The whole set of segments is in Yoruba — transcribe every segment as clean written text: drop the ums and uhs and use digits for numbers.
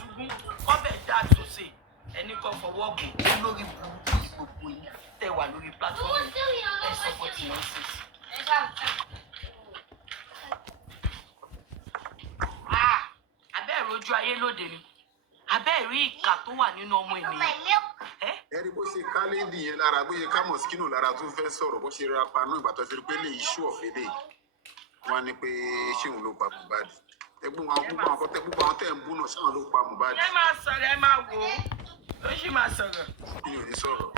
sugun kọ́bẹ̀ dá àtúnṣe ẹni kan fọwọ́ bò lórí burúkú gbogbo yìí tẹ̀ wà lórí platform ẹ̀ support nonsense. Abẹ́ ìrojú ayé lóde ni abẹ́ ìrí ìkà tó wà nínú ọmọ ènìyàn. Ẹni bó ṣe ká léèdì yẹn lára bóyá ká mọ̀síkínù lára tó fẹ́ sọ̀rọ̀ bó ṣe ra panú ìgbà tó ṣe pé lè iṣu ọ̀fẹ́ lè wọ́n ní pé ṣéun ló pa Mohbad. Gbogbo àwọn tẹ̀ ń bú náà ṣáwọn ló pa Mohbad. Ẹ máa sọ̀rọ̀ ẹ máa wò ó ó sì máa sọ̀rọ̀. Mi ò ní sọ̀rọ̀.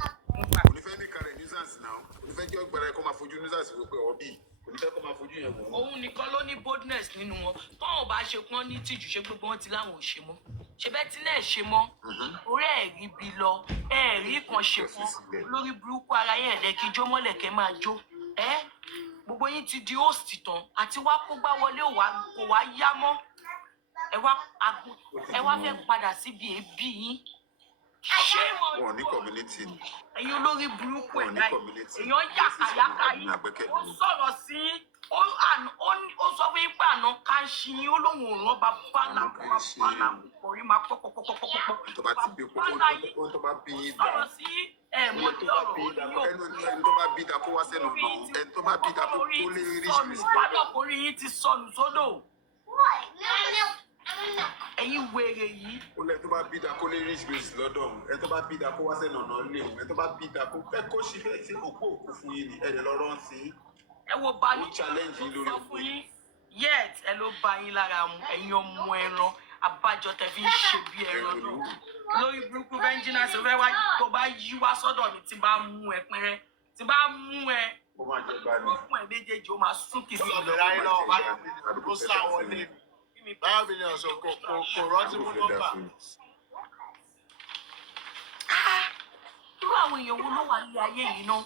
Onífẹ́ ní kárẹ̀ nuisance náà onífẹ́ jẹ́ ọgbẹ́ra ẹ̀kọ́ máa fojú nuisance wò pé ọ̀bí onífẹ́ kọ́ máa fojú yẹn wò. Òun nìkan ló ní boldness nínú wọn tọ́wọ́n bá ṣe pọ́n ní tìjú ṣe gbogbo wọn ti láwọn ò ṣe mọ́ ṣe bẹ́ẹ̀ tí náà ṣe mọ́ orí ẹ̀rí bi lọ ẹ̀rí kan ṣe fún lórí burúkú ara yẹn lẹ́kí jó mọ́lẹ̀kẹ́ máa jó gbogbo yín ti di host tán àti wá kó gbá wọlé kò wá yá mọ́ ẹ wá fẹ́ padà síbi èébì yín ṣé wọn ní community ẹ̀yin olórí burúkú ẹ̀dá èèyàn yàkàyàkà yìí ó sọ̀rọ̀ sí ó sọ fún yín pé àná ká ń ṣe yín ó lóun ò rán bàbá làwọn orí máa pọ́pọ́pọ́pọ́pọ́ tó bá bí i sọ̀rọ̀ sí mọ́tò ẹni tó bá bí i dà kó wá sẹ́nu náà ẹni tó bá bí i dà kó lè rí ṣùgbọ́n pálọ̀kùnrin yín ti sọnù sódò ẹ̀yin wèrè yìí. Ó lẹ tó bá bí da kó lè rí ìṣèlú lọ́dọ̀ ọ̀hún ẹ tó bá bí da kó wá sẹ́nu ọ̀nà ilé ọ̀hún ẹ tó bá bí da kó fẹ́ kó ṣe fẹ́ ṣe òkú fún yín ni ẹ lè lọ rán sí. Ẹ wo bá ní challenge yín lórí òkú yín yet ẹ ló bá yín lára mu ẹ̀yin ọmọ ẹran abájọ tẹ fi ń ṣe bí ẹran náà lórí burúkú vengeance fẹ́ wá tó bá yí wá sọ́dọ̀ mi tí bá mú ẹ pẹ́rẹ́ tí bá mú ẹ ó máa jẹ gbani ó fún ẹ méjèèjì ó máa sún kìí sí ọ̀bẹ̀rẹ̀ ayé náà wá ló sá wọlé báwo ni ọ̀sán kò rántí mú nọ́mbà. Irú àwọn èèyàn wo ló wà ní ayé yìí náà?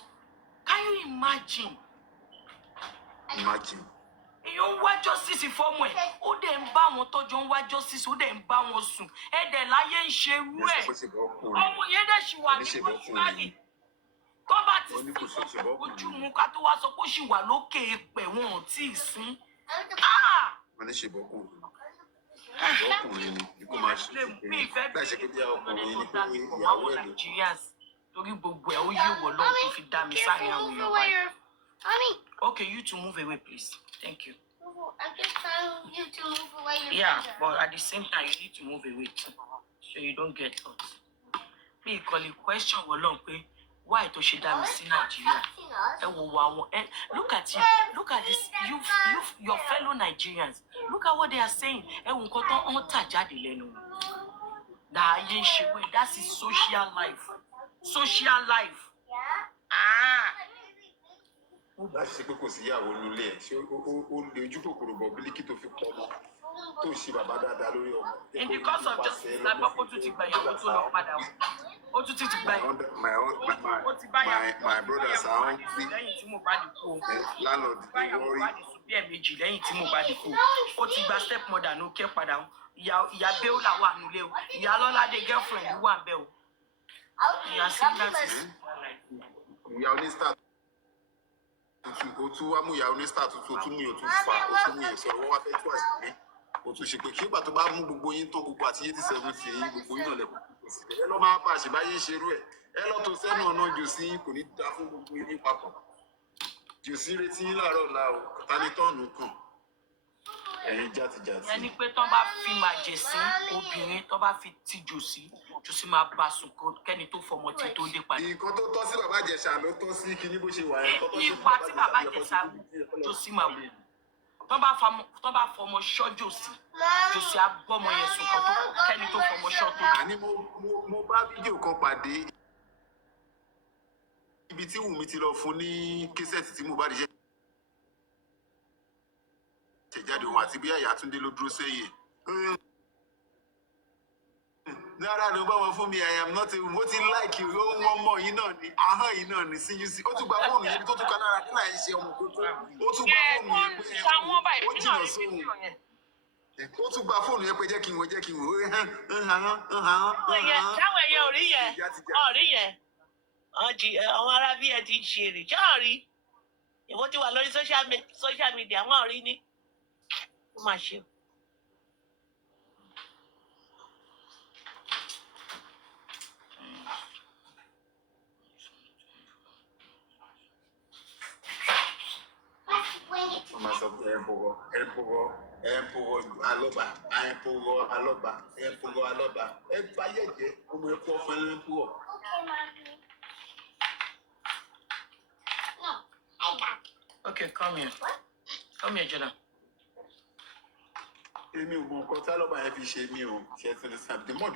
Can you imagine? Èèyàn ń wá justice fọ́mọ ẹ̀, ó dẹ̀ ń bá wọn tọ́jú ń wá justice, ó dẹ̀ ń bá wọn sùn. Ẹ̀dẹ̀ láyé ń ṣe irú ẹ̀. Ọmọ yẹn dẹ̀ ṣì wà ní mọ́ṣúárì. Tó bá ti sí ojú mu ká tó wá sọ pé ó ṣì wà lókè èèpẹ̀ wọn ò tí ì sín. Wọ́n ní ṣe bọ́kùnrin ọkùnrin ni kó máa ṣe láìsí pé bí ọkùnrin ní pé ìyàwó ẹ̀ ló. Torí gbogbo ẹ̀ ó yí wọ̀ lọ́wọ́ tó fi dá mi sáré àwọn èèyàn báyìí. Okay, you two move away, please. Thank you. I'm just telling you to move away. Yeah, but at the same time, you need to move away too, so you don't get hurt. Me call it question wọlọ́n pé why tó ṣe dá mi sí Nàìjíríà? Ẹ wo àwọn look at you, look at this, your fellow Nigerians. Look at what they are saying. Ẹ wo nǹkan tó ń tà jáde lẹ́nu. Ayé ń ṣe wẹ̀, that's his social life. Social life. Láti ṣe pé kò sí ìyàwó nílé ẹ̀ ṣé ó lè ojú kòkòrò bọ̀ bílíkì tó fi pọ̀ mọ́ tó ṣe bàbá dáadáa lórí ọmọ. In the course of justice la gbọ́ pé ó tún ti gba ìyàwó tó lọ padà wọ̀. Ó tún ti gba ìyàwó. My brothers are hungry. Lẹ́yìn tí mo bá di kú. Landlord dey worry. Bí ẹ̀mejì lẹ́yìn tí mo bá di kú. Ó ti gba step mother ló kẹ́ padà wọ̀. Ìyá Bẹ́ọ́lá wà nílé o. Ìyá Lọ́ládé girlfriend wà bẹ́ẹ̀ o. Ìyá Sílẹ̀sì. Ìyá onísítà tuntun o tún wá mú ìyá onísítà tuntun o tún mú yóò tún fa o tún mú yóò sọ̀rọ̀ wọ́n wá fẹ́ tó àṣìlẹ̀ o tún ṣe pé kí ìgbà tó bá mú gbogbo yín tán gbogbo àti 87 yín gbogbo yín náà lẹ́kọ̀ọ́ kò sí ẹ lọ́ máa bá àṣìbáyé ṣerú ẹ̀ ẹ lọ́ tó sẹ́nu ọ̀nà jòsí kò ní dá fún gbogbo yín papọ̀ jòsí retí yín láàárọ̀ la o tani tọ́ọ̀nù kàn ẹ̀yin játijàti. Ẹni pé tán bá fi màjèsín obìnrin tán bá fi ti jòsí máa bá sùn kẹ́ni tó fọmọ tí tó dé padà. Nǹkan tó tọ́ sí bàbá Ìjẹ̀ṣà ló tọ́ sí kinní bó ṣe wà ẹ̀. Ipa tí bàbá Ìjẹ̀ṣà jòsí máa wù. Tán bá fọmọ ṣọ́ jòsí á gbọ́mọ yẹn sùn kan tó kẹ́ni tó fọmọ ṣọ́ tó. Àní mo bá fídíò kan pàdé ibi tí Wùmí ti lọ fún ní késẹ̀tì tí mo bá di jáde òun àti bí àyà Túndé ló dúró sẹ́yìn. Náírà ló bá wọn fún mi I am not a mo ti like you ó wọ́n mọ̀ yín náà ni ahọ́n yìí náà ni CUC ó tún gba fóònù yẹn tó tún ká lára kí náà ń ṣe ọmọ kókó ó tún gba fóònù yẹn pé ó jìnnà sóhun ó tún gba fóònù yẹn pé jẹ́ kí n wò táwọn ẹ̀yẹ ò rí yẹn ọ̀ rí yẹn àwọn ará bí ẹ ti ṣe rè ṣáà rí ìwọ ti wà lórí social media wọn ò rí ní ó máa ṣe. sọ pé emperor aloba ẹ báyẹ jẹ ọmọ ẹkọ fún emperor. Okay, come here. Come here, Jonah. Èmi ò mọ nǹkan tí alọ́ba yẹn fi ṣe mí o. Ṣe ti ní sàn. The more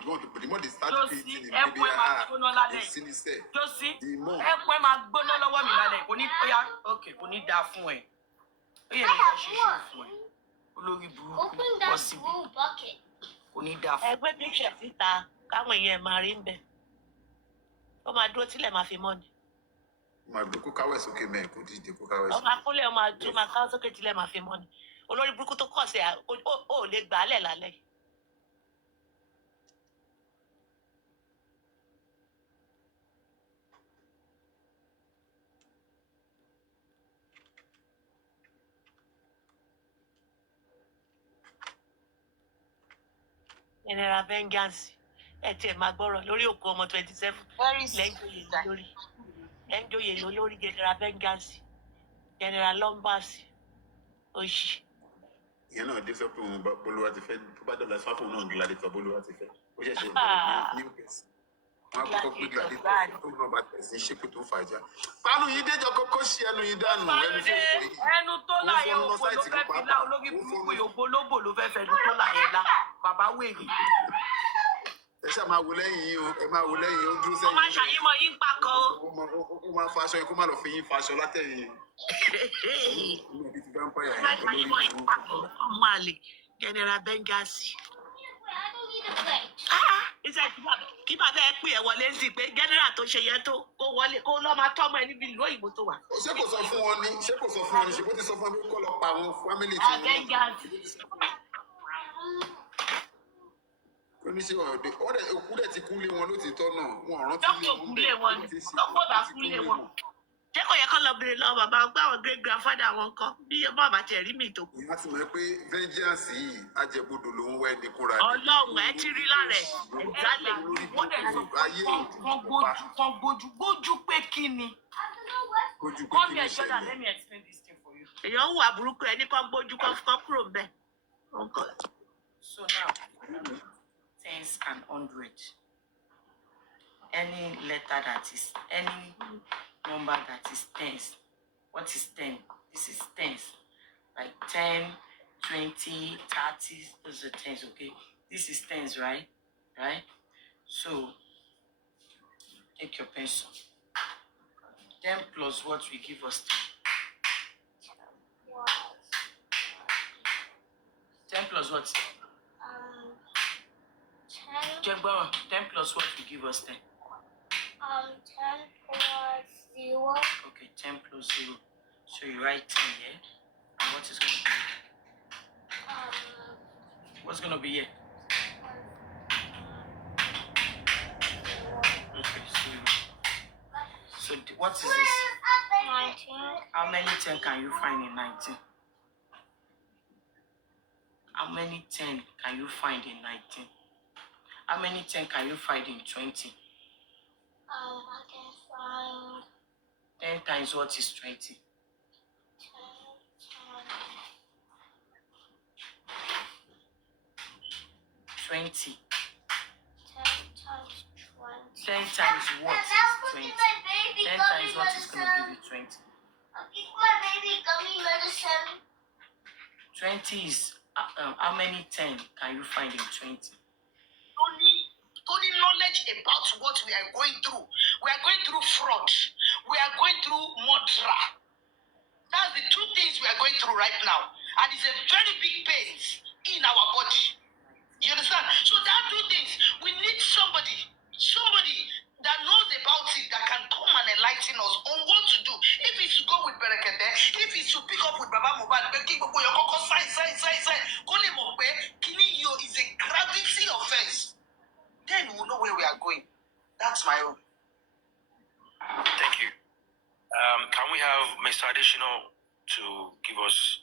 they start creating him, Josie, ẹ máa gbóná lọ́wọ́ mi lálẹ́. Kò ní bóyá okay, kò ní dáa fún ẹ. Ó yẹ kí ẹ ṣe ṣó fún ẹ. Olórí burúkú bọ́ síbi. Kò ní dáa fún ẹ. Ẹgbẹ́ picture síta káwọn èèyàn máa rí ń bẹ̀. Ó máa dúró tílẹ̀ máa fi mọ́ ni. Màá gbé kó káwẹ̀ sókè mẹ́ẹ̀ kó dídé kó káwẹ̀ sókè. Ọmọ akúnlẹ̀ ọmọ àdúró máa káwọ́ sókè tílẹ̀ máa fi mọ́ ni. Olórí burúkú tó kọ̀ sí ó lè gbà á lẹ̀ lálẹ́. General vengeance ẹ tiẹ̀ máa gbọ́rọ̀ lórí òkú ọmọ 27 lẹ́ńjọ́yè lórí general vengeance general lombas òṣì. Ìyẹn náà dé sọ pé òun bolúwa ti fẹ́ tó bá dọ̀là sáfù náà gladiator bolúwa ti fẹ́ ó ṣẹ̀ṣẹ̀ bẹ̀rẹ̀ ní pẹ̀sì. Wọ́n á kọ́kọ́ gbé gladiator tó náà bá tẹ̀sí ṣépè tó fàjà. Pánú yìí déjọ kọ́kọ́ ṣe ẹnu yìí dànù ẹnu tó fò yìí. Ẹnu tó láyé ògbó ló fẹ́ fi lá olórí burúkú yòógbó lóbò ló fẹ́ fẹ́ ẹnu tó láyé lá bàbá wèrè. Ẹ ṣáà máa wo lẹ́yìn yìí o ẹ máa wo lẹ́yìn o dúró sẹ́yìn. Ó máa ṣàyímọ̀ yín pàkọ́. Ó máa faṣọ yẹn kó má lọ fi yín faṣọ látẹ̀yìn. Ọmọ àlè general vengeance. Kí bàbá ẹ pè ẹ wọlé sí pé general tó ṣe yẹn tó kó wọlé kó lọ́ máa tọ́mọ ẹ níbi ìlú òyìnbó tó wà. Ṣé kò sọ fún wọn ni ṣé kò sọ fún wọn ni ṣe bó ti sọ fún wọn kó lọ pa àwọn fámìlì tí wọn. Oníṣẹ́ ọ̀dẹ ọ̀dẹ òkú dẹ̀ ti kúlé wọn lótìítọ́ náà wọn ò rántí Dọ́kítà kúlé wọn ni dọ́kítà bá kúlé wọn. Ṣé kò yẹ kán lọ bèrè lọ bàbá pé àwọn great grandfather wọn kọ́ bí ọmọ àbàtì ẹ̀rí mi tó kù. Ìyá ti mọ̀ pé vengeance yìí ajẹgbodò ló ń wá ẹni kúnra ní. Ọlọ́run ẹ ti rí lára ẹ̀ ẹ̀dálẹ̀. Wọ́n dẹ̀ sọ kan gbójú pé kí ni. Come here, Jordan, let me explain this thing for you. Èèyàn ń wà burúkú ẹni kan gbójú kan kúrò ń bẹ̀. So now, tens and 100. Any letter that is any number that is tens. What is 10? This is tens. Like 10, 20, 30, those are tens, okay? This is tens, right? Right? So take your pencil. 10 plus what will give us 10? 10 plus what? 10 plus what will give us 10? 10 plus 0. Okay, 10 plus 0. So you write 10 here. And what is going to be here? What's going to be here? Okay, so what is this? 19. How many 10 can you find in 19? How many 10 can you find in 19? How many 10 can you find in 20? I can find 10 times what is 20? 10 20. 10 times 20. 10 times what is 20? 10 times what is going to give you 20? I'll give my baby gummy medicine. 20 is, how many 10 can you find in 20? Only knowledge about what we are going through. We are going through fraud. We are going through murder. That's the two things we are going through right now. And it's a very big pain in our body. You understand? So that two things, we need somebody that knows about it, that can come and enlighten us on what to do. If it's to go with Berekete, if it's to pick up with Baba Mobad, Kini is a gravity offense. Then we'll know where we are going. That's my own. Thank you. Can we have Mr. Additional to give us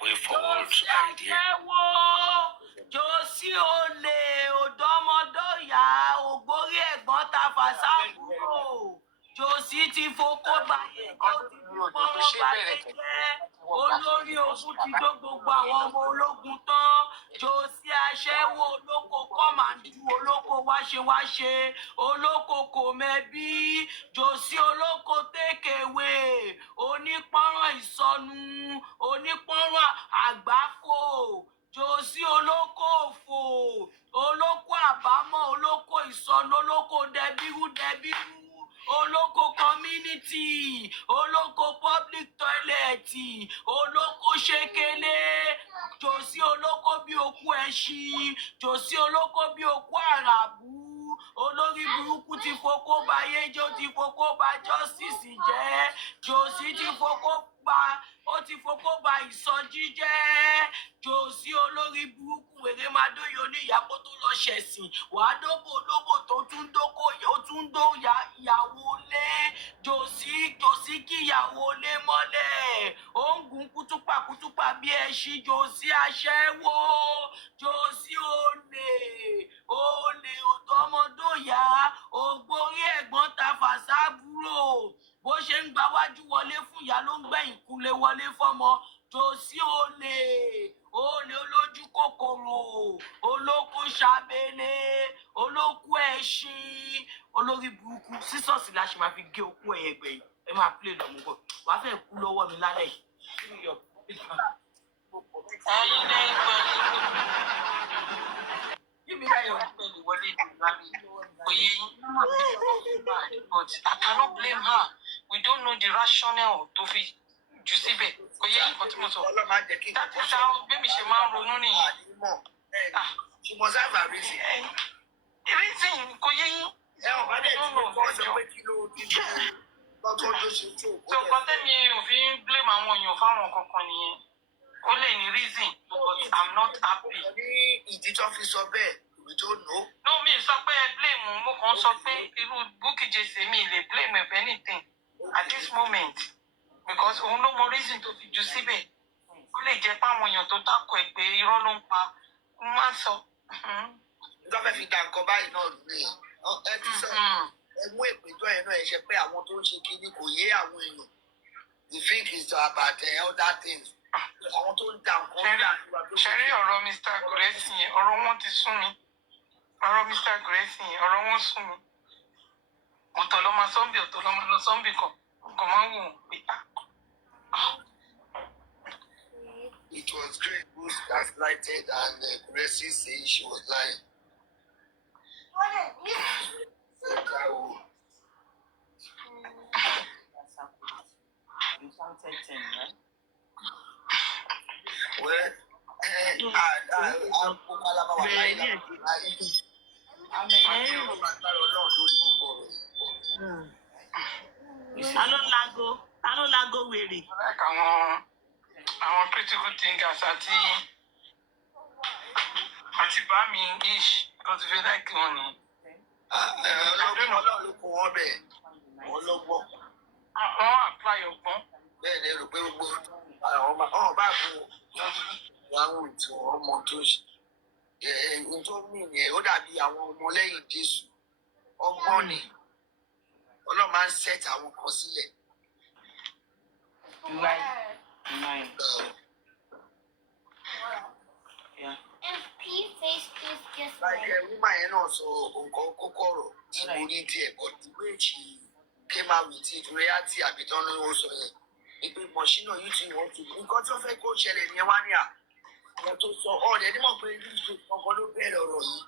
way forward idea? Jossy olè òdọ́mọdọ́yà ògbórí ẹ̀gbọ́n ta fàṣàbúrò. Jossy jòsí ti fokó báyé jẹ́ ó ti fi pọ́nrán báyé jẹ́ olórí ogun ti dó gbogbo àwọn ọmọ ológun tán jòsí aṣẹ́wó olóko kọ́màndù olóko wáṣewáṣe olóko kò mẹ́bí jòsí olóko tékèwé onípọ́nrán ìsọnù onípọ́nrán àgbákò jòsí olóko òfò olóko àbámọ̀ olóko ìsọnù olóko dẹbírú olóko community olóko public toilet olóko ṣekele jòsí olóko bí òkú ẹṣin jòsí olóko bí òkú àràbù olórí burúkú ti fokó bayé jẹ́ ó ti fokó ba justice jẹ́ jòsí ti fokó ba ó ti fokó ba ìsọjí jẹ́ jòsí olórí burúkú wèrè máa dóye oníyàpọ̀ tó lọ ṣẹ̀sìn wàá dóbò lóbò tó tún dókò ó tún dó ìyàwó lé jòsí kí ìyàwó lé mọ́lẹ̀ ó ń gun kútúpà bí ẹṣin jòsí aṣẹ́wó jòsí olè òtọ́mọdóyà ògbórí ẹ̀gbọ́n ta fàṣàbúrò bó ṣe ń gba wájú wọlé fún ìyá ló ń gbẹ̀yìn kúnlé wọlé fọ́mọ jòsí olè olójú kòkòrò olóko ṣàbẹlẹ olóko ẹṣin olórí burúkú sísọ̀sì la ṣe máa fi gé okú ẹ̀yẹ gbẹ̀yìn ẹ máa pílè lọ́mú bọ̀ wàá fẹ́ kú lọ́wọ́ mi lálẹ́ yìí. Give me that your but I cannot blame her. We don't know the rationale to fi jù síbẹ̀. Kò yẹ nǹkan tí mo sọ. That is how bẹ́mi ṣe máa ń ronú nìyẹn. She must have a reason. Reason kò yẹ yín. Ẹ ò bá dẹ̀ tí mo kọ́ sọ pé kí ló ti dé lọ́tọ́ tó ṣe tó. So kọ́tẹ́mi ò fi ń blame àwọn èèyàn fáwọn kankan nìyẹn. Ó lè ní reason but I'm not happy. Ní ìdí tó fi sọ bẹ́ẹ̀, we don't know. No, mi sọ pé ẹ blame mo kàn sọ pé irú Bukky Jesse mi lè blame of anything at this moment because òun ló mọ reason tó fi jù síbẹ̀. Ó lè jẹ́ pé àwọn èèyàn tó dákọ̀ ẹ̀ pé irọ́ ló ń pa mo máa ń sọ. Nígbà fẹ́ fi da nǹkan báyìí náà lù mí. Ẹ ti sọ ẹ mú ìpéjọ yẹn náà ẹ ṣe pé àwọn tó ń ṣe kíní kò yé àwọn èèyàn. The think is about other things. Àwọn tó ń da nǹkan. Ṣẹ́rí ọ̀rọ̀ Mr. Guresi yẹn ọ̀rọ̀ wọn ti sún mi. Ọ̀rọ̀ Mr. Guresi yẹn ọ̀rọ̀ wọn sún mi. Ọ̀tọ̀ ló máa sọ́ńbì ọ̀tọ̀ ló máa lọ sọ́ńbì kan. Nǹkan máa ń wò ó pé It was great. Who's gaslighted and Guresi say she was lying. You counted 10, right? Well, Ta ló lágo wèrè. Àwọn critical thinkers àti bá mi ish kan ti fi láìkí wọn ni. Ọlọ́run ló kó wọn bẹ́ẹ̀. Wọ́n ló gbọ́. Wọ́n apply ọgbọ́n. Bẹ́ẹ̀ ni èrò pé gbogbo àwọn bá bu ìyàwó tí wọ́n mọ tó ṣe. Ohun tó mì yẹn ó dàbí àwọn ọmọlẹ́yìn Jésù. Ọgbọ́n ni. Ọlọ́run máa ń set àwọn kan sílẹ̀. Nine. Yeah. If P face is just Like woman yẹn náà sọ nǹkan kókó ọ̀rọ̀ tí mo ní díẹ̀ but the way she came out with it reality àbítán ló ń sọ yẹn ìpè mọ̀ṣínà yìí ti wọ́n ti nǹkan tí wọ́n fẹ́ kó ṣẹlẹ̀ ní wá ní à wọ́n tó sọ ọ̀rẹ́ nímọ̀ pé ní ìṣe ọkọ ló bẹ̀rẹ̀ ọ̀rọ̀ yìí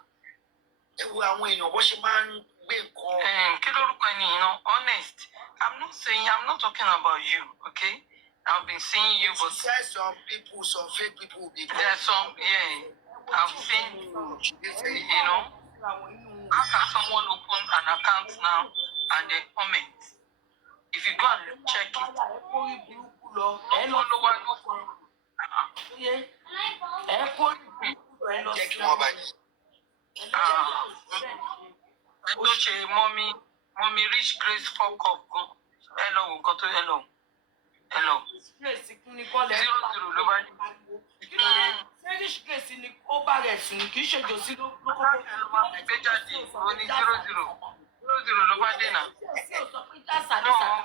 ẹ wo àwọn èèyàn bó ṣe máa ń gbé nǹkan. Kí lórúkọ ẹni yìí náà honest I'm not talking about you okay I've been seeing you but some fake people will be there are some I've seen you know how can someone open an account now and they comment if you go and check it jẹ́ kí wọ́n bàjẹ́. Ló ṣe mọ́mí rich grace fuck up gan ẹ lọ wò nǹkan tó ẹ lọ. 0-0 ló bá ní. Fẹ́ríṣ Grace ni ó bá rẹ̀ sùn kì í ṣe jòsí ló kọ́kọ́. Gbé jáde ó ní 0-0. No,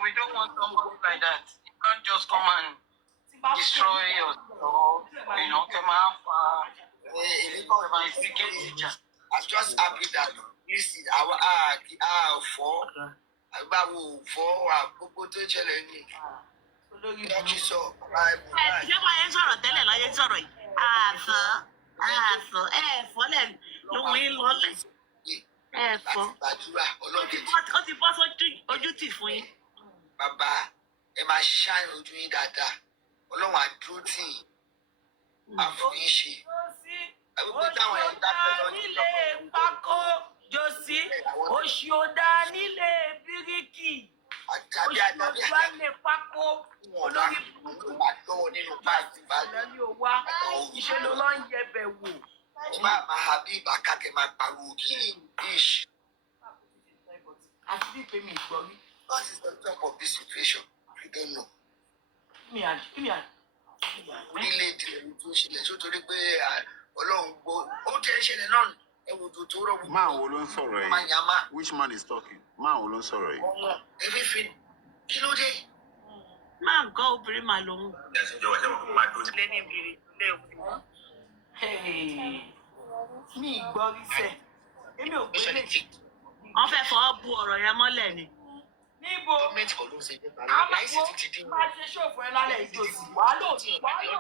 we don't want somebody like that. You can't just come and destroy yourself. You know, come out. I'm just happy that this is our for àkókò tó ṣẹlẹ̀ ní lọ́jọ́ sọ ṣé wọ́n yẹn sọ̀rọ̀ tẹ́lẹ̀ lọ́yẹ́ sọ̀rọ̀ yìí àfọ̀ ẹ̀fọ́ lẹ̀ lóhun yín lọ́lẹ̀ ẹ̀fọ́ gbàdúrà ọlọ́dẹ̀dì ó ti bọ́ ojú tì fún yín. bàbá ẹ máa ṣáà ojú yín dáadáa ọlọ́run àdúró tì yín àfọyín ṣe àgbègbè táwọn ẹ̀ ń dábẹ́ lọ nílé pákó jòsí oṣù ọ̀dà nílé bíríkì àdábí oṣù ọ̀dà nílé pákó olórí burúkú lọ́wọ́ nínú páàkì ìṣẹ̀lẹ̀ ní owó ìṣẹ̀lẹ̀ ló ń yẹbẹ̀ wò. ọba Habib akákẹ́ máa pariwo kí ish. àti bí pé mi gbọ́ rí. What is the top of this situation? I don't know. Orílẹ̀-èdè ẹ̀rù tó ṣẹlẹ̀ tó torí pé ọlọ́run gbọ́ ó jẹ́ ìṣẹ̀lẹ̀ náà ẹ̀wù tó rọ̀ wù. Man wo ló ń sọ̀rọ̀ yìí? Mayama. Which man is talking? Man wo ló ń sọ̀rọ̀ yìí? Everything. Kí ló dé? máa ń gọ́ obìnrin màá lòun. mi gbọ́ rí sẹ́ èmi ò gbé lè. wọ́n fẹ́ fọwọ́ bu ọ̀rọ̀ yẹn mọ́lẹ̀ ni. níbo Gọ́ọ̀mẹ̀ntì kan ló ń ṣe nípa àwọn láìsí ti dín máa ṣe ṣòfò ẹ lálẹ́ ìjọsìn wàá lò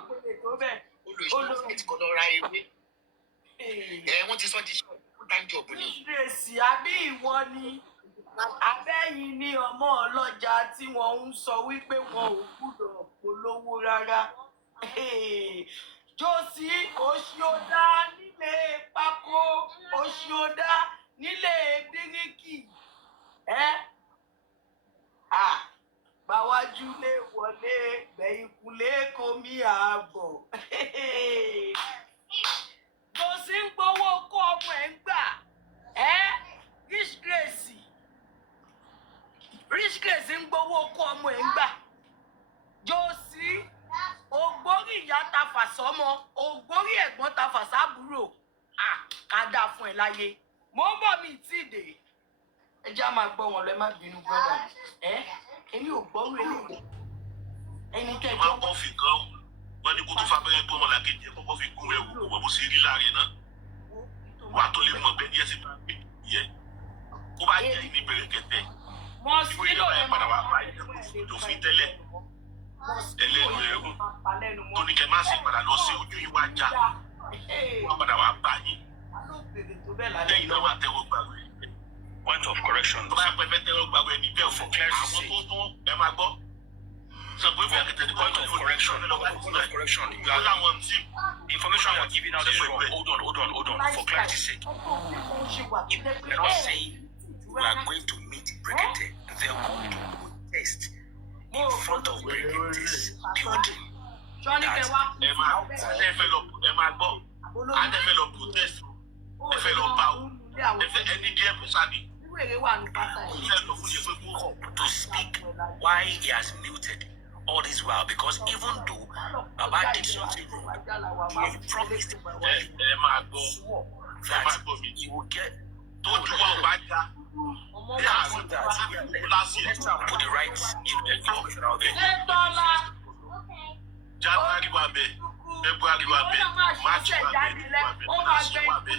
pèlè tó bẹ́ẹ̀. olùsọ́ọ̀mẹ̀ntì kan lọ ra ewé. Wọ́n ti sọ di táǹjọ̀ bù ni. ìrèsì àbí ìwọ ni abẹ́yìn ní ọmọ ọlọ́jà tí wọ́n ń sọ wípé wọn ò gbúdọ̀ polówó rárá. jòsí òṣìọdá nílé pákó òṣìọdá nílé bíríkì gbàwájú lè wọlé gbẹ̀yìnkùlé komi ààbọ̀. jòsí ń gbowó kó ọmọ ẹ̀ ń gbà rich grace ń gbowó kó ọmọ ẹ̀ ń gbà. jòsí ògbórí ìyá ta fàsọmọ ògbórí ẹ̀gbọ́n ta fàsábúrò ká dáa fún ẹ láyé mo ń bọ̀ mi tí ì dé ẹ já máa gbọ́ wọn lọ ẹ má bínú gbọ́dọ̀ èmi ò gbọ́rú eléyìí ẹni kẹjọ. máa kọ́ fi gan wọn ní kó tó fa abẹ́rẹ́ gbọ́mọ làkejì ẹ̀ kọ́kọ́ fi gún ẹ̀wù kó bó ṣe rí láàrin náà wà á tó lè mọ bẹ́ẹ̀ ní ẹ̀sìn tó ń gbé yẹ kó bá jẹ́ ìní bẹ̀rẹ̀ kẹtẹ ìwé ìjọba yẹn padà wà bá ìjọba fi tẹ́lẹ̀ ẹlẹ́nu ẹ̀rù tó ní kẹ́ má sì padà lọ sí ojú ìwà ajá wọ́n padà wà bá yín lẹ́yìn náà wà tẹ́wọ́ gbàgbé. Point of correction. Tó bá pẹ́ fẹ́ tẹ́wọ́ gbàgbé ẹni bẹ́ẹ̀ fún àwọn tó tún ẹ máa gbọ́. So we have the point of correction. Point of correction. You are that one team. The information you are giving out is wrong. Hold on. For clarity's sake. If we are not saying we are going to meet Brigadier, they are going to protest in front of Brigadier's building. Ẹ máa gbọ́. A ní ẹ fẹ́ lọ protest. Ẹ fẹ́ lọ bá o. Ẹ fẹ́ ẹni díẹ̀ pẹ̀ sáni. To speak why he has muted all this while, because even though Baba did something wrong, he promised that he will get to put the right information out there. January wa bẹ, February wa bẹ, March wa bẹ, April wa bẹ.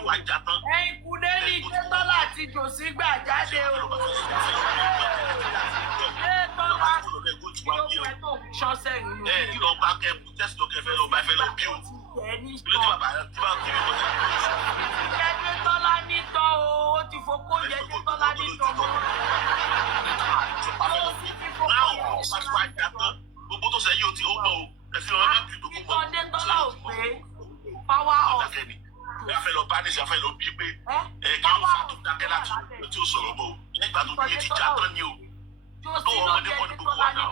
Ẹ̀yìnkùlé ní Kétọ́lá àti Jòsí gbà jáde o. Kétọ́lá tí ó fẹ́ tó ṣọ́ṣẹ́ nínú. Kétọ́lá nítọ́ o, ó ti fokó yẹ Kétọ́lá nítọ́ mọ́. Gbogbo tó sẹ́yìn ò tí ó gbọ́ o, ẹ̀sìn ọ̀rọ̀ náà ti gbogbo mọ́. Títọ́ Kétọ́lá ò pé power of. Ẹ fẹ́ lọ bá ní ìṣàfẹ́ lọ bí pé kí ló fà tó dákẹ́ láti ìgbà tí ó sọ̀rọ̀ mọ́ o. Nígbà tó bí ti já tán ni o. Tó ọmọdé kọ́ ní gbogbo ọ̀nà o.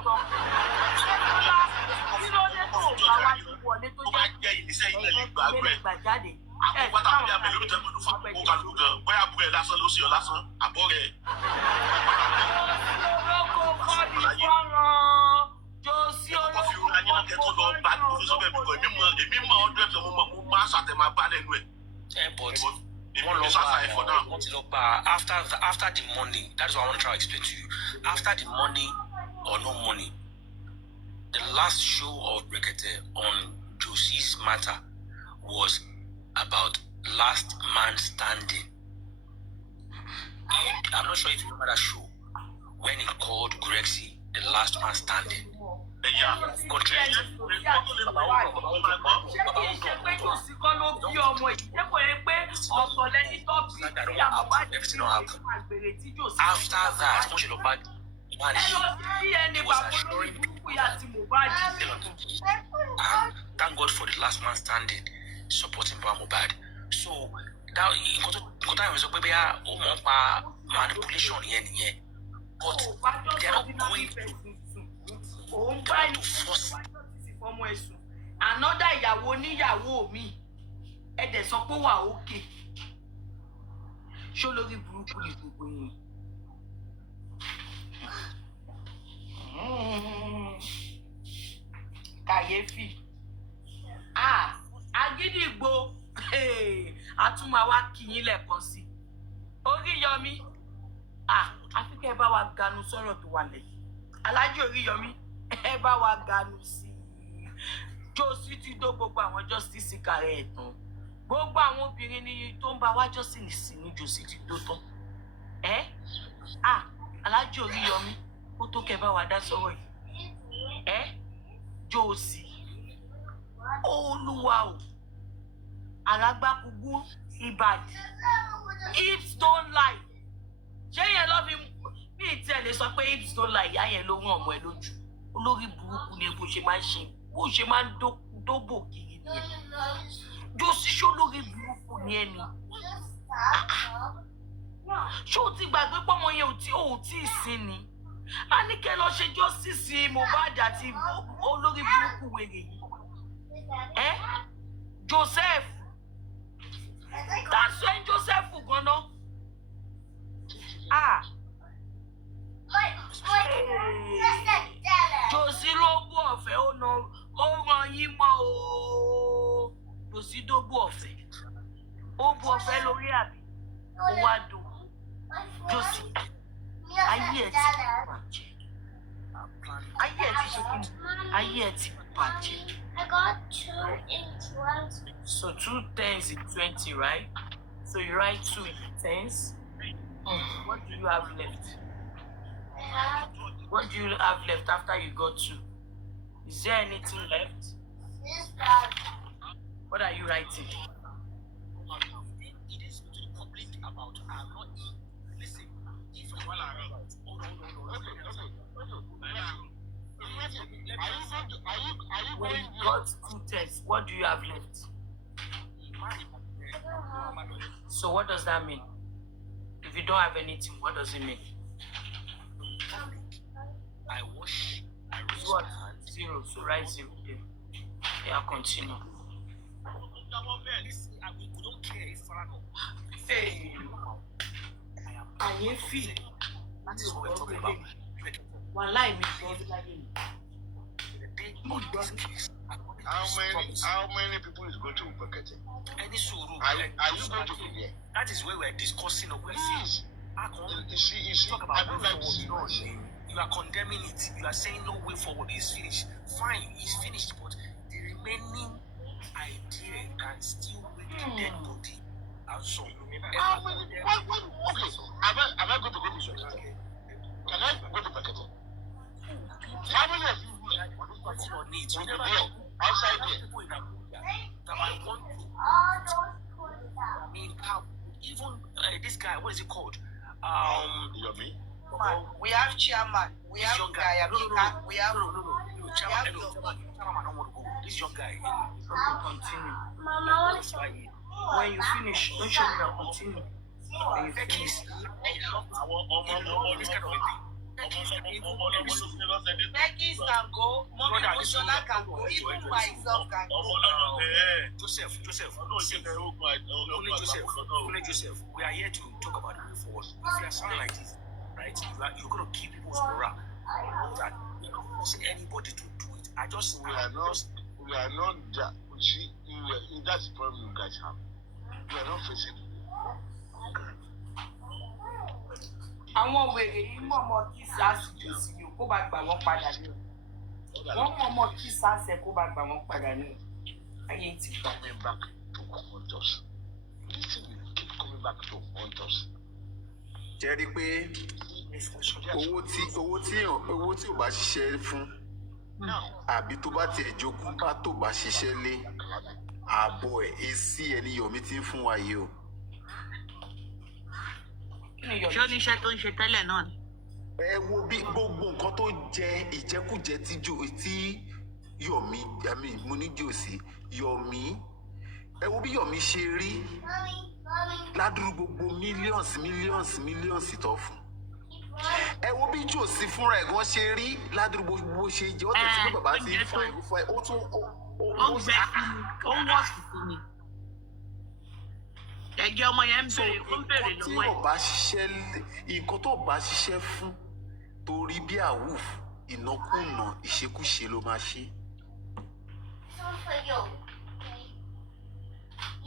Tó bá jẹ́ ìníṣẹ́ ilẹ̀ lè gbà gbẹ. Àwọn pátá bí abẹ lórí tẹ́gbọ́n ló fún àkókò kálukú gan. Bóyá àbúrò ẹ̀ lásán ló ṣe ọ lásán. Àbọ̀ rẹ̀. Jòsí olóko kọ́ di fọ́nrán. Jòsí olóko kọ́ di fọ́nrán. fi sọ bẹ́ẹ̀ bíkọ́ èmi mọ ọdún ẹ̀fẹ̀ mo máa ṣàtẹ̀ máa bá lẹ́nu ẹ̀. But wọ́n ti lọ gba after the money. That is what I want to try to explain to you. After the money or no money, the last show of Brekete on Jossy's matter was about last man standing. I'm not sure if you remember that show when he called Grexy the last man standing. After that, was assuring people that and thank God for the last man standing supporting Mohbad. So that manipulation here, but they're not going to force. Another ìyàwó níyàwó mi ẹ̀dẹ̀ sọ pé wà òkè ṣó lórí burúkú ni gbogbo yín. Kàyéfì Agídìgbò àtúmọ̀wá kìyìn lẹ́ẹ̀kan sí Oríyọmí àfi kẹ́ ẹ bá wa ganu sọ̀rọ̀ tó wà lẹ́yìn Aláàjì Oríyọmí ẹ bá wa ganu sí Jossy ti dó gbogbo àwọn justice kàrẹ́ ẹ̀ tán gbogbo àwọn obìnrin ni tó ń bá wá justice ní Jossy ti dó tán Aláàjì Oríyọmí ó tó kẹ́ bá wa dá sọ̀rọ̀ yìí Jossy Olúwa o Alágbákúgbú Ìbàdí hips don't lie ṣé yẹn lọ́ fi bí ìtẹ̀lé sọ pé hips don't lie ìyá yẹn ló rán ọmọ ẹ lójú olórí burúkú ni bó ṣe máa ń dóbò kiri ni Jossy ṣó lórí burúkú ni ẹni ṣó ti gbàgbé pọ́mọ yẹn ò tí ì sin ni a ní kẹ́ lọ ṣe justice Mohbad àti olórí burúkú wèrè yìí Joseph that's when Joseph gan-an Jossy ló bú ọ̀fẹ́ ó ràn yín mọ́ o Jossy dó bú ọ̀fẹ́ ó bú ọ̀fẹ́ lórí àbí ó wá dò Jossy ayé ẹ̀ ti bàjẹ́ ayé ẹ̀ ti bàjẹ́. I got 2 in 20. So 2 10s in 20, right? So you write 2 in 10s. What do you have left? What do you have left after you got 2? Is there anything left? What are you writing? It is to the public about listen, if When you got 2 10s, what do you have left? So what does that mean? If you don't have anything, what does it mean? I wash, I rinse What? my hands. 0, so write 0 there. Yeah, continue. We don't care if Hey, Kàyéfì. that is what we're talking about. Wàláì mi gbọ́ láyé mi. How many people is going to Brekete? Any suru. Are you going to be there? That is where we're discussing of Please. You see, talk about I don't like to see forward. this. You are condemning it. You are saying no way forward. It's finished. Fine, it's finished, but the remaining idea can still wait the dead body. And so, How many? Okay. Am I going to go to church? Can I go to Brekete? How many of you what's your needs? will You be never there? know. Outside there? People in Abuja that might want to. I mean, even this guy, what is he called? You me? We have chairman. We This have young guy. Gayabika. We have Chairman, I don't want to go. This young guy. Okay, continue. Mama, That's why he. When you finish, don't show me that continue. When you finish. This kind of a thing. Becky can go. Mommy Mosola can go. Even myself can go. Joseph. Only Joseph. We are here to talk about the way forward. If you are sounding like this, right, you're going to keep people's morale. I know that you don't force anybody to do it. We are We are not that. You see, that's the problem you guys have. We are not facing. Àwọn wèrè yìí mọ̀mọ́ kí sáàsì jò sí ni kó bá gbà wọ́n padà ní. Wọ́n mọ̀mọ́ kí sáàsì kó bá gbà wọ́n padà ní. Ayé ti gbà. Coming back to haunt us. This thing will keep coming back to haunt us. Jẹ́ rí pé owó tí ò bá ṣiṣẹ́ fún àbí tó bá tiẹ̀ jogún bá tó bá ṣiṣẹ́ lé ààbọ̀ èsì ẹni Yomi ti ń fún wa yìí o. Ṣé oníṣẹ́ tó ń ṣe tẹ́lẹ̀ náà ni? Ẹ wo bí gbogbo nǹkan tó jẹ ìjẹkújẹ tí Yomi mo ní jossy Yomi ẹ wo bí Yomi ṣe rí ládùúgbò gbogbo mílíọ̀nsì tó fún. Ẹ wo bí jossy fúnra ẹ̀ gan ṣe rí ládùúgbò gbogbo ṣe jẹ́ ó tẹ̀sí pé bàbá ti ń fún ẹ̀ ó tún ó ń wọ̀ sí fún mi. Ẹ̀jẹ̀ ọmọ yẹn ń bèrè lọ́wọ́ ẹ̀. Nǹkan tó bá ṣiṣẹ́ fún torí bí àwùf ìnákúnà ìṣekúṣe ló máa ṣe.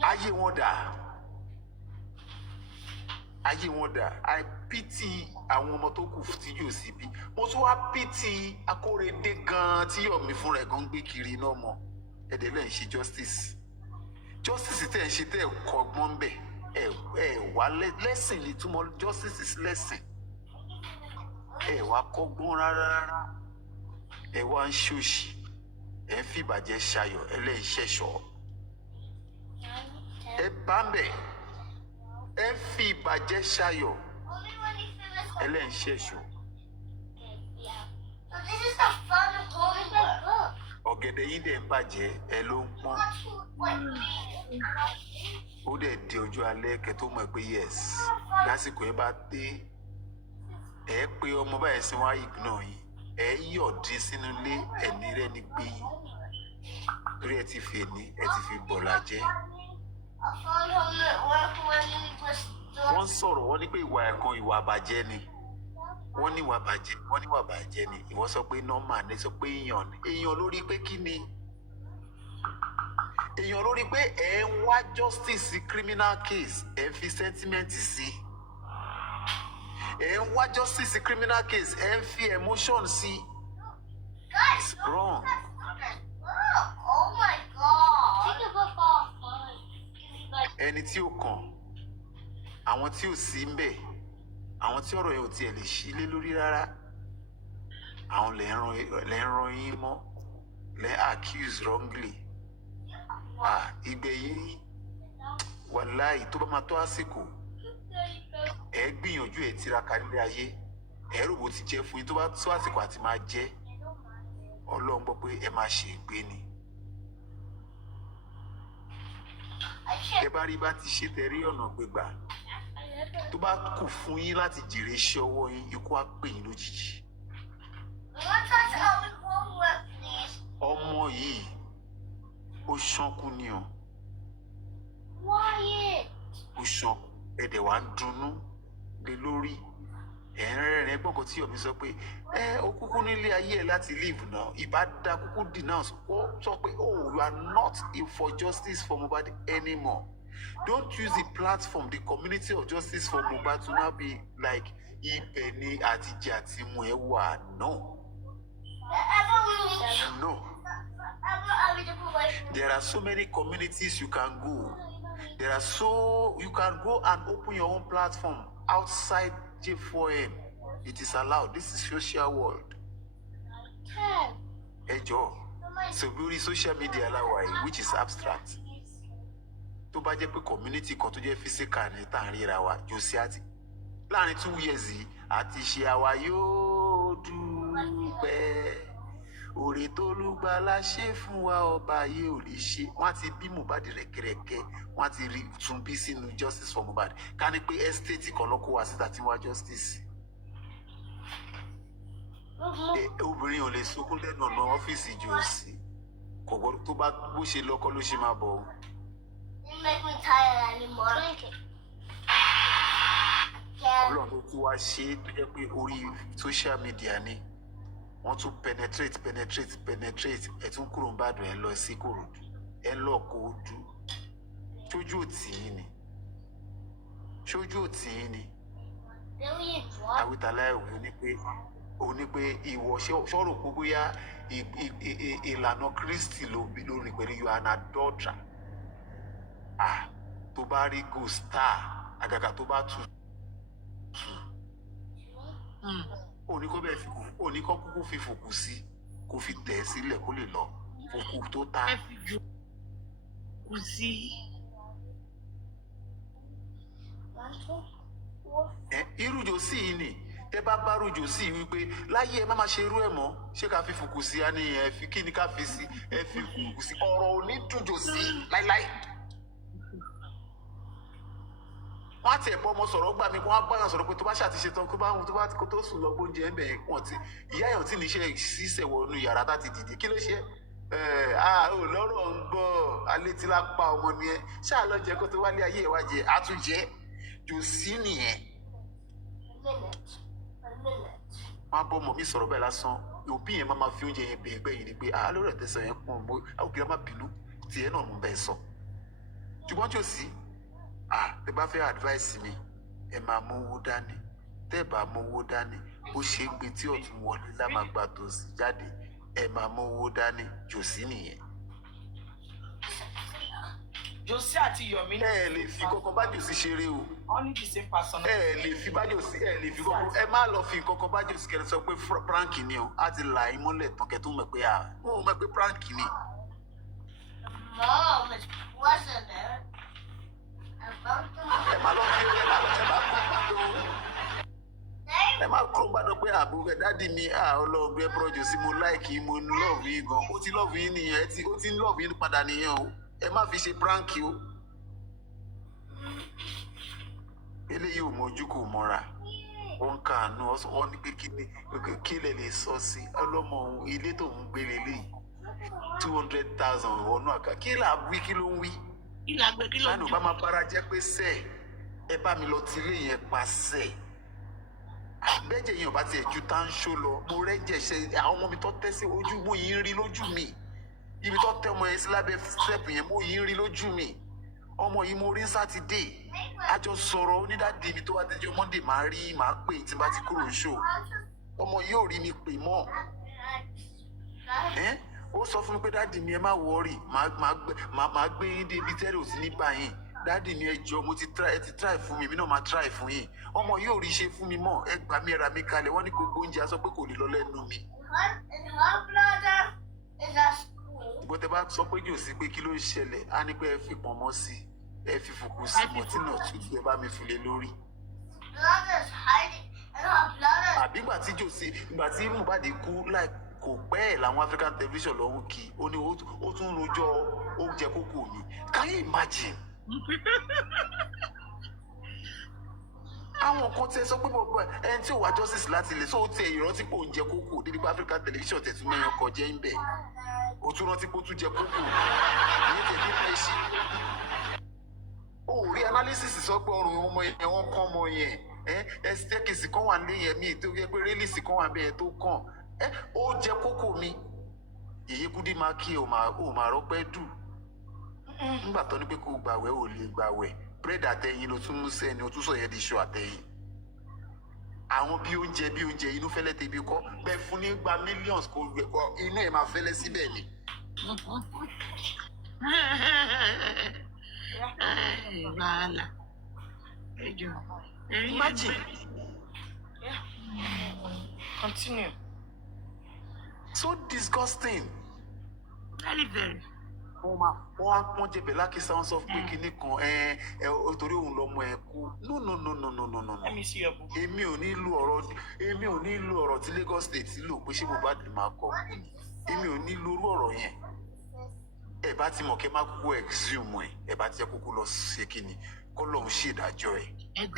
Ayé wọn dà I pity àwọn ọmọ tó kù tí jossy bí mo tún wá pity Akóredé gan tí Yomi fúnra ẹ̀ gan gbé kiri náà mọ́ ẹ̀dẹ̀ lẹ́yìn ṣe justice tẹ̀ ń ṣe tẹ̀ kọ́gbọ́n bẹ̀ ẹ̀ wá lẹ́sìn ní túmọ̀ justice is lesson ẹ̀ wá kọ́gbọ́n rárá ẹ̀ wá ń ṣòṣì ẹ̀ ń fìbàjẹ́ ṣayọ̀ ẹlẹ́yìn ṣẹ̀ṣọ́ ẹ̀ bá ń bẹ̀ ẹ̀ ń fi ìbàjẹ́ ṣayọ̀ ẹlẹ́yìn ṣẹ̀ṣọ́. Ọ̀gẹ̀dẹ̀ yín dẹ̀ ń bàjẹ́ ẹ ló ń pọ́n ó dẹ̀ di ojú alẹ́ kẹ́ tó mọ̀ pé yes lásìkò yẹn bá dé ẹ pé ọmọ báyìí sí wá ignore yín ẹ yọ̀dí sínú ilé ẹ̀ní rẹ̀ ní gbé yín torí ẹ ti fi èní ẹ ti fi bọ̀lá jẹ́. Wọ́n sọ̀rọ̀ wọ́n ní pé ìwà ẹ̀kan ìwà àbàjẹ́ ni wọ́n ní ìwà àbàjẹ́ ni ìwọ sọ pé normal ní sọ pé èèyàn lórí pé kí ni èèyàn lórí pé ẹ ń wá justice criminal case ẹ ń fi sentiment sí ẹ ń wá justice criminal case ẹ ń fi emotion sí it's wrong. Oh my God. Take a book off. Ẹni tí ó kàn àwọn tí ò sí ń bẹ̀ àwọn tí ọ̀rọ̀ yẹn ò tiẹ̀ lè ṣí lé lórí rárá àwọn lè ń ran yín mọ́ lè accuse wrongly ìgbẹ̀yìn wàláì tó bá máa tó àsìkò ẹ gbìyànjú ẹ tiraka nílé ayé ẹ rò bó ti jẹ́ fún yín tó bá tó àsìkò àti máa jẹ́ Ọlọ́run gbọ́ pé ẹ máa ṣe ìgbé ni. Ẹ bá rí bá ti ṣe tẹ̀rí ọ̀nà gbégbà tó bá kù fún yín láti jèrè iṣẹ́ ọwọ́ yín ikú á pè yín lójijì. Ọmọ yìí ó ṣánkú ni o ó ṣánkú ẹ̀dẹ̀ wá ń dunnú lé lórí ẹ̀ ń rẹ́rìn ẹgbọ́n kan tí Yomi sọ pé ó kúkú nílé ayé ẹ̀ láti leave náà ìbá dá kúkú denounce ó sọ pé you are not for justice for Mohbad anymore. Don't use the platform, the community of justice for Mohbad to now be like ibẹ̀ ni àtijọ́ àti mu ẹ̀ wà. No. There are so many communities you can go. You can go and open your own platform outside J4M. It is allowed. This is social world. Ẹ jọ̀ọ́. So lórí social media aláwa which is abstract. Tó bá jẹ́ pé community kan tó jẹ́ physical ní tá à ń ríra wa jossy àti láàrin 2 years yìí àti ṣe àwa yóò dúpẹ́ òrè tó lùgbàlà ṣe fún wa ọba yìí ò lè ṣe wọ́n ti bí Mohbad rẹ̀kẹ̀rẹ̀kẹ̀ wọ́n ti rí tún bí sínú justice for Mohbad ká ní pé estate kan lọ́kọ́ wá síta tí wọ́n wá justice. Obìnrin ò lè sunkún lẹ́nu ọ̀nà ọ́fíìsì jossy kò gbọ́dọ̀ tó bá bó ṣe lọ́kọ́ ló ṣe máa bọ̀. Make me tired anymore. Ọlọ́run tó tún wá ṣe é tó jẹ́ pé orí social media ni wọ́n tún penetrate ẹ tún kúrò ń bàdàn ẹ lọ sí Kòròdú ẹ lọ Kòròdú ṣojú òtí yín ni Awítálá ẹ̀wẹ̀ ó ní pé ìwọ ṣọ́rò pé bóyá ìlànà Kristi ló rìn pẹ̀lú you are an adulterer. Tó bá rí go star àgàgà tó bá tutù òní kọ́ kúkú fi fòkù sí kó fi tẹ̀ sílẹ̀ kó lè lọ fòkù tó ta. Kò sí. Irú jòsí yìí ni tẹ bá bárò jòsí wípé láyé ẹ má máa ṣe irú ẹ mọ́ ṣé ká fi fòkù sí á ní ẹ fi kí ni ká fi sí ẹ fi fòkù sí ọ̀rọ̀ ò ní dùn jòsí láíláí. wọ́n á tiẹ̀ bọ́ ọmọ sọ̀rọ̀ gbà mí wọ́n á báyọ̀ sọ̀rọ̀ pé tó bá ṣàtìṣe tán kó bá wọn tó bá kó tó sùn lọ gbóúnjẹ ń bẹ̀ wọ́n ti ìyá yẹn tí níṣẹ́ ṣiṣẹ́ wọnú yàrá tá ti dìde kí ló ṣe ò lọ́rọ̀ ń gbọ́ alẹ́ tí lápá ọmọ nìyẹn ṣáà lọ jẹ kó tó wálé ayé ìwà jẹ àtúnjẹ jòsí nìyẹn. wọ́n á bọ́ ọmọ mi sọ̀rọ̀ bẹ́ẹ̀ lásán òbí yẹn máa fi oúnjẹ yẹn bẹ̀ ẹgbẹ́ yìí ni pé lórí ẹ̀tẹ́sọ̀ yẹn pọ̀ mọ́ òbí má bínú tiẹ̀ náà mú bẹ́ẹ̀ sọ ṣùgbọ́n jòsí tẹ bá fẹ́ advice mi ẹ máa mówó dání tẹ bá mówó dání bó ṣe ń gbé tí ọ̀tún wọlé lámàgbà tó sì jáde ẹ máa mówó dání jòsí nìyẹn. Jossy àti Yomi. ẹ lè fi kankan bá jòsí ṣeré o. wọ́n ní the same person. ẹ lè fi bá jòsí ẹ lè fi kankan ẹ má lọ fi kankan bá jòsí kẹrẹ sọ pé prank ni o á ti là í mọ́lẹ̀ tán kẹ́ tó mọ̀ pé ó mọ̀ pé prank ni. Mom, wasn't it? ẹ má lọ fi ẹ má kúrò gbàdọ̀ pé àbúrò dádì mi ọlọ́ọ̀gbẹ́ bọ́rọ̀jù sí mo láìkì mo lọ́ọ̀bù yín gan ó ti lọ́ọ̀bù yín nìyẹn ó ti ń lọ́ọ̀bù yín padà nìyẹn o ẹ má fi ṣe prank o. eléyìí ò mọjú kò mọ́ra wọ́n ń kàánú wọ́n ní pé kí lè lè sọ sí ọlọ́mọ òun ilé tó ń gbé lélẹ́yìí 200,000 wọnú àká kí là wí kí ló ń wí. lánàá bá máa bára jẹ́ pé sẹ́ẹ̀ ẹ bá mi lọ ti ilé yẹn pa sẹ́ẹ̀ bẹ́jẹ̀ yẹn ò bá tiẹ̀ ju táńṣó lọ mo rẹ́jẹ̀ ṣe àwọn ọmọ mi tó tẹ́ sí ojú mo yìí ń rí lójú mi ibi tó tẹ́ ọmọ yẹn sí lábẹ́ step yẹn mo yìí ń rí lójú mi ọmọ yìí mo rí sátidé àjọ sọ̀rọ̀ onídàáde mi tó bá tẹ́jọ́ Monday máa pè tí n bá ti kúrò ṣó ọmọ yìí ò rí mi pè mọ́ ó sọ fún mi pé dáàdì mi ẹ má wọrí màá gbé yín dé ibi tẹ́rẹ̀ ò sí ní báyìí dáàdì mi ẹ jọ̀ọ́ mo ti try fún mi èmi náà máa try fún yín ọmọ yóò rí ṣe fún mi mọ́ ẹ gbà mí ra mi kalẹ̀ wọ́n ní gbogbo oúnjẹ aṣọ pé kò lè lọ lẹ́nu mi. bó tẹ bá sọ pé jòsí pé kí ló ń ṣẹlẹ̀ á ní pé ẹ fi pọ̀nmọ́ sí ẹ fi fòkù sí mọ̀tí náà tútù ẹ bá mi fi lé lórí. àbí ìgbà tí jòsí ìgbà tí Mohbad kú láì kò pẹ́ ẹ̀ làwọn African television lọ́hún kí ó ní ó tún rojọ́ oúnjẹ kókó mi can you imagine. àwọn kan tẹ sọ pé bọ̀bọ̀ ẹni tí ò wá justice láti lè sọ ó tẹ ìrántí pé òun jẹ kókó débi pé African television tẹ̀tún mẹ́rin ọkọ̀ jẹ́ ń bẹ̀ ó tún rántí pé ó tún jẹ kókó ìyẹn tẹ̀ nípa ẹṣin. ó rí analysis sọ pé ọrùn ọmọ yẹn wọ́n kọ́ ọmọ yẹn staircase kan wà ní ẹ̀mí tó yẹ pé rélìsì kan wà bẹ́ẹ̀ tó kàn ó jẹ kókó mi Yèyé Kúdí máa kí ò máa rọpẹ́ dù nígbà tó ní pé kó gbàwẹ̀ ò lè gbàwẹ̀ bírèdì àtẹ̀yìn ló tún mú sẹ́ni ó tún sọ yẹn di iṣu àtẹ̀yìn àwọn bí oúnjẹ inú fẹ́lẹ́ tẹbi kọ́ bẹ́ẹ̀ fún ní gba millions kó inú ẹ̀ máa fẹ́lẹ́ síbẹ̀ ni. wàhálà imagine continue. So disgusting. Very very. wọ́n jẹ̀bẹ̀ lákìsà wọn sọ pé kinní kan torí òun lọ́mọ ẹ̀ kú no. Let me see your book. èmi ò ní lo ọ̀rọ̀ tí Lagos State lò pé ṣé Mohbad máa kọ kú ni èmi ò ní lo irú ọ̀rọ̀ yẹn ẹ bá ti mọ̀ kẹ́ má kú exhume ẹ bá ti jẹ́ kókó lọ ṣe kíni kọ́ lọ́hún ṣèdájọ́ ẹ̀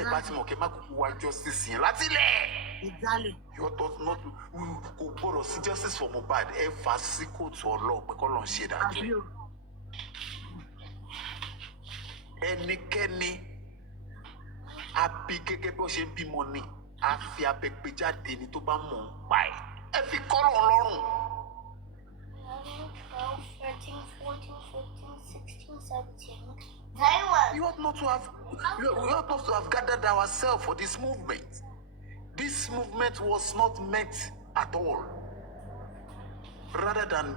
ẹ bá ti mọ̀ kẹ́ má kúkú wá justice yẹn látílẹ̀. Exactly. Your thought not kò gbọ́dọ̀ sí justice for Mohbad ẹ fà sí kóòtù Ọlọ́run pé kọ́ lọ́hún ṣèdájọ́ ẹnikẹ́ni àbí gẹ́gẹ́ bí wọ́n ṣe ń bímọ ni a fi abẹ́gbé jáde ni tó bá mọ̀ ń pa ẹ̀ ẹ fi kọ́lọ̀ ọlọ́run. 12, 13, 14, 15, 16, 17. They were. You ought not to have gathered ourselves for this movement. This movement was not meant at all. Rather than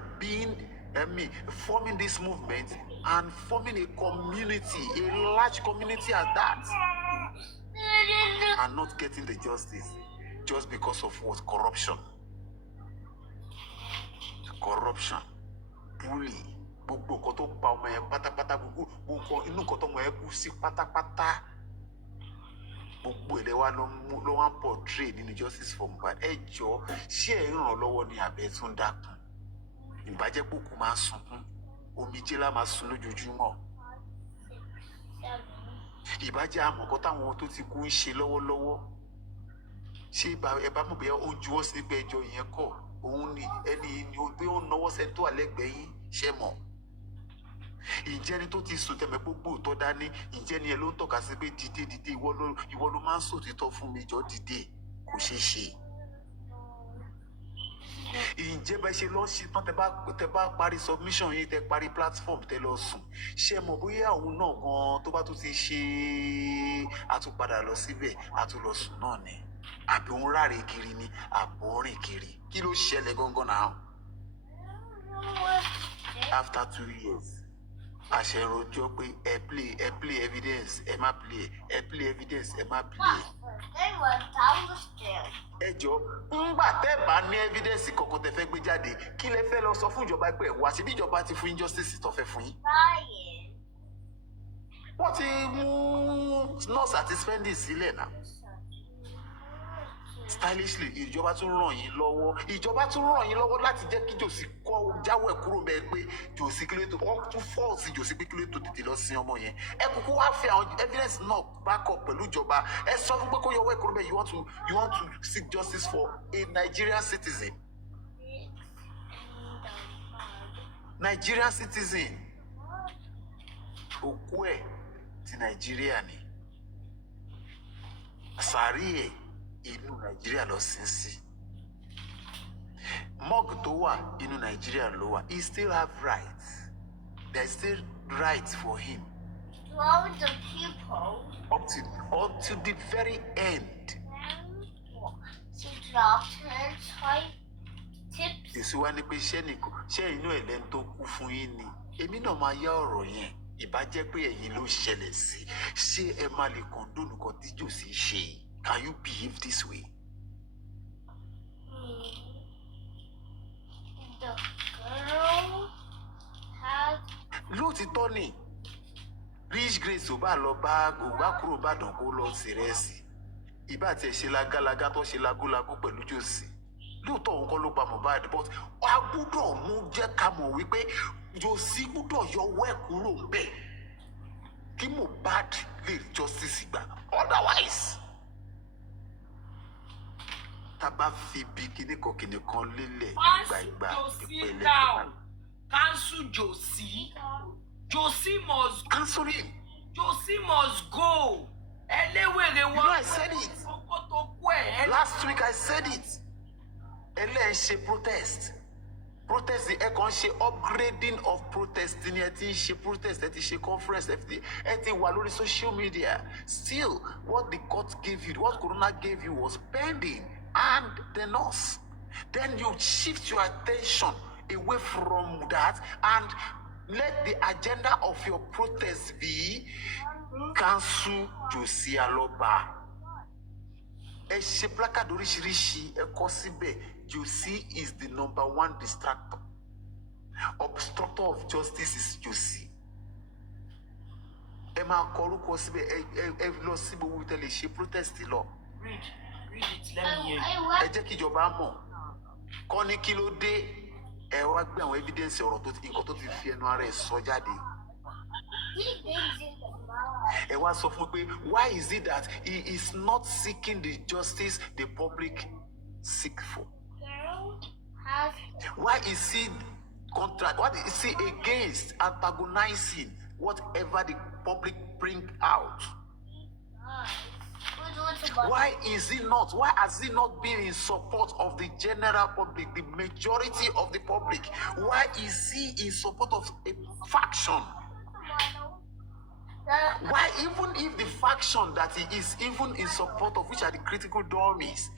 forming this movement and forming a community, a large community at that, and not getting the justice just because of what? Corruption. Corruption. Bully. Gbogbo nǹkan tó pa ọmọ yẹn pátápátá, gbogbo inú nǹkan tó ọmọ yẹn kú sí pátápátá, gbogbo èdè wa ló wá ń portray nínú justice for Mohbad. Ẹ jọ̀ọ́, ṣé ẹ ràn lọ́wọ́ ní abẹ́ tún dákun? Ìbàjẹ́ pòkù máa ń sunkún, omijé lá máa sun lójoojúmọ́. Ìbàjẹ́ àmọ̀kọ́ táwọn tó ti kú ń ṣe lọ́wọ́lọ́wọ́. Ṣé ẹ bá mọ̀ bẹ́ẹ̀ ó juwọ́ sí pé ẹjọ́ yẹn kọ̀? Òun ni ẹni ni ó gbé ó náwó sẹ́ni tó wà lẹ́gbẹ̀ẹ́ yín, ṣé mọ̀? Ìjẹ́ ni tó ti sùn tẹ̀mẹ́ gbogbo òótọ́ dání, ìjẹ́ ni ẹ ló ń tọ́ka sí pé dìde ìwọ ló máa ń sòtítọ́ fún mi, jọ dìde, kò ṣeé ṣe. Ìjẹ́ bá ṣe lọ ṣe tán tẹ bá parí submission yìí, tẹ parí platform tẹ lọ sùn, ṣé mọ̀ bóyá òun náà gan tó bá tún ti ṣe àtúpadà lọ síbẹ̀ àtúlọ sùn náà ni, àbí òun ráre kiri ni àbò rìn kiri? Kí ló ṣẹlẹ̀ gangan náà? After 2 years, àṣẹrojọ́ pé ẹ play evidence, ẹ má play, ẹ play evidence, ẹ má play. They were down the stairs. Ẹ jọ̀ọ́, ńgbà tẹ́ bá ní evidence kankan tẹ́ fẹ́ gbé jáde, kí lẹ fẹ́ lọ sọ fún ìjọba pé wá sí bí ìjọba ti fún injustice tó fẹ́ fún yín? Crying. Wọ́n ti mú nurse àti spending sílẹ̀ náà. Stylishly, ìjọba tún ràn yín lọ́wọ́ láti jẹ́ kí Jossy kọ́ jáwọ́ ẹ̀ kúrò bẹ́ẹ̀ pé Jossy kílódé wọ́n tún fọ́ọ̀ sí Jossy pé kílódé tó tètè lọ sí ọmọ yẹn. Ẹ kúkú wá fi àwọn evidence náà back up pẹ̀lú ìjọba. Ẹ sọ fún pé kó yọwọ́ ẹ̀ kúrò bẹ́ẹ̀. You want to seek justice for a Nigerian citizen. Nigerian citizen. Òkú ẹ̀ ti Nàìjíríà ni. Sàárì ẹ̀ inú Nàìjíríà lọ sí. Morgue tó wà inú Nàìjíríà ló wà. He still have rights. There is still rights for him. To all the people. Up to the very end. She dropped her tips. Èso wa ni pé ṣé inú ẹ̀ lẹ́nu tó kú fún yín ni? Èmi náà máa yá ọ̀rọ̀ yẹn. Ìbá jẹ́ pé ẹ̀yin ló ṣẹlẹ̀ sí. Ṣé ẹ máa lè condone nǹkan tí Jossy ṣe? Can you behave this way? The girl had. Lóòtítọ́ ni Rich Grace ò bá lọ bá kúrò Ìbàdàn kó lọ sírẹ́sì. Ìbá tiẹ̀ ṣe lágálágá tó ṣe lágólágó pẹ̀lú Jossy. Lóòótọ́ òun kọ́ ló pa Mohbad, but a gbúdọ̀ mú jẹ́ ká mọ̀ wípé Jossy gbúdọ̀ yọwọ́ ẹ̀ kúrò ńbẹ̀ kí Mohbad lè justice gbà. Otherwise, tá bá fi bí kíní kan lélẹ̀ ìgbà ìpele. Cancel Jossy. Jossy must cancel him. Jossy must go. I said it. Last week I said it. Ṣe protest. Protest the ṣe upgrading of protesting. Ṣe protest, ṣe conference, wà lórí social media. Still, what the court gave you, what Corona gave you was pending. And the nurse. Then you shift your attention away from that and let the agenda of your protest be cancel Jossy aloba. Ẹ ṣe placard oríṣiríṣi, ẹ kọ síbẹ̀. Jossy is the #1 distractor. Obstructor of justice is Jossy. Ẹ máa kọ orúkọ síbẹ̀, ẹ lọ sí gbogbo tẹ́lẹ̀ ṣe protest lọ. Read it, let me hear. Ẹ jẹ́ kí ìjọba mọ̀. Kọ́ ní kí ló dé. Ẹ wá gbé àwọn evidence ọ̀rọ̀ nǹkan tó ti fi ẹnu ara ẹ̀ sọ jáde. Ẹ wá sọ fún pé why is it that he is not seeking the justice the public seek for? Why is he against antagonizing whatever the public bring out? Why is he not? Why has he not been in support of the general public, the majority of the public? Why is he in support of a faction? Why, even if the faction that he is even in support of, which are the critical dummies,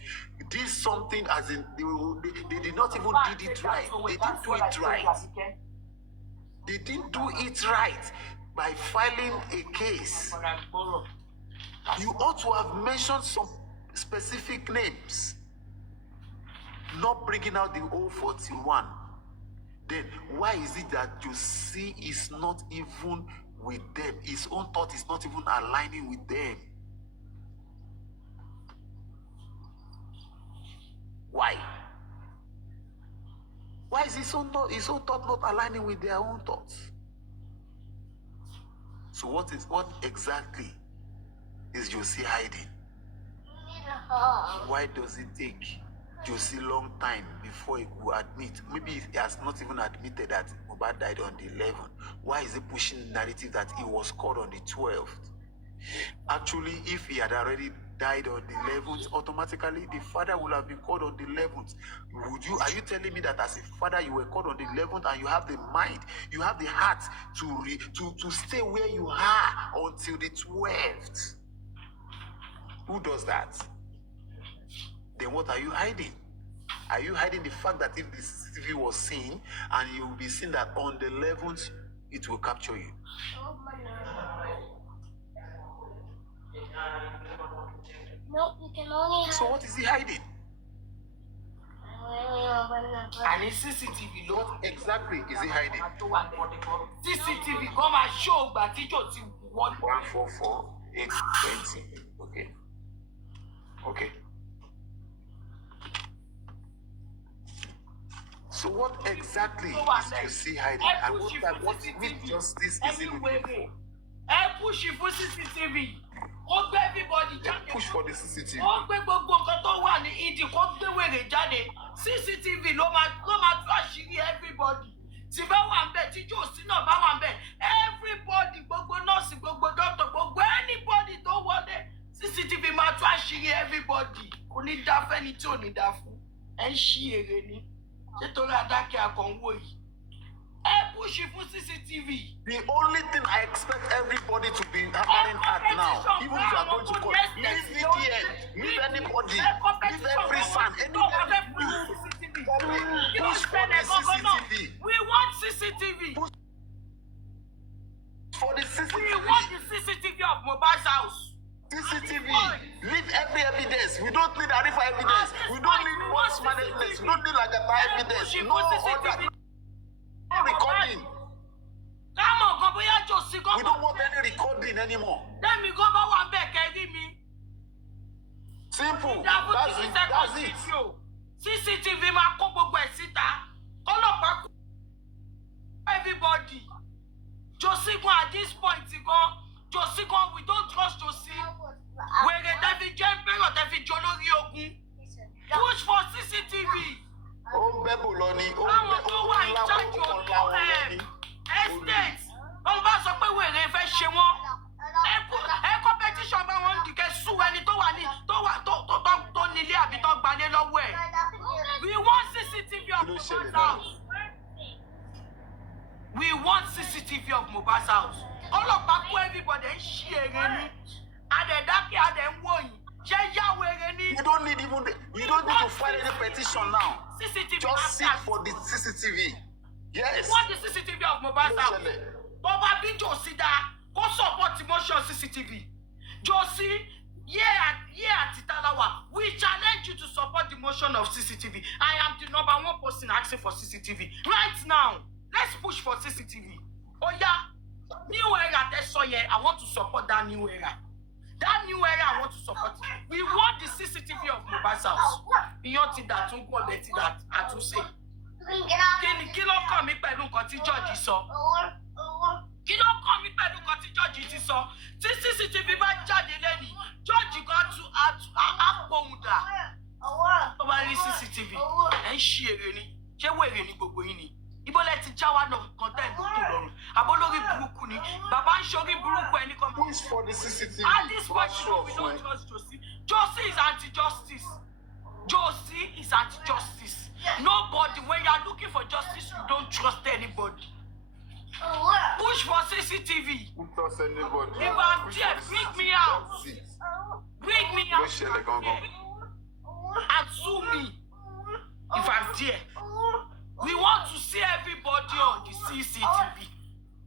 did something as in they did not even do it right. They didn't do it right. They didn't do it right by filing a case. You ought to have mentioned some specific names, not bringing out the old 41. Then why is it that jossy is not even with them? His own thought is not even aligning with them. Why? Why is his own thought not aligning with their own thoughts? So what exactly is jossy hiding? Why does it take jossy long time before he could admit? Maybe he has not even admitted that Mohbad died on the 11th. Why is he pushing the narrative that he was caught on the 12th? Actually, if he had already died on the 11th, automatically the father would have been caught on the 11th. Are you telling me that as a father you were caught on the 11th and you have the mind, you have the heart to stay where you are until the 12th? Who does that? Then what are you hiding? Are you hiding the fact that if the CCTV was seen and you will be seen that on the 11th it will capture you? No, you can only So what is he hiding? And his CCTV, What exactly is he hiding? CCTV, come and show, but it was 144 820. Okay. Okay. So what exactly is jossy hiding? And which justice is he looking for? Push it for CCTV. Everybody Push for the CCTV. CCTV ló máa tú àṣírí everybody. Tí bá wà ń bẹ̀, tí jossy náà bá wà ń bẹ̀, everybody, gbogbo nọ́ọ̀sì, gbogbo doctor, gbogbo anybody tó wọlé, CCTV máa tú àṣírí everybody. Kò ní dá fẹ́ni tí ò ní dá fún. Ẹ ń ṣí èrè ni. Ṣé torí adákẹ́ akọ̀ǹwò yìí? Push it for CCTV. The only thing I expect everybody to be hammering at now, even if you are going to court, leave VDN, leave anybody, leave every fan, anybody, push for the CCTV. We want CCTV. Push for the CCTV. We want the CCTV of Mohbad's house. CCTV, leave every evidence. We don't need Arifa evidence. We don't need what's management. We don't need like a evidence. No other. No recording. We don't want any recording anymore. Let me go back one back, me. Simple. That's it. CCTV ma kó gbogbo ẹ̀ síta. Ọlọ́pàá kó everybody. Jossy at this point, Jossy, we don't trust Jossy. Wèrè tẹ́fi jẹ́ pẹ́rọ̀ tẹ́fi jọ lórí ogun. Push for CCTV. Ó bẹ́bù lọ ni. Àwọn tó wà ìjájú ọ̀dọ́ estate. Wọ́n bá sọ pé wèrè fẹ́ ṣe wọ́n. Ẹ competition bá wọn dìkẹ́ sú ẹni tó wà ní tó nílé àbí tó gbalé lọ́wọ́ ẹ̀. We want CCTV of Mohbad's house. We want CCTV of Mohbad's house. Ọlọ́pàá kó everybody ń ṣí èrè ni. Adẹ̀dákẹ́ adẹ̀ ń wò yìí. Ṣé yáwó èrè ni? You don't need to file any petition now. CCTV. Just sit for the CCTV. Yes. We want the CCTV of Mohbad's house. Bọ́bá bí jossy dá, kó support motion CCTV. Jossy, àti Talawa, we challenge you to support the motion of CCTV. I am the #1 person asking for CCTV. Right now, let's push for CCTV. Oh yeah, new era, I want to support that new era. That new era, I want to support it. We want the CCTV of Mohbad's house. Beyond that, don't go let that at to say. Kí ló kàn mí pẹ̀lú nǹkan tí George sọ? Kí ló kàn mí pẹ̀lú nǹkan tí George ti sọ? Tí CCTV bá jáde lẹ́nìí, George kan tún àpòhùn dà. Ó bá rí CCTV, ẹ̀ ń ṣí èrè ni. Ṣé wèrè ni gbogbo yín ni? Ibo lẹ ti já wa náà kan tẹ̀ lókè lọ́rùn. Àbó lórí burúkú ni. Bàbá ń ṣorí burúkú ẹni kan. push for the CCTV. At this point, we don't trust Josie. Josie is anti-justice. Josie is anti-justice. Nobody, when you are looking for justice, you don't trust anybody. Push for CCTV. Who trust anybody? If I'm there, bring me out. Bring me out. And sue me. If I'm there. We want to see everybody on the CCTV.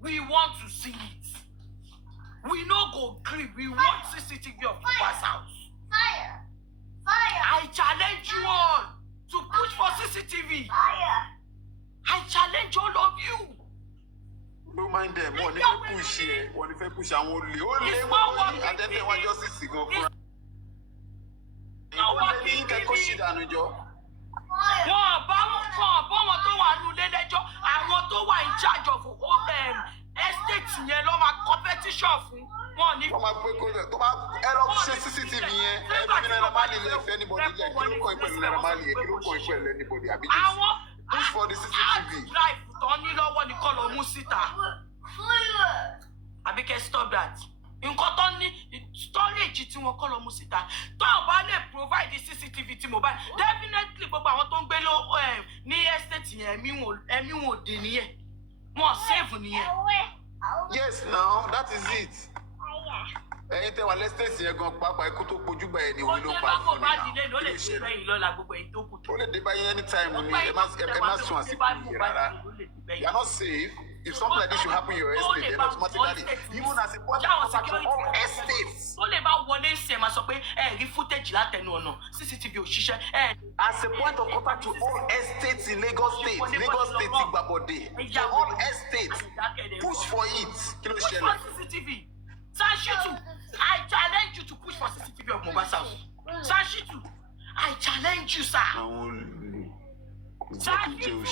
We want to see it. We no go green. We want CCTV of Papa's house. Fire! I challenge you all to push for CCTV. I challenge all of you. Don't mind them. One if they push here, one if they push and only and then they want justice to go for. Only can push it down with you. Wọ́n bá wọn tó wà nílé lẹ́jọ́, àwọn tó wà in charge of estate yẹn ló máa competition fún wọn ní. Wọ́n máa pé kó lẹ̀ tó bá ẹ lọ ṣe CCTV yẹn ẹbí Naira Marley lè fẹ́ anybody lẹ̀ kí ló kàn pẹ̀lú Naira Marley yẹn kí ló kàn pẹ̀lú anybody àbí push for the CCTV. Drive tó ní lọ́wọ́ ní kọ́ lọ mú síta. Àbíkẹ́ stop that. Nǹkan tó ní storage tí wọ́n kọ́ lọ mú síta. Tó o bá lè provide CCTV tí mo bá definitely gbogbo àwọn tó ń gbé ló ní estate yẹn ẹ̀mí wọn ò dé nìyẹn. Wọ́n save nìyẹn. Yes, now that is it. Ẹyin tẹ wà lẹ́sítẹ̀sì yẹn gan pàápàá ikú tó pojú gbà ẹ̀ ni òun ló pa fún mi náà. Ó lè dé báyìí lọ́la gbogbo èyí tó kù. Ó lè dé báyìí anytime ni ẹ má sún àsìkò yìí rárá. You are not safe. If something like this should happen in your estate, then automatically, even as a point of contact to all estates. Ó lè bá wọlé ṣe máa sọ pé rí footage látẹnu ọ̀nà CCTV ò ṣiṣẹ́. As a point of contact to all estates in Lagos State Igbabode, for all estates, push for it. Kí ló Push ṣẹlẹ̀? for CCTV. Sashitu, I challenge you to push for CCTV of Mohbad's house. Sashitu, I challenge you, sir. Sashitu,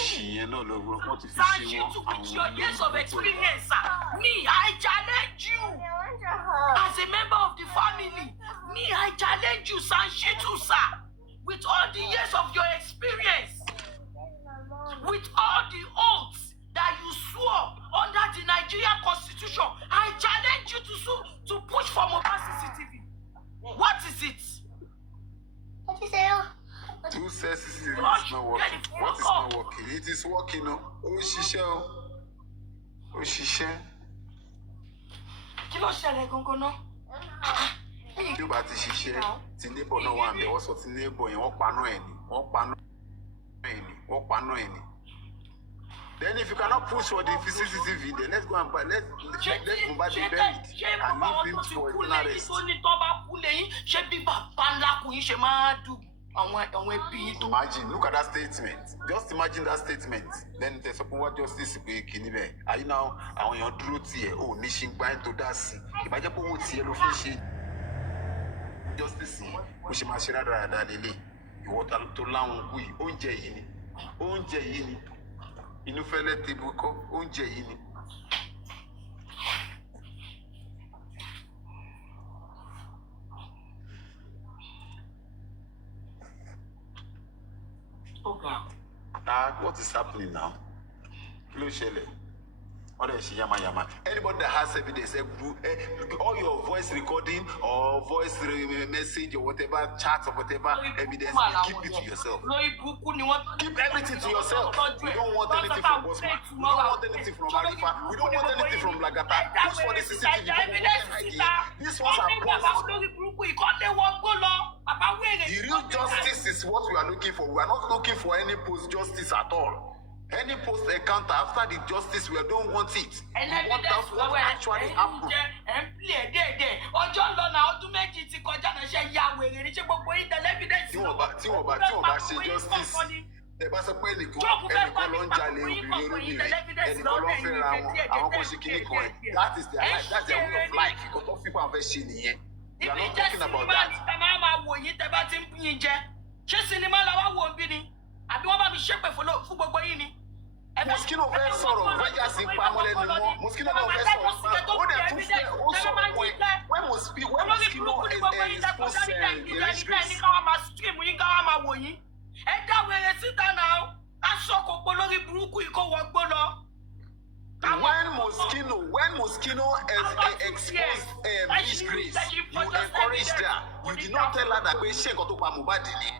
with your years of experience, sir. Me, I challenge you. As a member of the family, me, I challenge you, Sashitu, sir. With all the years of your experience, with all the oaths that you swore under the Nigerian Constitution, I challenge you to push for Mohbad's CCTV. What is it? What is it? Who says CCTV is not working? What is not working? It is working, no? Ó ṣiṣẹ́ o. Ó ṣiṣẹ́. Kí ló ṣẹlẹ̀ gangan náà? Tí ó bá ti ṣiṣẹ́, tí neighbor náà wà ń bẹ̀, wọ́n sọ tí neighbor yẹn wọ́n paná ẹ̀ ni. Wọ́n paná ẹ̀ ni. Then if you cannot push for the CCTV, then let's go and buy. Let's Mohbad be buried and leave him for eternal rest. Imagine, look at that statement. Just imagine that statement. Then there's something what justice be kinibe. Are you now? Àwọn èèyàn dúró tiẹ̀, ó ní ṣe ń gbá ẹ̀ tó dá sí. Ìbájẹ́ pé owó tiẹ̀ ló fi ṣe justice yìí. Ó ṣe máa ṣe rádaràda lélẹ̀. Ìwọ tó láwọn kú yìí, oúnjẹ yìí ni. Inú fẹ́lẹ́ tèbú kọ́, oúnjẹ yìí ni. What is happening now? Kí ló ṣẹlẹ̀? What is yama? Anybody that has evidence, all your voice recording or voice message or whatever, chat or whatever evidence, keep it to yourself. Keep everything to yourself. We don't want anything from Bosman. We don't want anything from Arifa. We don't want anything from Lagata. Push for the CCTV. These ones are posts. The real justice is what we are looking for. We are not looking for any post justice at all. Any post encounter after the justice, we don't want it. We want that what actually happened. Tí wọ́n bá ṣe justice, ẹ bá sọ pé ẹnìkan ló ń jalè obìnrin, ẹnìkan ló ń fẹ́ ra wọn, àwọn kan ṣe kíní kan ẹ̀. That is their life, that's their way of life. Ìkọ́ tó fipá fẹ́ ṣe nìyẹn. We are not talking about that. Mosquito fẹ́ sọ̀rọ̀ bẹ́jà sí pamọ́ lẹ́nu mọ́. Mosquito náà fẹ́ sọ̀rọ̀ ó dẹ̀ tún fẹ́ ó sọ fún ẹ. When Mosquito expose Moschino exposed Rich Grace. You encouraged her. You did not tell her that she got to pa Mohbad ni.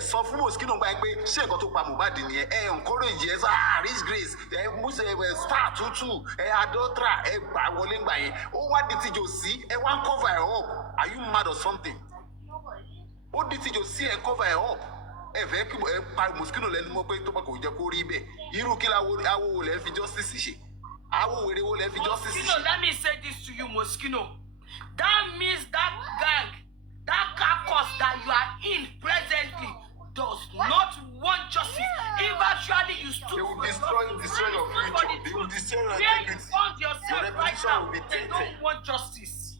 Sọ fún Moschino gba pé ṣé nǹkan tó pa Mohbad ni encourage ẹ Rich Grace muse star tutu adulterer gbà wọlé gbà yẹn ó wá di ti jossy wá cover her up. Are you mad or something? Ó di ti jossy cover her up. Fẹ́ kí pa Moschino lẹ́nu mọ́ pé tó bá kò jẹ́ kó rí bẹ́ẹ̀ irú kí awo lẹ́ fi justice ṣe awo wèrè wo lẹ́ fi justice ṣe. Moschino, let me say this to you, Moschino. That means that gang, that carcass that you are in presently does not want justice. If actually you stood they will for destroy your future. They will destroy your integrity. you found yourself right reputation now, will be they tainted. don't want justice.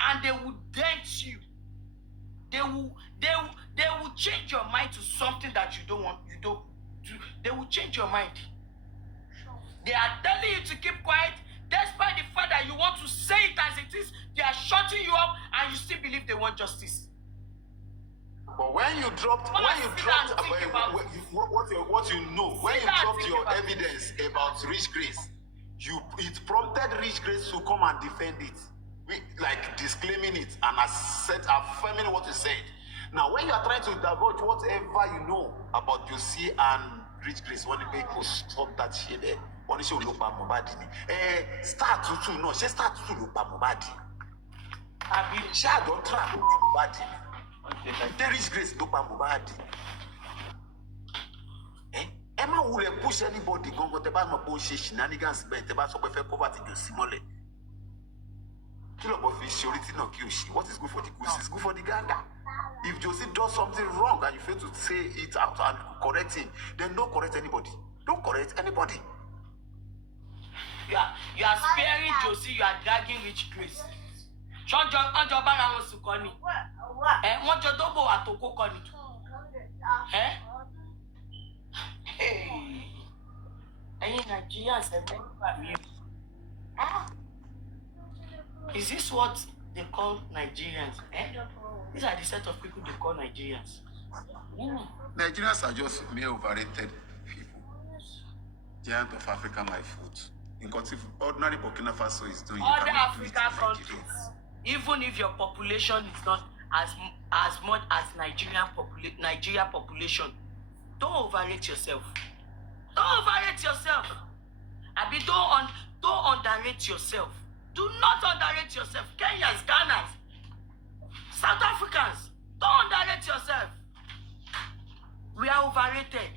And they will dent you. They will change your mind to something that you don't want. They will change your mind. They are telling you to keep quiet, despite the fact that you want to say it as it is. They are shutting you up, and you still believe they want justice. But when you dropped what you know, when you dropped your evidence about Rich Grace, it prompted Rich Grace to come and defend it, like disclaiming it and affirming what you said. Now, when you are trying to divulge whatever you know about jossy and Rich Grace, when you make stop that shit there, when you say aloba Mohbad ni, start to no, she start to aloba Mohbad. She don't try to Mohbad. The Rich Grace aloba Mohbad. Emma will push anybody go go teba no bullshit shenanigans be teba so pe fe cover ti jossy mole. Kill up of security no kill she. What is good for the goose is good for the gander. If jossy does something wrong and you fail to say it out and correct him, then don't correct anybody. Don't correct anybody. You are sparing jossy, you are dragging Rich Grace. Ọjọ́ bára wọn sùn kọ́ ni. Wọ́n jọ dóbò àtòkò kọ́ ni. Ẹ̀yin Nigerians nígbà mí. Is this what they call Nigerians? These are the set of people they call Nigerians. Nigerians are just mere overrated people. Giant of Africa, my foot. In ordinary Burkina Faso is doing. Other African countries, even if your population is not as much as Nigeria population, don't overrate yourself. Don't overrate yourself. Abi, don't underrate yourself. Do not underrate yourself. Kenyans, Ghanas, South Africans, don't underrate yourself. We are overrated.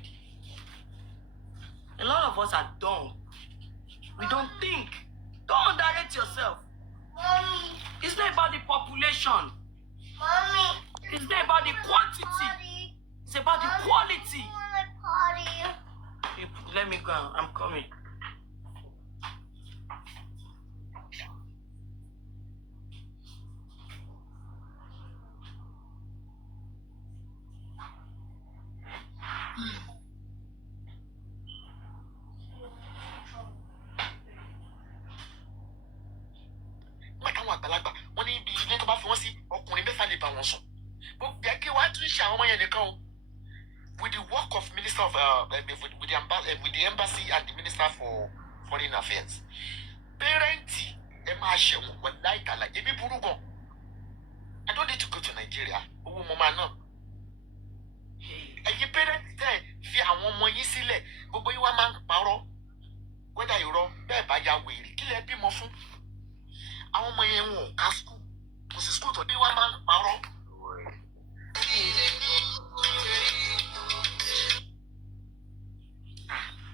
A lot of us are dumb. We don't think. Don't underrate yourself. Mommy. It's not about the population. Mommy. It's not about the quantity. It's about the quality. Let me go. I'm coming. Àgbàlagbà wọn ní ibi ilé tó bá fi wọn sí ọkùnrin mẹ́fà lè bá wọn sùn. Gbogbo ẹgbẹ́ wa tún ṣe àwọn ọmọ yẹn nìkan o. With the work of Minister of with the embassy and the Minister for Foreign Affairs, parents ẹ máa ṣẹ̀wọ̀n wọn láìkàlà ebi burú gan. I don't need to go to Nigeria. Owó mo máa ná. Ẹ̀yin parents tẹ̀ fi àwọn ọmọ yín sílẹ̀ gbogbo yín wá máa ń parọ́. Wẹ́dà irọ́ bẹ́ẹ̀ bá ya wèrè kí lẹ bímọ fún. Àwọn ọmọ yẹn wọn ò ká skul kò sí skul tó bí wọ́n máa ń parọ́.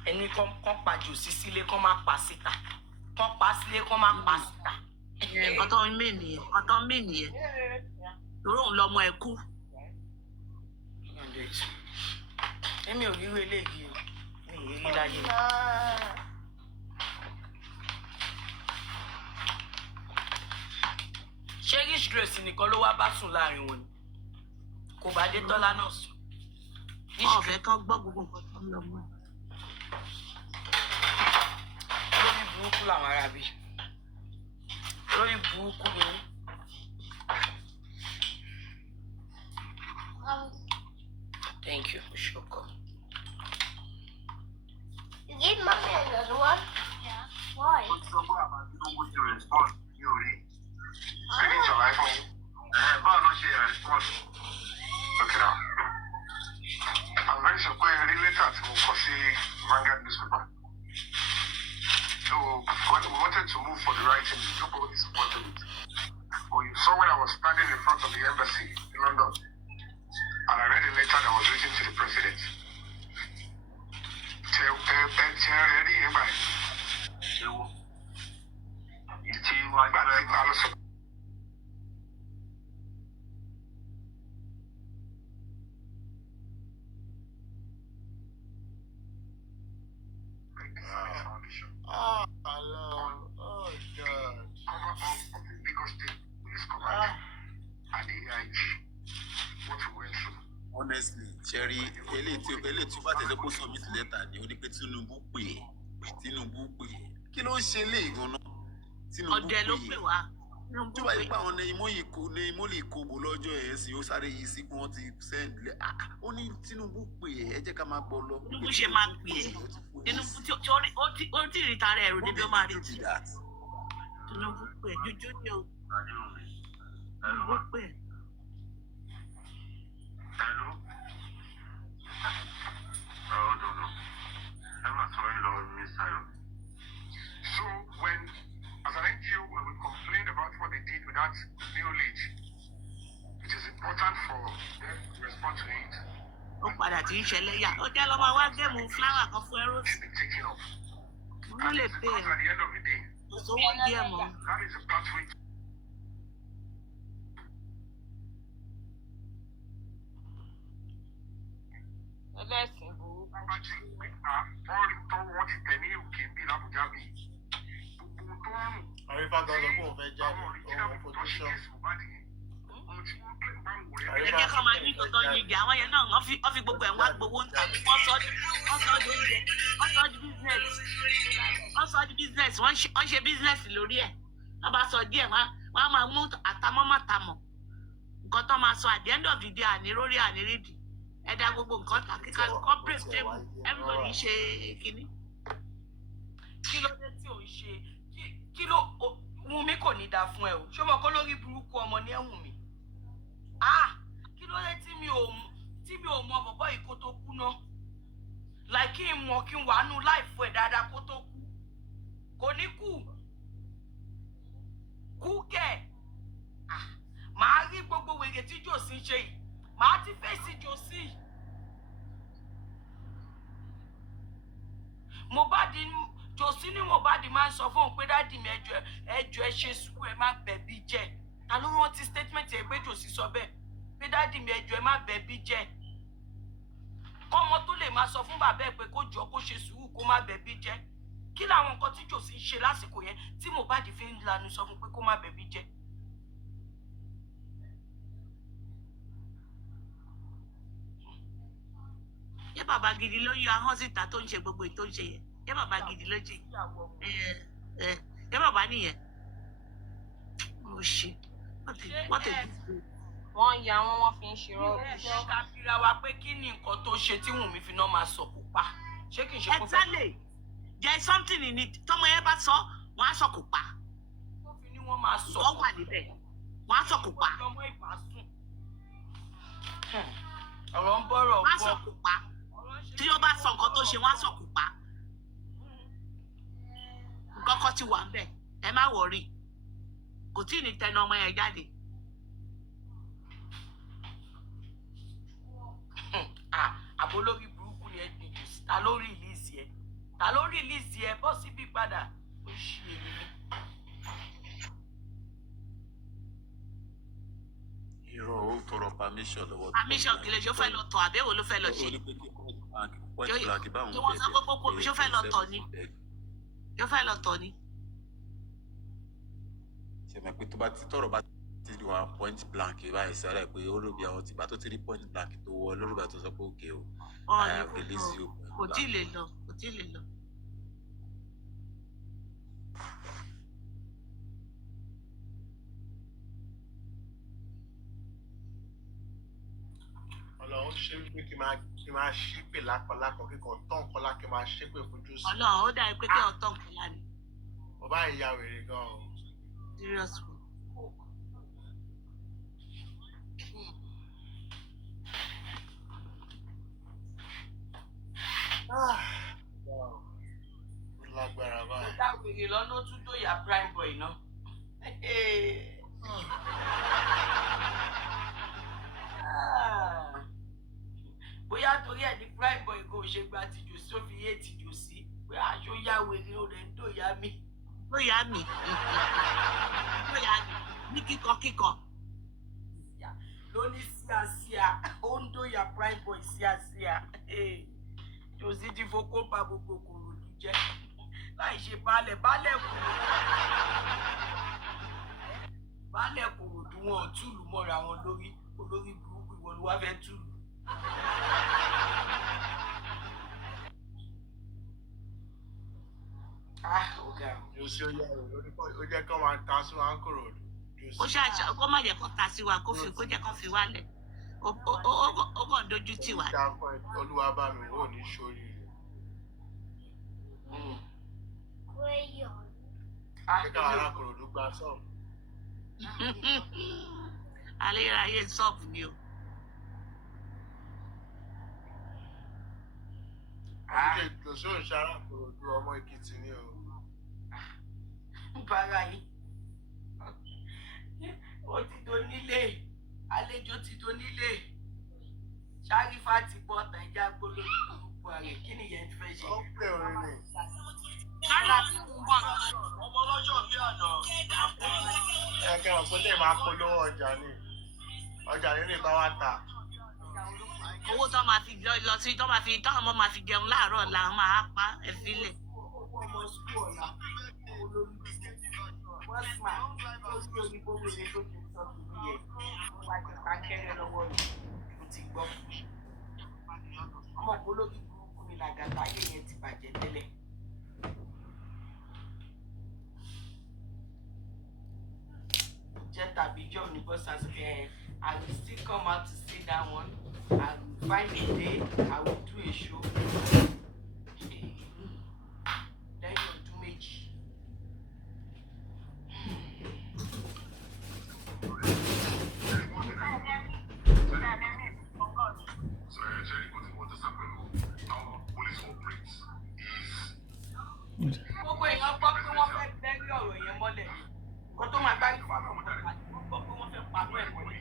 Ẹni kan pa jossy sílé kan máa pa síta. Kan pa sílé kan máa pa síta. Ọ̀tọ̀ mí nìyẹn. Torí òun lọmọ ẹ kú. Èmi ò rí eléyìí o. Mi ò rí láyé. Ṣé Rich Grace nìkan ló wá bá sùn láàrin wọn ni? Kò bá dé Tọ́lá náà sùn. Wọ́n fẹ́ kán gbọ́ gbogbo nǹkan tó ń lọ mọ́. Lórí burúkú làwọn ará bí. Lórí burúkú ni. Thank you, Shoko. You gave mommy another one? Yeah. Why? boss. Okay now. I'm very surprised later to see Vanguard newspaper. So when we wanted to move for the right thing, nobody supported it. But you saw when I was standing in front of the embassy in London, and I read a letter that was written to the president. Oh, hello. Oh, God. Cover up of the Lagos State Police Command and the AIG. What we went through. Honestly, Cherry, eléyìí tí bá tẹ̀sẹ̀ kó submit letter ni ó ní pé Tinubu pè é. Kí ló ń ṣe léyìí gan-an? Tinubu Ọdẹ ló pè wá. Tó bá yẹ pé àwọn imú lè kó bò lọ́jọ́ ẹ̀ sì ó sáré yìí sí kí wọ́n ti send lẹ̀. Ó ní Tinubu pè é, ẹ jẹ́ ká máa gbọ́ lọ. Tinubu ṣe máa pè é. Tinubu tí ó ti rí tara ẹ̀rù níbi ó máa rí. Tinubu pè é, jújú ni o. Tinubu pè é. Hello? No. I'm not sorry, Lord, Miss Simon. So, as an NGO, when we complained about what they did with that new lead, it is important for them to respond to it. Ó padà tí ń ṣẹlẹ̀ yá. Ó jẹ́ lọ́mọ wá géèmù fúláwà kan fún ẹrú. It's been taken off. Wọ́n lè pè Because é. at the end of the day, Kò sówó díẹ̀ mọ́. that is a pathway to ẹlẹ́sìn burúkú. wọ́n rí tọ́ wọ́n ti tẹ̀ ní òkè bí l'Abuja bí. Gbogbo tó ń rùn. Àrífà gan sọ pé òun fẹ́ jáde. Àwọn original Òun tó fojú ṣe sọ. Jésù bá nìyẹn. Ohun tí wọ́n kẹ́ bá ń wò rẹ̀. Ẹ jẹ́ ká máa ní nǹkan tó ń yege. Àwọn yẹn náà wọ́n fi gbogbo ẹ̀ wá gbowó ń ta. Wọ́n sọ ọ́ di oúnjẹ. Wọ́n sọ ọ́ di business. Wọ́n ṣe business lórí ẹ̀. Wọ́n bá sọ díẹ̀ wọ́n á máa mú àtàmọ́. Nǹkan tó máa sọ at the end of the day ànírórí ànírídì. Ẹ dá gbogbo nǹkan tà kíkà corporate table everybody ṣe kínní. Kí ló dé tí ò ń ṣe? Kí ló Wùnmí kò ní dáa fún ẹ o? Ṣé o mọ̀ kó lórí burúkú ọmọ ní ẹ̀wùn mi? Kí ló dé tí mi ò mọ bọ̀bọ́ yìí kó tó kú ná? Láì kí n mọ̀ kí n wà nú láìfọ ẹ̀ dáadáa kó tó kú. Kò ní kú. Kú kẹ̀. Màá rí gbogbo wèrè tí Jòsí ń ṣe yìí. Màá ti fèsì Jòsí. Jòsí ní Mohbad máa ń sọ fún òun pé dáàdì mi ẹjọ́ ẹ ṣe sùúrù ẹ má bẹ̀bí jẹ́. Ta ló rántí statement ẹ pé Jòsí sọ bẹ́ẹ̀ pé dáàdì mi ẹjọ́ ẹ má bẹ̀bí jẹ́. Kọ́mọ tó lè máa sọ fún bàbá ẹ pé kó jọ kó ṣe sùúrù kó má bẹ̀bí jẹ́. Kí làwọn nǹkan tí Jòsí ń ṣe lásìkò yẹn tí Mohbad fi ń lanu sọ fún pé kó má bẹ̀bí jẹ́. Ṣé bàbá gidi ló yọ ahọ́n síta tó ń ṣe gbogbo ètò ń ṣe yẹn? Ṣé bàbá gidi ló jẹ? Ṣé bàbá nìyẹn? Mo ṣe. Wọ́n ya wọ́n fi ń ṣe rọ́ọ̀bì. Ká fira wa pé kí ni nǹkan tó ṣe tí Wùnmí fi náà máa sọ kò pa? Ṣé kì í ṣe kó fẹ́? Exactly. There is something in it. Tọ́mọ yẹn bá sọ, wọ́n á sọ kò pa. Tó fi ní wọ́n máa sọ. Wọ́n wà níbẹ̀. Wọ́n á sọ kò pa. Ọmọ ìbá sùn. Ọ̀rọ̀ ń bọ̀rọ̀ Wọ́n á sọ kò pa. Tí wọ́n bá sọ nǹkan tó ṣe, wọ́n á sọ kò pa. Kọ́kọ́ ti wà ń bẹ̀. Ẹ má wọ̀rí. Kò tí ì ní tẹnu ọmọ yẹn jáde. Àbó lórí burúkú ni ẹ ní Jòsí. Ta ló rìlíìsì ẹ? Ta ló rìlíìsì ẹ? Bọ́ síbí padà. Ó ṣe èmi ni. Irọ́ ó tọrọ permission lọ́wọ́. Permission kìlẹ̀ ṣó fẹ́ lọ tọ̀ àbẹ́wò ló fẹ́ lọ ṣe. Ó ní pé kí point blank báwọn Ṣé wọ́n sọ pé kókó ṣó fẹ́ lọ tọ̀ ni? Ṣó fẹ́ lọ tọ̀ ni? Ṣé mọ̀ pé tó bá ti tọrọ bá ti di wọn point blank báyìí sára ẹ̀ pé ó lóbi àwọn tìgbà tó ti rí point blank tó wọ lórúkọ tó sọ pé òkè o. I have released you. Kò tí ì lè lọ. Kò tí ì lè lọ. Ọlọ́run ṣe wípé kí n máa ṣípè lákọ̀lákọ̀ kíkan tán kọ́lá kí n máa ṣépè fún Jòsí. Ọlọ́run ó dàbí pé kí ọ̀tọ̀ nǹkan lá ni. Bàbá ìyá wèrè gan-an. Serious. Wow. Lágbára Ó báyìí. dá wèrè lọ́nà ó tún tó ya prime boy náà. Bóyá torí ẹ̀ ní prime boy kò ṣe gba tìjò sí ó fi yé tìjò sí pé aṣọ yá wèrè ó rẹ̀ ń dò yá mi. Ó yá mi. Ó yá mi. Ní kíkọ. Ló ní síàsíà ó ń dòyà prime boy síàsíà. Jòsí ti fokó ba gbogbo Kòròdú jẹ́ láì ṣe baálẹ̀ Kòròdú wọn ò túlù mọ́ra wọn lórí olórí burúkú ìwọ ló wá fẹ́ túlù. Ọ̀gá. Jòsí ó yá rẹ̀ lórí ó jẹ́ kí wọ́n máa ta sí wa ń Kòròdú. Ó ṣàṣà kó má jẹ́ kó ta sí wa kó jẹ́ kó fi wálẹ̀. Ó kàn dojú tì wá. Olúwa bá mi wò ní sórí rẹ̀. Crayon. Ṣé káwọn ará Kòròdú gba sọ́ọ̀bù? Aléráyé sọ́ọ̀bù ni o. Jòsí ò ń ṣará Kòròdú ọmọ Èkìtì ni o. Bára yìí. Ó ti do nílé. Àlejò ti do nílé. Ṣárífà ti bọ́ ọ̀tà ìjà gbólóhùn gbogbo ààrẹ kí nìyẹn fẹ́ ṣe. Ó pè orin ni. Ọmọ ọlọ́jọ́ bí àná. Ẹ̀kẹ́ wọn kó lè máa polówó ọjà ni. Ọjà nínú ìbá wa ta. Owó tó máa fi lọ sí táwọn ọmọ máa fi jẹun láàárọ̀ la máa pa ẹ̀fílẹ̀. Owó ọmọ sukú ọ̀la olórí wọ́n sì máa lórí òyìnbó wèrè tó ti sọ kìíní yẹn wọ́n wá ti pa kẹ́rẹ́ lọ́wọ́ rẹ̀ ló ti gbọ́. Ọmọ olórí burúkú ni làgàtà ayé yẹn ti bàjẹ́ tẹ́lẹ̀. Jẹ́ tàbí jọ́ ní bọ́sàs I will still come out to see that one. I will find a day. I will do a show. Lẹ́yìn ọdún méjì. Gbogbo èèyàn gbọ́ pé wọ́n fẹ́ bẹ́rí ọ̀rọ̀ yẹn mọ́lẹ̀. Nǹkan tó máa bá ìfọ̀ àwọn ọmọ ìpàdé wọ́n gbọ́ pé wọ́n fẹ́ panú ẹ̀ mọ́lẹ̀.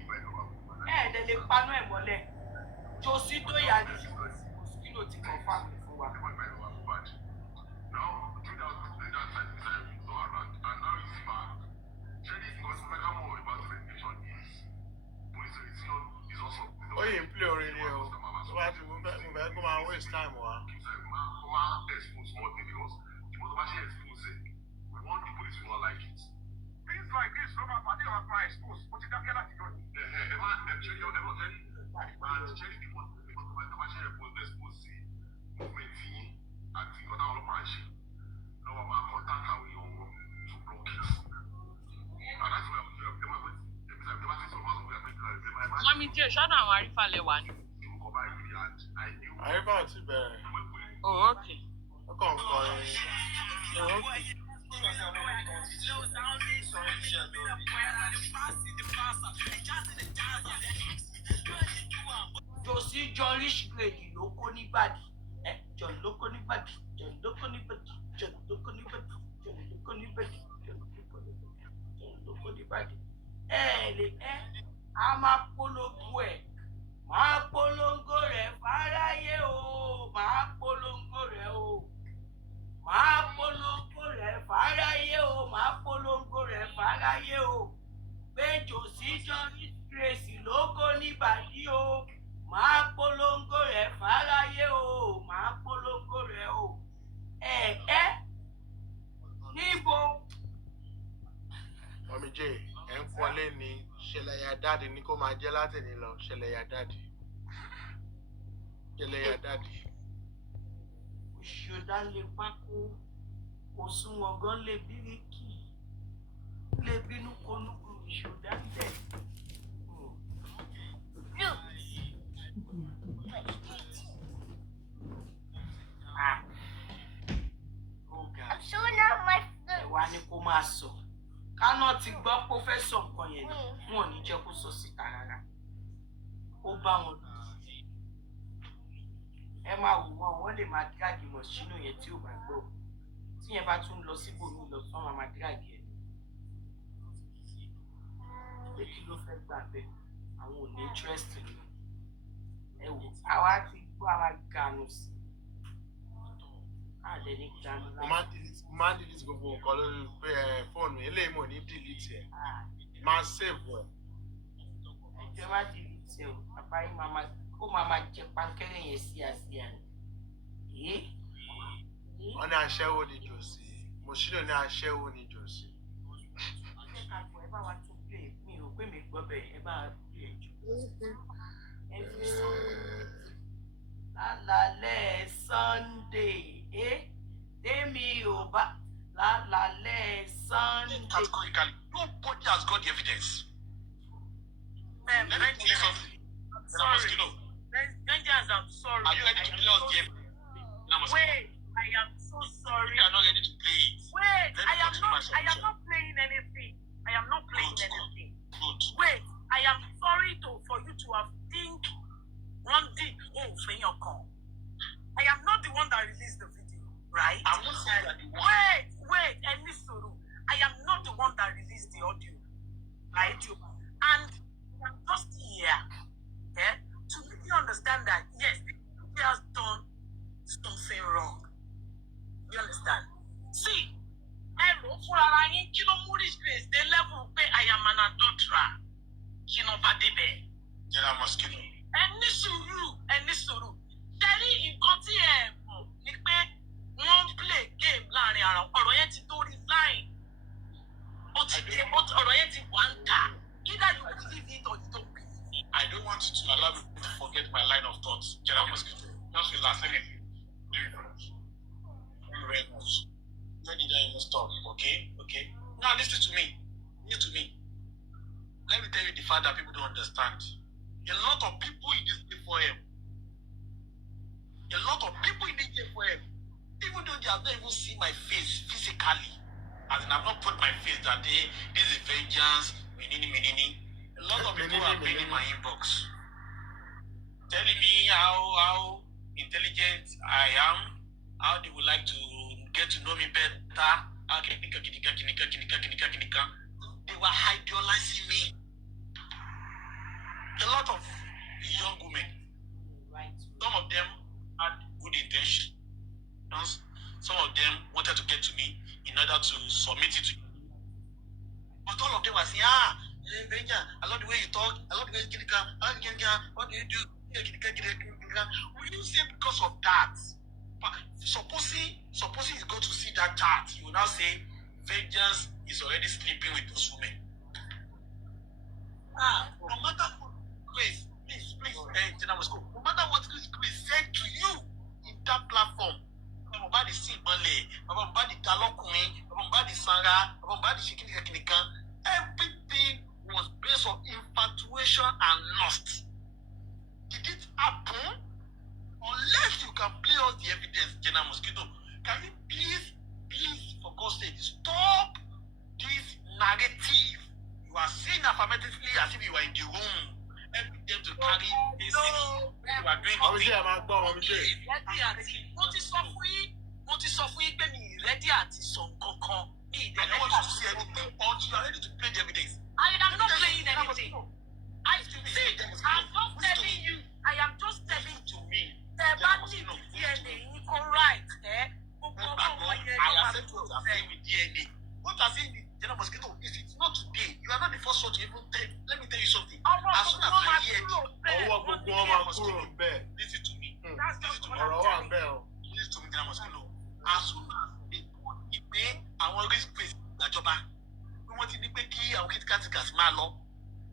Ẹ̀ẹ́dẹ̀ lè panú ẹ̀ mọ́lẹ̀. Jòsí tó yà ní Mosquito ti confirm fún wa. Ó yìí ń play orin ni o. Tó bá ti mú bẹ́ẹ̀ kó máa waste time wa. Things like this, Robert, I think I'm my expose. But you can't get that to go. Mọ́mí díẹ̀ ṣọ́nà àwọn arífàlẹ̀ wà ní. Àyíká ò tí bẹ̀rẹ̀. Oh, okay. Ó kàn ń kọrin. Oh, okay. Jòsí John rich grade ló kó nígbàdí. John ló kó nígbàdí. John ló kó nígbàdí. John ló kó nígbàdí. John ló kó nígbàdí. John ló kó nígbàdí. A máa polongo ẹ̀. Máa polongo rẹ̀ fáráyé o. Máa polongo rẹ̀ o. Máa polongo rẹ̀ fáráyé o. Máa polongo rẹ̀ fáráyé o. Pé Jòsí John rich grade ló kó nígbàdí o. Máa polongo rẹ̀ fáráyé o. Máa polongo rẹ̀ o. Níbo? Mọ̀mí J, ẹ̀ ń pọ́nlé ni ṣẹlẹ̀ ya dáàdì ní kó máa jẹ́ látẹ̀ní lọ ṣẹlẹ̀ ya dáàdì. Ṣẹlẹ̀ ya dáàdì. Òṣìọ̀dá lè pákó, òṣùwọ̀n gan lè bíríkì, lè bínú konúkú òṣìọ̀dá bẹ̀. I'm showing out my Ẹ̀wà ni kó máa sọ. Káná ti gbọ́ pé ó fẹ́ sọ nǹkan yẹn ni, wọn ò ní jẹ́ kó sọ síta rárá. Ó bá wọn lù. ẹ máa wò wọ́n lè máa dírágì mọ̀ṣínú yẹn tí ò bá gbọ́ tí yẹn bá tún lọ síbòmí lọ sọ́n máa dírágì ẹ̀ pé kí ló fẹ́ gbà bẹ́ẹ̀ àwọn ò ní interest nínú ẹ wò àwa ti gbọ́ àwa gànù sí àdẹ ní gànù mo máa ń delete gbogbo nǹkan lórí fóònù eléyìí mo ní delete ẹ̀ máa save ẹ̀. ẹjọ́ má delete ẹ̀ o bàbá yín máa jẹ pankẹ́rẹ́ yẹn sí àsíá ni. wọ́n ní aṣẹ́wó ni jòsí Mosino ní aṣẹ́wó ni jòsí. ẹ bá wa tún play mi ò pé mi gbọ́ bẹ́ẹ̀ ẹ bá wa play jù. lálálẹ́ Sunday tèmi ò bá lálálẹ́ Sunday. Categorically, nobody has got the evidence. Let me tell you something. Sorry. Nigerians, I'm sorry. Are you ready to play us the evidence? Wait, I am so sorry. You are not ready to play it. Wait, I am not playing anything. I am not playing anything. Good. Wait, I am sorry for you to have think one thing. I am not the one that released the video, right? I'm not saying that the one. Wait, Enisuru. I am not the one that released the audio, right? And I'm just here, to make you understand that yes, he has done something wrong. You understand? See, the level where I am an adulterer. General Mosquito. Ẹni sùúrù. Ṣẹ́rí nǹkan tí ẹ mọ̀ ni pé wọ́n play game láàrin ara ọ̀rọ̀ yẹn ti tó resign. Ọ̀rọ̀ yẹn ti wà ń tà. Either you believe it or you don't believe it. I don't want you to allow me to forget my line of thoughts, General Mosquito. Just relax, let me very much. Thank you very much. When did I even stop? Okay? Now listen to me. Let me tell you the fact that people don't understand. A lot of people in this A4M, even though they have not even seen my face physically, as in I've not put my face that day, this is vengeance, menini. A lot of people have been in my inbox telling me how intelligent I am, how they would like to get to know me better. They were idealizing me. A lot of young women, some of them had good intentions. Some of them wanted to get to me in order to submit it to me. But all of them were saying, Benja, I love the way you talk, I love the way you what do you do? Will you say because of that? Supposing you go to see that chart, you will now say, vengeance is already sleeping with those women. No matter what Grace, please, General Moscow, no matter what Grace said to you in that platform, everything was based on infatuation and lust. Did it happen? Unless you can play us the evidence, General Mosquito, can you please, for God's sake, stop this narrative? You are saying affirmatively as if you were in the room. Every day to carry a city. You are doing Mo ti sọ fún yín pé mi ready àti sọ nǹkan kan. I don't want you to see anything until you are ready to play the evidence. I am not playing anything. I'm just telling you. The body DNA correct, I accept what you are saying with DNA. What you are saying with General Mosquito is it's not today. You are not the first one to even tell. Let me tell you something. As soon as I hear it, listen to me. Listen to me, General Mosquito. As soon as they put it there, I want to raise ìjọba. We want to make our critical máa lọ.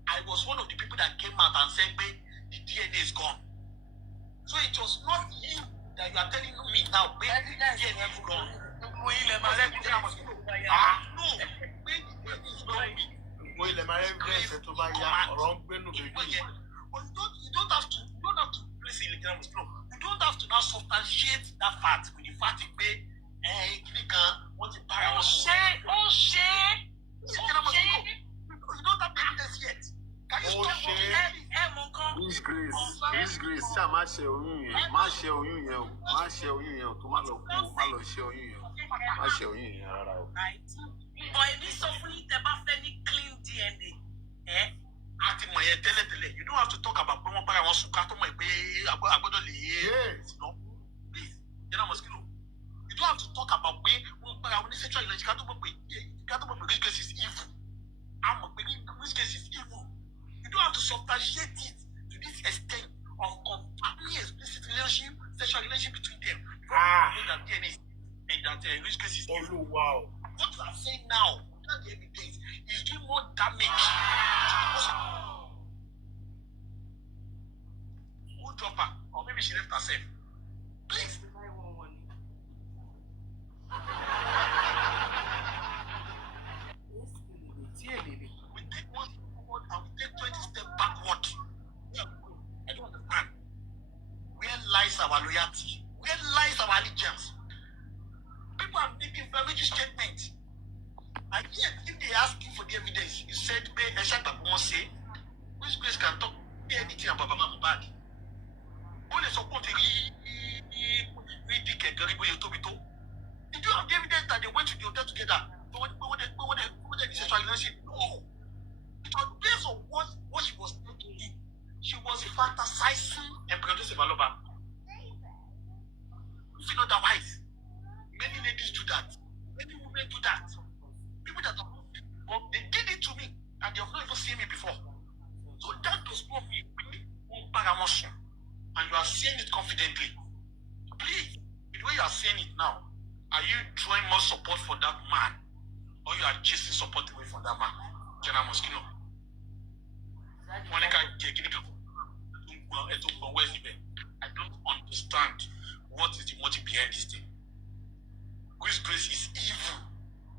I was one of the people that came out and said, the DNA is gone. So it was not you that you are telling me now, the DNA is gone. No, the DNA is not you don't have to listen, you don't have to now substantiate that fact with the fact that what the parents you don't have evidence yet. Can you stop This Grace, má ṣe oyún yẹn, má ṣe oyún yẹn o, má ṣe oyún yẹn o, tó má lọ kú o, má lọ ṣe oyún yẹn o, má ṣe oyún yẹn rárá o. But èmi sọ fún yín tẹ́ bá fẹ́ ní clean DNA. Àti mọ̀ yẹn tẹ́lẹ̀tẹ́lẹ̀, you don't have to talk about pé wọ́n bára wọn sùn ká tó mọ̀ pé agbọ́dọ̀ lè yé. Please, General Mosquito, you don't have to talk about pé wọ́n bára wọn ní sexual relationship ká tó mọ̀ pé this case is evil. I'm a this case is evil. You don't have to substantiate it to this extent of confirming explicit relationship, sexual relationship between them. You know that DNA is that which case is evil. Wow. What you are saying now, without the evidence, is doing more damage. Who drop her? Or maybe she left herself. Please. We take one forward and we take 20 steps backward. I don't understand. Where lies our loyalty? Where lies our allegiance? People are making inflammatory statements. And yet, if they ask you for the evidence, you said, which place can talk anything about Baba Mohbad? Only support Karimo. Did you have the evidence that they went to the hotel together? When they sexual relationship? No. It was based on what she was thinking. She was fantasizing and producing aloba. If you know otherwise, many ladies do that. Many women do that. People that are but they did it to me and they have not even seen me before. So that does not mean and you are saying it confidently. Please, the way you are saying it now, are you drawing more support for that man or you are chasing support away from that man? General Mosquito. I don't understand what is the motive behind this thing. Which grace is evil.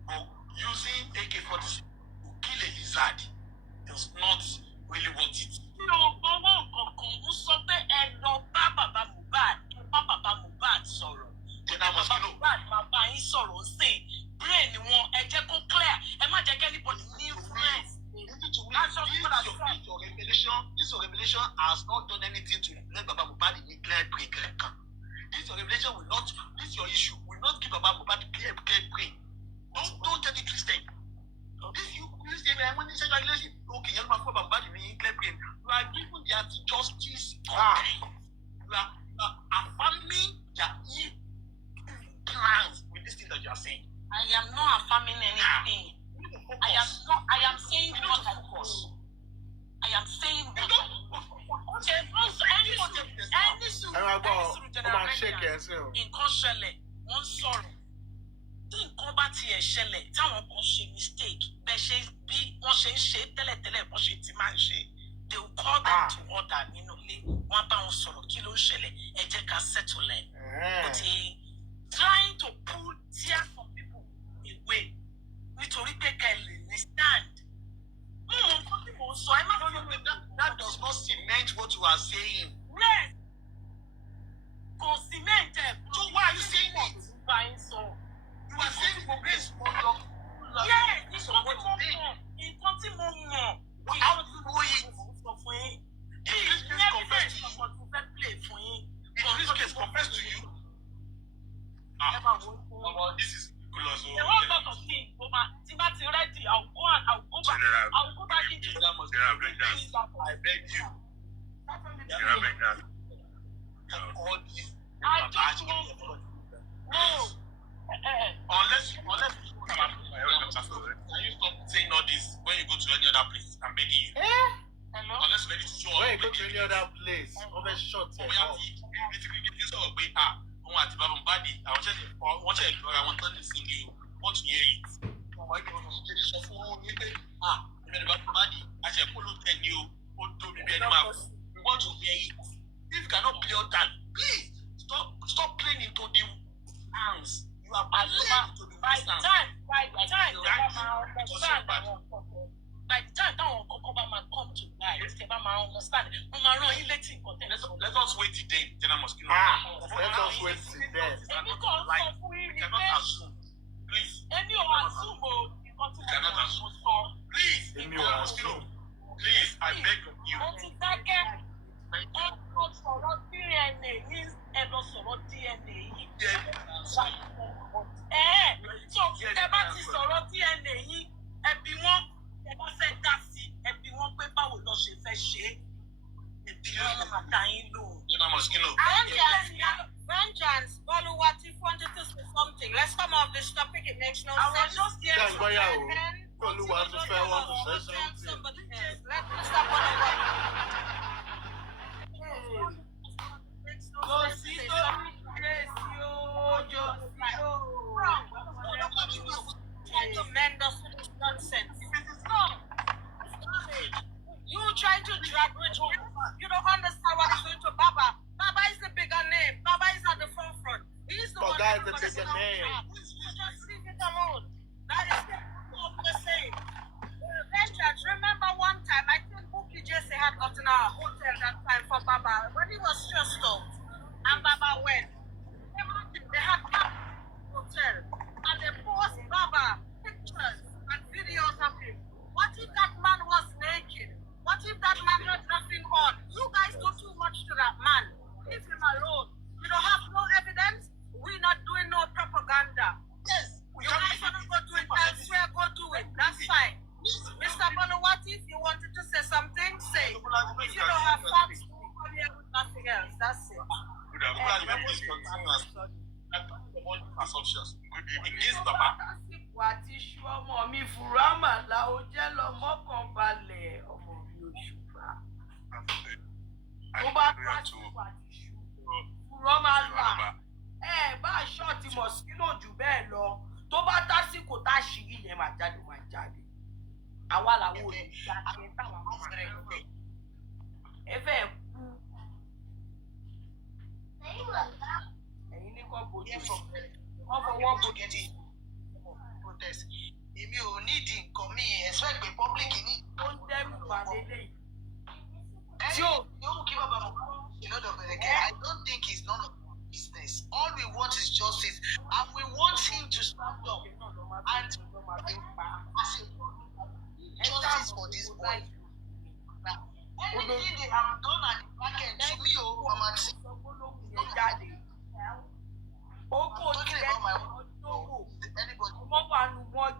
But using AK-47 to kill a lizard does not really want it. No, Baba Mohbad sọ̀rọ̀. General Mosquito. Baba bá yín sọ̀rọ̀ sí brain wọn ẹ jẹ́ kó clear ẹ má jẹ́ kí anybody ní influence. This revelation has not done anything to let Baba Mohbad in clear brain. This revelation will not, this your issue, will not give Baba Mohbad clear brain. Don't get it twisted. This you say when you say regulation, okay, you're not Baba Mohbad in clear brain. You are giving the anti-justice content. You are affirming their plans with this thing that you are saying. I am not affirming anything. I am saying what I focus. I am saying what I okay, any nǹkan ṣẹlẹ̀, wọ́n sọ̀rọ̀. Tí nǹkan bá tiẹ̀ ṣẹlẹ̀, táwọn kan ṣe mistake, bẹ́ẹ̀ ṣe bí wọ́n ṣe ń ṣe tẹ́lẹ̀tẹ́lẹ̀ bọ́n ṣe ti máa ń ṣe. They will call them to order nínú ilé. Wọ́n bá wọn sọ̀rọ̀ kí ló ń ṣẹlẹ̀, ẹ jẹ́ ká settle ẹ̀. But trying to pull tears from people away nítorí pé ká ẹ lè ní stand. That does not cement what you are saying. Yes. Kò cement ẹ̀. So why are you saying it? You are saying for grace for your. Yes, nǹkan tí mo mọ̀. How do you know it? If this case confess to you. If this case confess to you. This is ridiculous. There are a lot of things. Timothy ready. I'll go back into the I beg you. All these. I just want no. Unless can you stop saying all this when you go to any other place? I'm begging you. Hello? Unless ready to show up. When you go to any other place, over short. Basically, you sort of wait. Want to Baba Mohbad? I want to sing you. Want to hear it? Why do you get this off? You mean Baba Mohbad? I said, "Pull out and you we want to hear it. If you cannot play out that, please stop playing into the hands. You are playing to the by the time that one come to light, understand. Let us wait today, General Mosquito. Let us wait today. Cannot assume. Please. Cannot assume. Please. General Mosquito. Please, I beg of you. topic, it makes no I was sense. just here. Yeah, but yeah, you want to say something. Let me stop on the one. Jossy, Trying to mend us with this nonsense. You trying to drag which one? You don't understand what he's doing to Baba. Baba is the bigger name. Baba is at the forefront. He's the one That is the everybody bigger knows. name. Just leave it alone. That is what we're saying. Vengeance, remember one time, I think Bookie Jesse had gotten a hotel that time for Baba when he was stressed out. And Baba went. Imagine they had a hotel and they post Baba pictures and videos of him. What if that man was naked? What if that man had nothing on? You guys do too much to that man. Leave him alone. You don't have no evidence. We're not doing no propaganda. Yes. You guys want to go do it elsewhere, go do it. That's fine. Mr. Bonawati, if you wanted to say something, say. If you don't have facts, come here with nothing else. That's it. Assumptions. Against Baba. àti ṣú ọmọ mi fúrámà la ó jẹ́ lọ́mọ kan balẹ̀ ọmọ mi Òṣùpá. Tó bá tásìkò àti ṣú fúrámà là bá ṣọ́ọ̀tì mọ̀síkínò jù bẹ́ẹ̀ lọ tó bá tásìkò tá ṣìírí yẹn máa jáde. Àwa làwọn olùdarí táwọn ọmọ rẹ̀ ẹ fẹ́ kú. Ẹ̀yin ní kọ́ bójú wọ́n fọwọ́ bójú. Protest. Èmi ò nídìí nǹkan mi expect pé public ní. Ó ń dẹ́rù bà lélẹ̀. Yóò kí bàbá mi lọ́dọ̀ bẹ̀rẹ̀kẹ́. I don't think it's none of our business. All we want is justice and we want him to stand up and as a justice for this boy. Anything they have done at the back end to me Mama T. Talking about my anybody.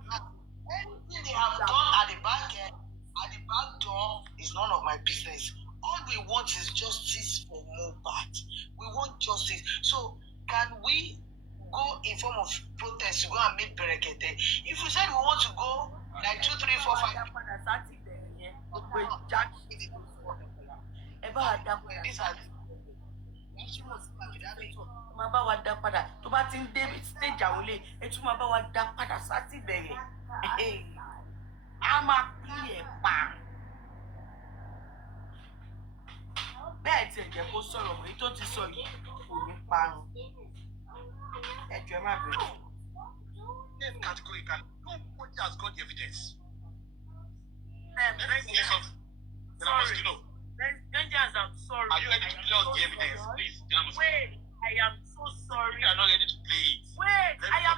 Anything they have done at the back end, at the back door, is none of my business. All we want is justice for Mohbad. We want justice. So, can we go in form of protest to go and meet Berekete? If we said we want to go, like 2, 3, 4, 5. These are máa bá wa dá padà tó bá ti ń dé stage àwọlé ẹ tún máa bá wa dá padà sáti bẹ̀rẹ̀ a máa pín ẹ̀ pa bẹ́ẹ̀ tí ẹ jẹ́ kó sọ̀rọ̀ èyí tó ti sọ yìí kò ní parun ẹ jọ̀ọ́ ẹ má bẹ̀rẹ̀. Categorical. Nobody has got the evidence. Sorry. Vengeance, I'm sorry. Are you ready to play us the evidence, please? Wait, I am so sorry. You are not ready to play it. Wait, I am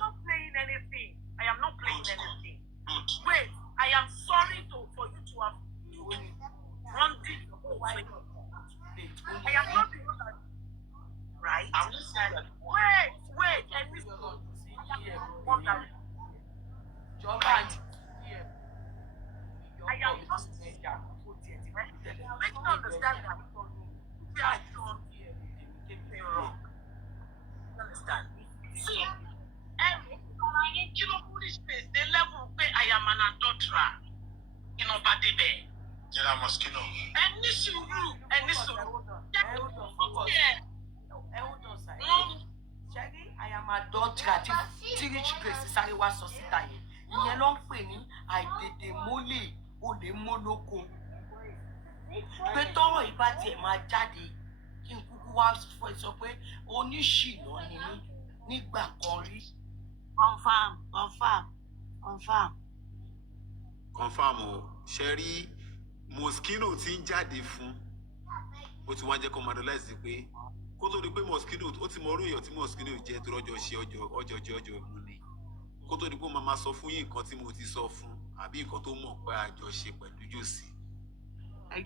not playing anything. I am not playing anything. Good. Wait, I am sorry for you to have run this whole thing. I am not the one that, right? I'm just saying that. Wait, and this I am just make you understand that we are wrong. Understand? See, you know, this place, the level where I am an adulterer, you know, but they Jela Moschino. and this you, I am adulterer tí rich grace sáré wá sọ síta yẹn ìyẹn ló ń pè ní àìtètè mólè olè mólóko pé tọ́rọ̀ ìbá tiẹ̀ máa jáde kí n kúkú wá sọ pé oníṣìná ni mí nígbà kan rí. confam o ṣe rí Moschino tí ń jáde fún ó ti wá jẹ́ kó madolize pé kó tó di pé Moschino ó ti mọ orú èèyàn tí Moschino jẹ́ tó rọ́jọ́ ṣe ọjọ́ mú ni kó tó di pé màmá sọ fún yín nǹkan tí mo ti sọ fún àbí nǹkan tó mọ̀ pé àjọṣe pẹ̀lú Jossy. Èmi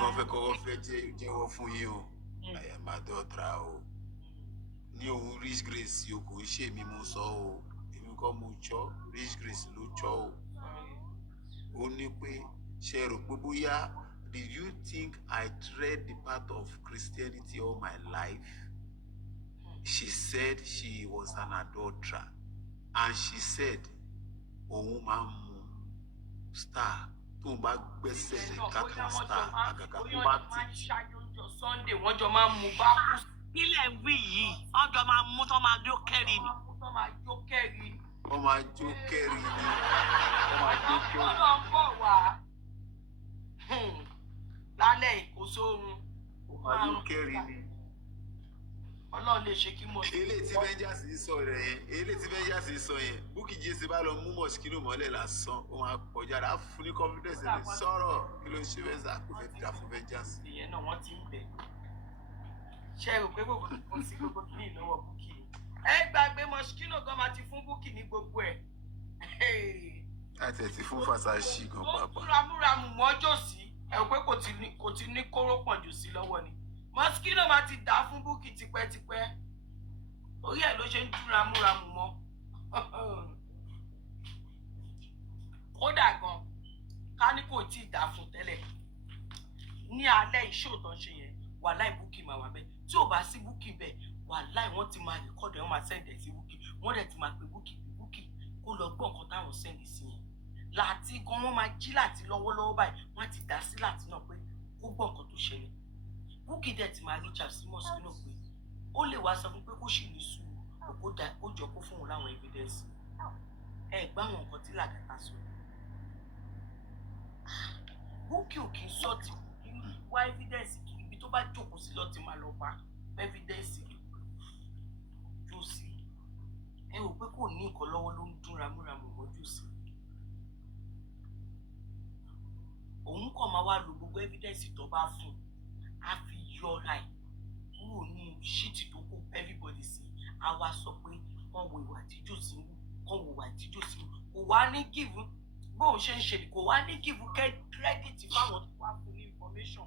kan fẹ́ kọ́kọ́ fẹ́ jẹ́wọ́ fún yín o I am adulterer o ní òun rich grace o kò ń ṣe èmi mo sọ o èmi kọ́ mo chọ́ rich grace ló chọ́ o ó ní pé ṣe rò pé bóyá did you think I tread the path of Christianity all my life? She said she was an adulterer. and she said òun máa ń mu star tóun bá gbẹ́sẹ̀ lé kákan star àgàgà tó bá ti Sunday wọ́n jọ máa ń mu bá kú. Ilé ń wí yìí, wọ́n jọ máa mú tó máa jó kẹ́rì ni. Wọ́n máa jó kẹ́rì. wọ́n máa jó kẹ́rì ni wọ́n máa jó kẹ́rì. Ọlọ́run bọ̀ wá. Lálẹ́ ìkósórun. wọ́n máa jó kẹ́rì ni. Ọlọ́run lè ṣe kí mo. eléyìí tí Vengeance sọ rẹ̀ yẹn eléyìí tí Vengeance sọ yẹn Bukky Jesse bá lọ mú mosquito mọ́lẹ̀ lásán ó máa kọjá rà á fún ní confidence ní sọ̀rọ̀ kí ló ń ṣe fẹ́ sà kó fẹ́ dira fún Vengeance. Ìyẹn náà wọ́n ti ń bẹ̀. Ṣé ẹ rò pé gbogbo kò sí gbogbo kìíní ìnáwó Bukky? Ẹ gbàgbé mosquito gan máa ti fún Bukky ní gbogbo ẹ̀. láti ẹ̀ ti fún Versace gan Ó pàápàá. múramúramù mọ́ jòsí. Ẹ rò pé kò ti ní kóró pọ̀ jòsí lọ́wọ́ ni. Mosquito máa ti dà fún Bukky tipẹ́tipẹ́. Orí ẹ̀ ló ṣe ń dúra múramù mọ́. Kódà gan, ká ní kò tí ì dà fún tẹ́lẹ̀. Ní alẹ́ iṣẹ́ òtọ́ ṣe yẹn, wàláì Bukky máa wà bẹ́ẹ̀. Tí ò bá sí Bukky bẹ́ẹ̀, wàláì wọ́n ti máa rìkọ́dù ẹ̀ wọ́n máa sẹ́ǹdẹ̀ sí Bukky. Wọ́n dẹ̀ ti máa pe Bukky kó lọ gbọ́ nǹkan táwọn sẹ́ǹdì sí yẹn. Láti gan wọ́n máa jí láti lọ́wọ́lọ́wọ́ báyìí, wọ́n á ti dá sí láti náà pé kó gbọ́ nǹkan tó ṣẹlẹ̀. Bukky dẹ̀ ti máa reach out sí mosquito pé ó lè wá sọ fún pé kó ṣì ní sùúrù ó jọ kó fún òun láwọn evidence. Ẹ gbá àwọn nǹkan tí Lagata sọ. Bukky ò kì í sọ ti wá evidence kì í ibi tó bá jókòó sí lọ ti máa lọ bá evidence jù sí. Ẹ rò pé kò ní nǹkan lọ́wọ́ ló ń dún ramúramù mọ́jú sí. Òun kàn máa wá lo gbogbo evidence tó bá fún a fi yọra ẹ̀ kúrò ní ṣíìtì tó kó everybody sí. A wá sọ pé wọ́n wo ìwà tí jòsí ń wù kàn wò ìwà tí jòsí ń wù. Kò wá ní give bóun ṣe ń ṣe kò wá ní give credit fáwọn tó wá fún ní information.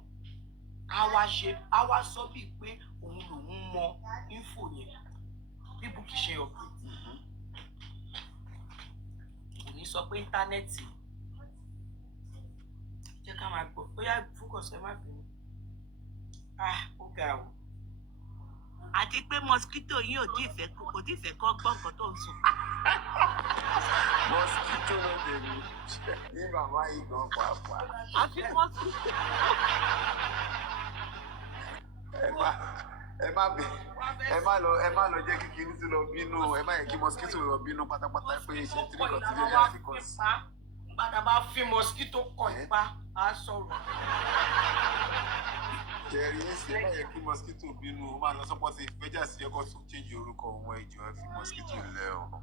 A wá sọ bíi pé òun lòun mọ info yẹn bí Bukky ṣe yọ. Kò ní sọ pé íńtánẹ́ẹ̀tì jẹ́ ká máa gbọ́ bóyá focus ẹ má bínú. Ó ga o. Àti pé mosquito yìí ò tí ì fẹ́ kọ́ gbọ́ nǹkan tó ń sọ. mosquito ló dé ní bàbá yìí gan pàápàá. Àfi mosquito. ẹ má lọ jẹ́ kí kinní tó lọ bínú ẹ má yẹ kí mosquito lọ bínú pátápátá pé ṣe tí nìkan tí lè yà sí kan sí. Padà bá fi mosquito kàn ipa á sọ̀rọ̀. Jerry ẹsẹ ẹ má yẹ kí mosquito bínú ó máa lọ sọpọ sí Vengeance ẹkọ tó change orúkọ òun ẹjọ ẹ fi mosquito lẹ o.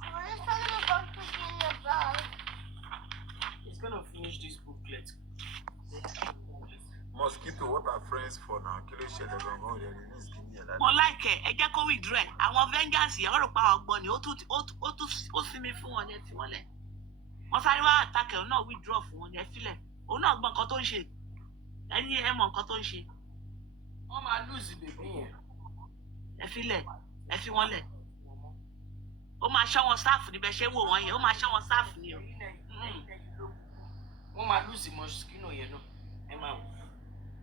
What is something about to be in the bag? He's gonna finish this booklet. Mosquito what are friends for now kí ló ṣẹlẹ̀ gangan rẹ ní ìsìnkí yẹn Mo lálẹ́. láìkẹ̀ ẹ jẹ́ kó withdraw ẹ̀. Àwọn Vengeance yẹn wọ́n rò pa ọgbọ́n ni ó sinmi fún wọn yẹn tí wọ́n lẹ̀. Wọ́n sáré wá àtàkẹ́ òun náà withdraw fún wọn yẹn sílẹ̀. Òun náà gbọ́ nǹkan tó ń ṣe. Ẹ̀yin ẹ mọ̀ nǹkan tó ń ṣe. Wọ́n máa lose bèbí yẹn. Ẹ filẹ̀ ẹ fi wọ́n lẹ̀. Ó máa ṣọ́ wọn sáàfù níbẹ̀ ṣé wò wọ́n yẹn ó máa ṣọ́ wọn sáàfù ni o. Wọ́n máa lose mosquito yẹn náà. Ẹ máa wò.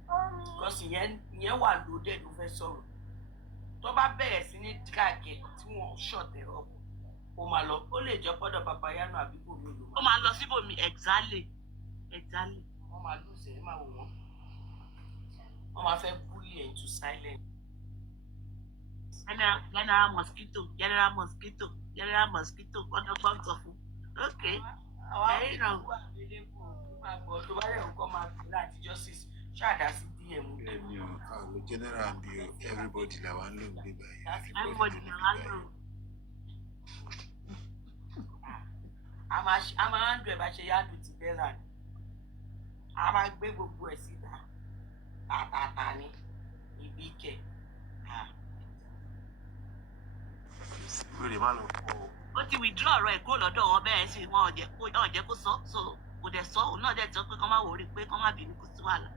Because ìyẹn wà loaded ló fẹ́ sọ̀rọ̀. Tó bá bẹ̀rẹ̀ sí ní dragẹ̀ tí wọ́n ṣọ̀tẹ̀ ọ̀pọ̀, ó máa lọ. Ó lè jẹ́ pọ́dọ̀ Papayano àbí bòmí ló Ó máa lọ síbòmí exactly. Wọ́n máa lose ẹ̀ máa wò wọ́n. Wọ́n máa fẹ́ bully ẹ̀ into silence. General mosquito ọdún gbọ́ngàn fún. Okay. Ẹ̀yin náà. Tó bá lè kọ́ máa fi láti justice ṣáàdá sí DM. ẹni o àwọn general bí o everybody làwa ń lò ní báyìí. Everybody làwa ń lò. A máa ń dùn ẹ̀ bá ṣe yá lù ti bẹ́ẹ̀rà ni. A máa gbé gbogbo ẹ̀ síta. Tàtàtà ni ibi kẹ̀. wèrè má lọ kọ o. Ó ti withdraw ọ̀rọ̀ ẹ̀ kúrò lọ́dọ̀ wọn bẹ́ẹ̀ sì wọn ò jẹ́ kó sọ so kò dẹ̀ sọ òun náà dẹ̀ sọ pé kán má wòrí pé kán má bínú kó sí wàhálà.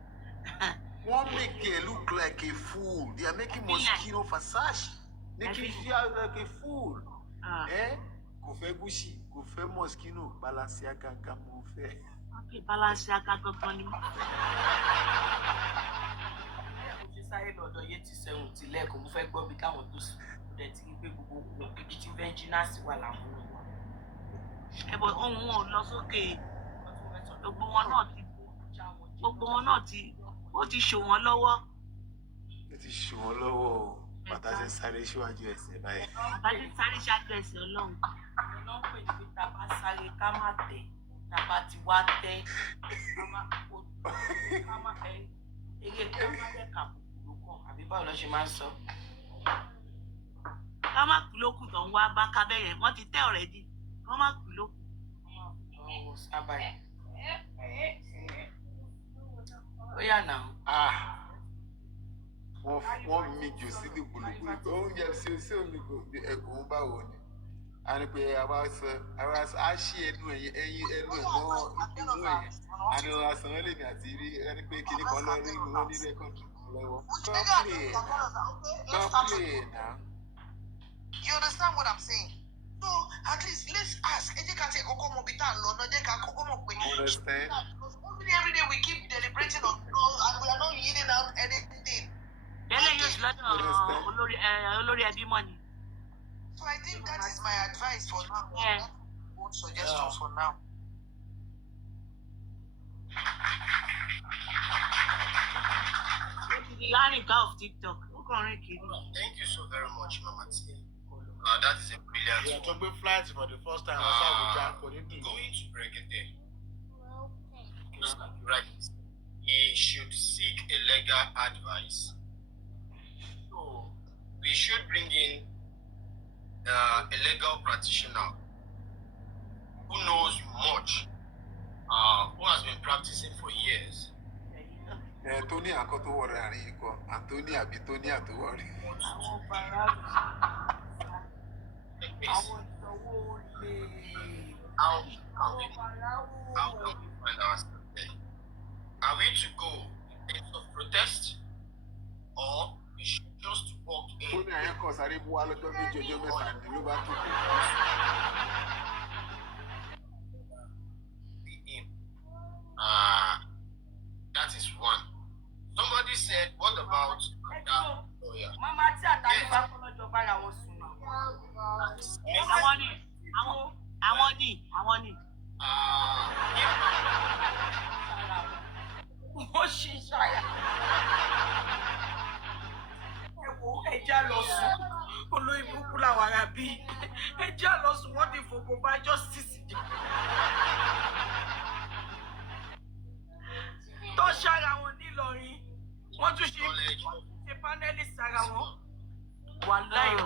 Wọ́n make it look like a fool. They are making mosquito Versace. Making you out like a fool. Kò fẹ́ Gucci, kò fẹ́ mosquito, Balenciaga gangan mo fẹ́. Balenciaga gangan ni. sáré lọ́dọ̀ yé ti sẹ́wọ̀n ti lẹ́ẹ̀kan mo fẹ́ gbọ́ bí táwọn tó sùn kò dẹ̀ ti rí pé gbogbo ibi tí vengeance wà láwọn náà wà. ẹ̀bọ̀ ohun wọn ò lọ sókè gbogbo wọn náà ti ó ti ṣò wọ́n lọ́wọ́. Ó ti ṣò wọ́n lọ́wọ́ o. Bàtà ṣe ń sáré síwájú ẹsẹ̀ báyìí. Bàtà ṣe ń sáré ṣáájú ẹsẹ̀ Ọlọ́run. Àwọn náà ń pè ní pé tá a bá sáré ká má tẹ̀, tá a bá ti wá tẹ́, ká má eré ká má dẹ̀ kà ló kàn àbí báwo lọ ṣe máa ń sọ. Ká má kú lókù tó ń wá bá kábẹ́ yẹn wọ́n ti tẹ́ already ká má kú lókù. Ọwọ́ sábà yìí. Ó yà náà. Wọ́n mi jù sí ní gbòlògbòlò. Oúnjẹ sí omi ẹ̀kọ́ báwo ni? A ní pé a ṣí ẹnu ẹ̀yìn ẹnu ẹ̀ mọ́ ìdùnnú ẹ̀yìn. A ní wọn asan lè ní àti rí ẹni pé kinní kan lọ rí wọn ní rẹ́kọ̀dù lọ́wọ́. Complain now. You understand what I'm saying? So at least let's ask. Ẹ jẹ́ ká tiẹ̀ kọ́kọ́ mọ bí tá à ń lọ náà. Jẹ́ ká kọ́kọ́ mọ̀ pé. Understand? Every day we keep deliberating on and we are not yielding out anything. Tẹ́lẹ̀ yóò sì lọ́dọ̀ olórí ẹbí mọ́ ni. So I think that is my advice for now. Yeah. One suggestion for now. Larika of TikTok. Thank you so very much, Mama T. That is a brilliant Yeah, one. to be flight for the first time. Going to break it in. Right. He should seek a legal advice. So we should bring in a legal practitioner who knows much, who has been practicing for years. Tony Akoto wọ̀rẹ̀ àárín ikọ̀, Anthony àbí Tony àtọwọ́rí. How can we find ourselves there? Are we to go in terms of protest, or we should just walk in? Tony àyẹ̀kọ́ sáré bú wa lọ́jọ́ méjì ọjọ́ mẹ́ta ní ló bá tó kù. That is one. Somebody said, what about that lawyer? Mama tí àtàlù bá kọ́ lọ́jọ́ bára wọn sùn náà. Àwọn ni. Wọ́n ṣì ṣàyà. Ẹ wo ẹja lọ sùn. Olóyìn burúkú làwọn ará bí. Ẹja lọ sùn wọ́n ti fògbò bá justice jẹ. Tó ṣára wọn nílọrin. Wọ́n tún ṣe panelist sára wọn. Wàláhì.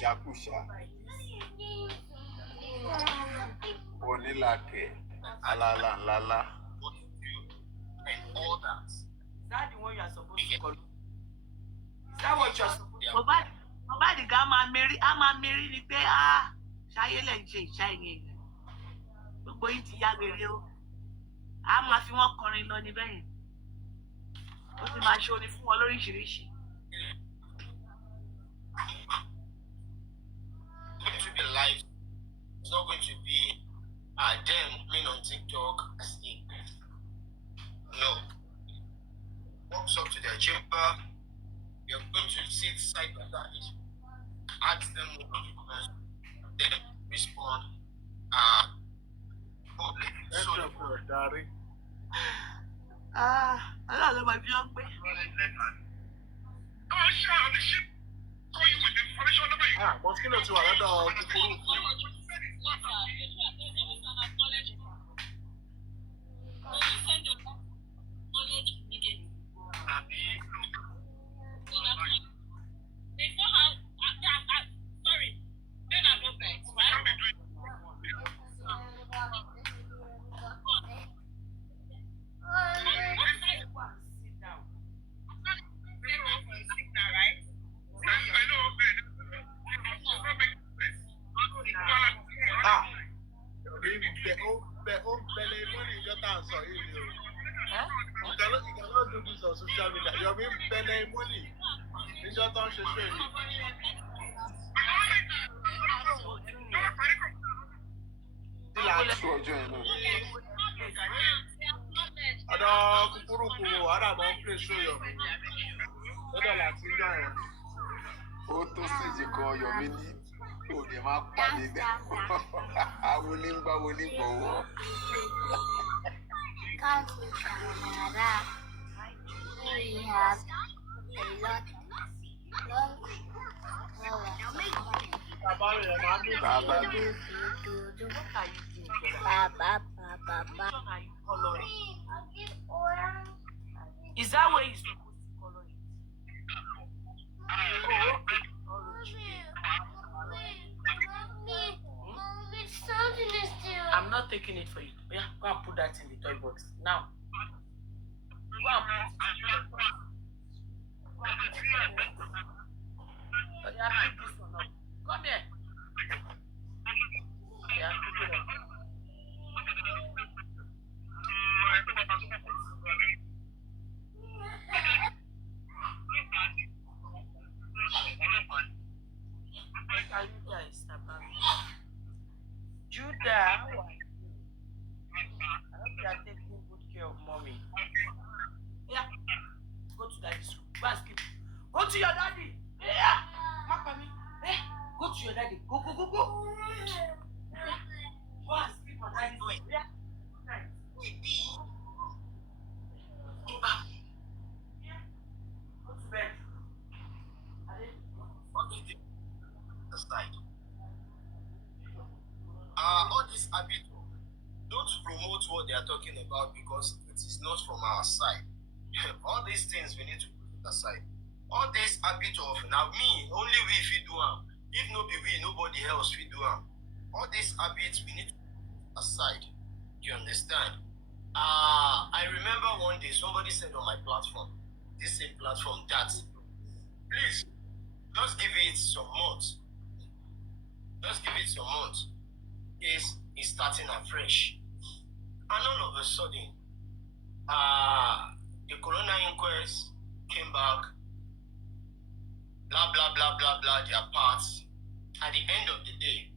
Ṣàkúṣà. Onílàkẹ̀. Alala ńláńlá. And all that. Is that the one you are supposed to call? Is that what you are supposed to call? Bàbá àdìgá á máa mérí ni pé ṣáyé lẹ̀ ń ṣe ìṣá ìyẹn. Gbogbo yìí ti yá gbére o. A máa fi wọ́n kọrin lọ níbẹ̀ yẹn. Ó ti máa ṣe orin fún wọn lóríṣiríṣi. Going to be live. It's not going to be them coming on TikTok. No. Walks up to their chamber. You're going to sit side by side. Ask them what questions. Then respond. Public. Ọlọ́run ló máa bí wọ́n pé. Mosquito ti wà lọ́dọ̀ kúkúrú. Social media, you're being paying money. It's just on social media. Ada kukuruku, ada mo play show yo. Odo la ti gba yẹn. Ó tó stage kan Yomi ní òde máa pàdé bẹ́ẹ̀. Àwọn onígbà wo ní gbọ̀wọ́. Can't we camera? We have a lot. Bàbá rẹ̀ máa ń bí Bàbá bàbá. mi. What are you doing, Bella? Baba. Which one are you coloring? Is that where you're supposed to color it? Oh, okay. Orange. I'm not taking it for you. Yeah, go and put that in the toy box. Now. Go and put it in the toy box. Yeah, pick this one up. Come here. Yeah, pick it up. What are you guys about? Judah, how are you? I hope you are taking good care of mommy. Yeah, go to daddy's room. Go and sleep. Go to your daddy. Yeah, Makami. Yeah, go to your daddy. Go. Go and sleep on daddy's room. Yeah. Go back. Yeah. Go to bed. Aside. All this habit, don't promote what they are talking about because it is not from our side. All these things we need to put it aside. All this habit of now me, only we fit do am. If no be we, nobody else fit do am. All these habits we need to put aside. You understand? I remember one day somebody said on my platform, this same platform, that please just give it some months. Just give it some months. Is starting afresh. And all of a sudden, the corona inquest came back, blah blah blah blah blah, their parts. At the end of the day,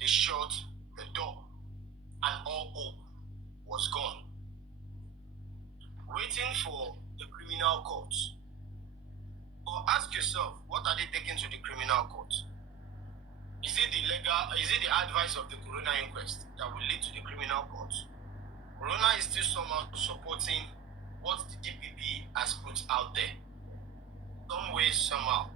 they shut the door and all hope was gone. Waiting for the criminal courts. Or ask yourself, what are they taking to the criminal court? Is it the advice of the corona inquest that will lead to the criminal court? Corona is still somehow supporting what the DPP has put out there. Some way, somehow.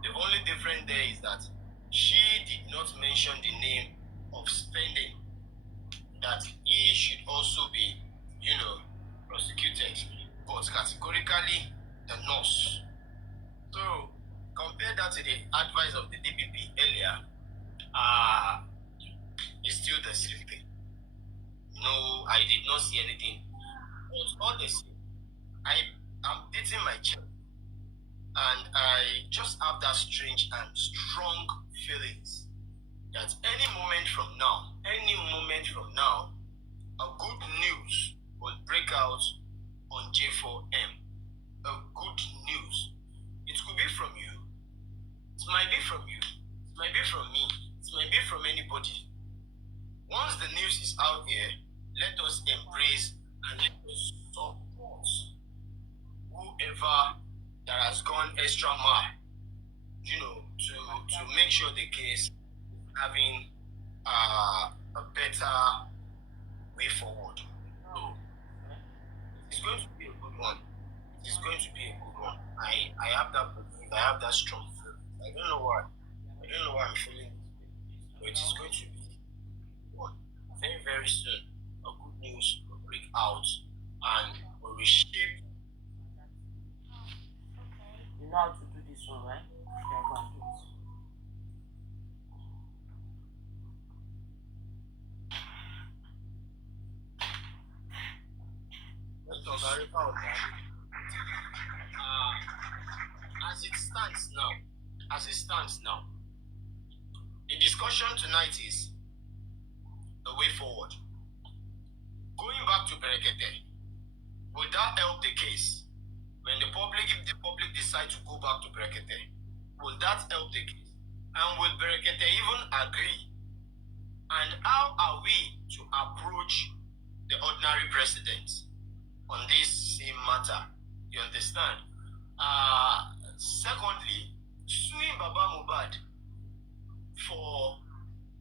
The only difference there is that she did not mention the name of spending, that he should also be, prosecuted, but categorically the nurse. So, compare that to the advice of the DPP earlier, it's still the same thing. No, I did not see anything. But honestly, I'm beating my chest. And I just have that strange and strong feelings that any moment from now, a good news will break out on J4M. A good news. It could be from you. It might be from you. It might be from me. It might be from anybody. Once the news is out here, let us embrace and let us support whoever that has gone extra mile, to make sure the case having a better way forward. So it's going to be a good one. It's going to be a good one. I have that belief. I have that strong feeling. I don't know why I'm feeling this, but it's going to be one. Very, very soon, a good news will break out and will reshape. You know how to do this one, right? Okay, go and do this. As it stands now, the discussion tonight is the way forward. Going back to Berekete, will that help the case? If the public decide to go back to Berekete, will that help the case? And will Berekete even agree? And how are we to approach the ordinary president on this same matter. You understand? Secondly, suing Baba Mohbad for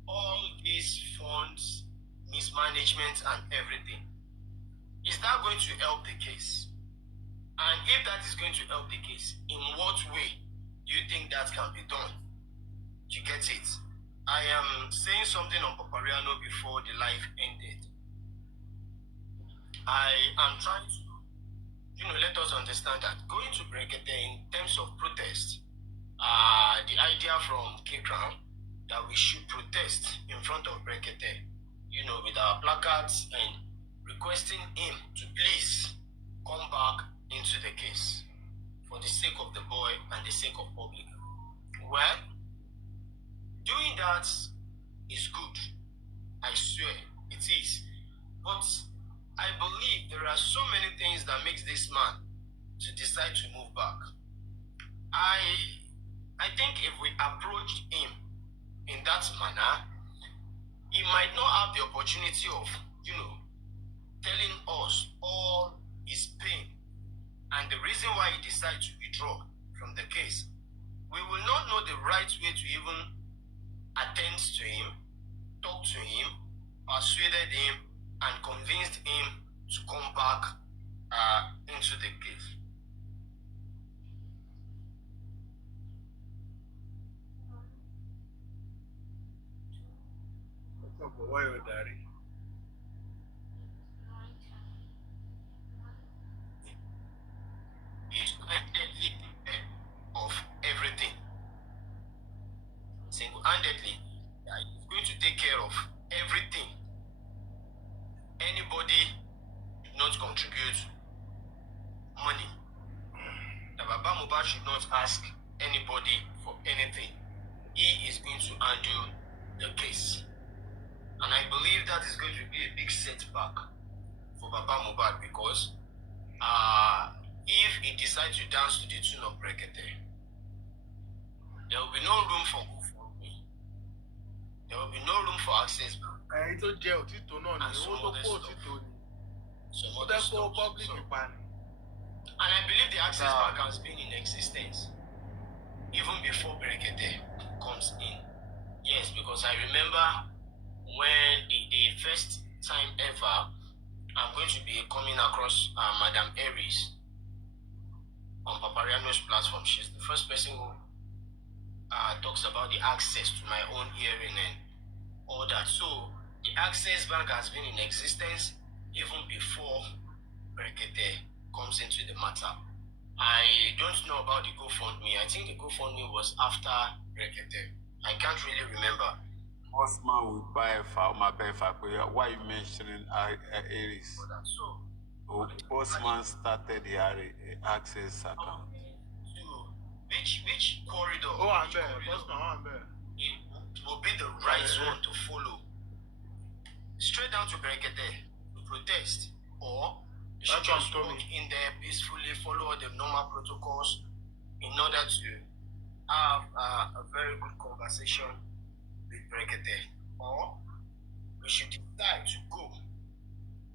all these funds, mismanagement, and everything. Is that going to help the case? And if that is going to help the case, in what way do you think that can be done? You get it? I am saying something on Papariano before the live ended. I am trying to, let us understand that going to Brekete in terms of protest, the idea from K-Crown that we should protest in front of Brekete, with our placards and requesting him to please come back into the case for the sake of the boy and the sake of public. Well, doing that is good. I swear it is. But I believe there are so many things that makes this man to decide to move back. I think if we approached him in that manner, he might not have the opportunity of, telling us all his pain and the reason why he decided to withdraw from the case. We will not know the right way to even attend to him, talk to him, persuaded him, and convinced him to come back into the case. What's up, boy, with daddy? He's completely of everything. Single-handedly, he's going to take care of everything. Anybody should not contribute money. The Baba Mohbad should not ask anybody for anything. He is going to handle the case. And I believe that is going to be a big setback for Baba Mohbad because if he decides to dance to the tune of Brekete, there will be no room for GoFundMe. There will be no room for access. And some other stuff. And I believe the access bank has been in existence even before Brekete comes in. Yes, because I remember when the first time ever I'm going to be coming across Madam Aries on Papariano's platform. She's the first person who talks about the access to my own hearing and all that. So the access bank has been in existence even before Brekete comes into the matter. I don't know about the GoFundMe. I think the GoFundMe was after Brekete. I can't really remember. Postman will buy a farm, why are you mentioning Aries? So, Postman started the access account. So, which corridor? Oh, I'm there. Postman, I'm there. It will be the right one to follow. Straight down to Brekete to protest, or you should just walk in there peacefully, follow all the normal protocols in order to have a very good conversation with Brekete. Or we should decide to go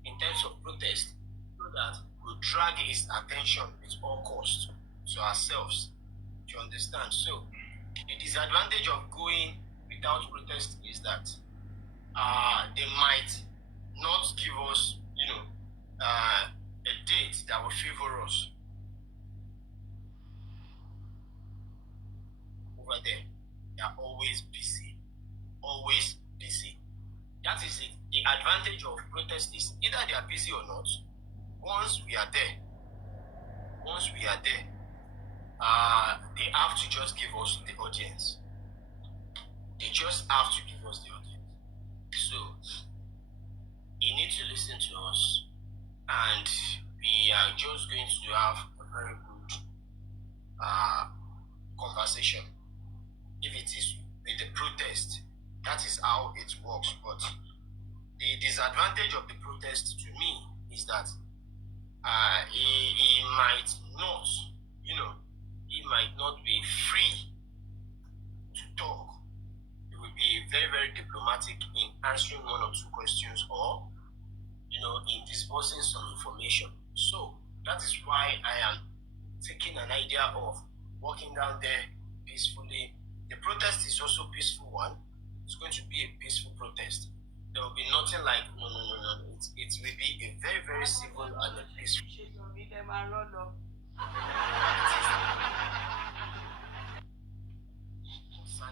in terms of protest so that we'll drag his attention at all costs to ourselves. Do you understand? So the disadvantage of going without protest is that they might not give us, a date that will favor us. Over there, they are always busy. Always busy. That is it. The advantage of protest is either they are busy or not. Once we are there, they have to just give us the audience. They just have to give us the audience. So you need to listen to us, and we are just going to have a very good conversation. If it is with the protest, that is how it works. But the disadvantage of the protest to me is that he might not, he might not be free to talk. He will be very, very diplomatic in answering one or two questions, or in disbursing some information. So that is why I am taking an idea of walking down there peacefully. The protest is also a peaceful one. It's going to be a peaceful protest. There will be nothing like no. It will be a very, very civil and a peaceful.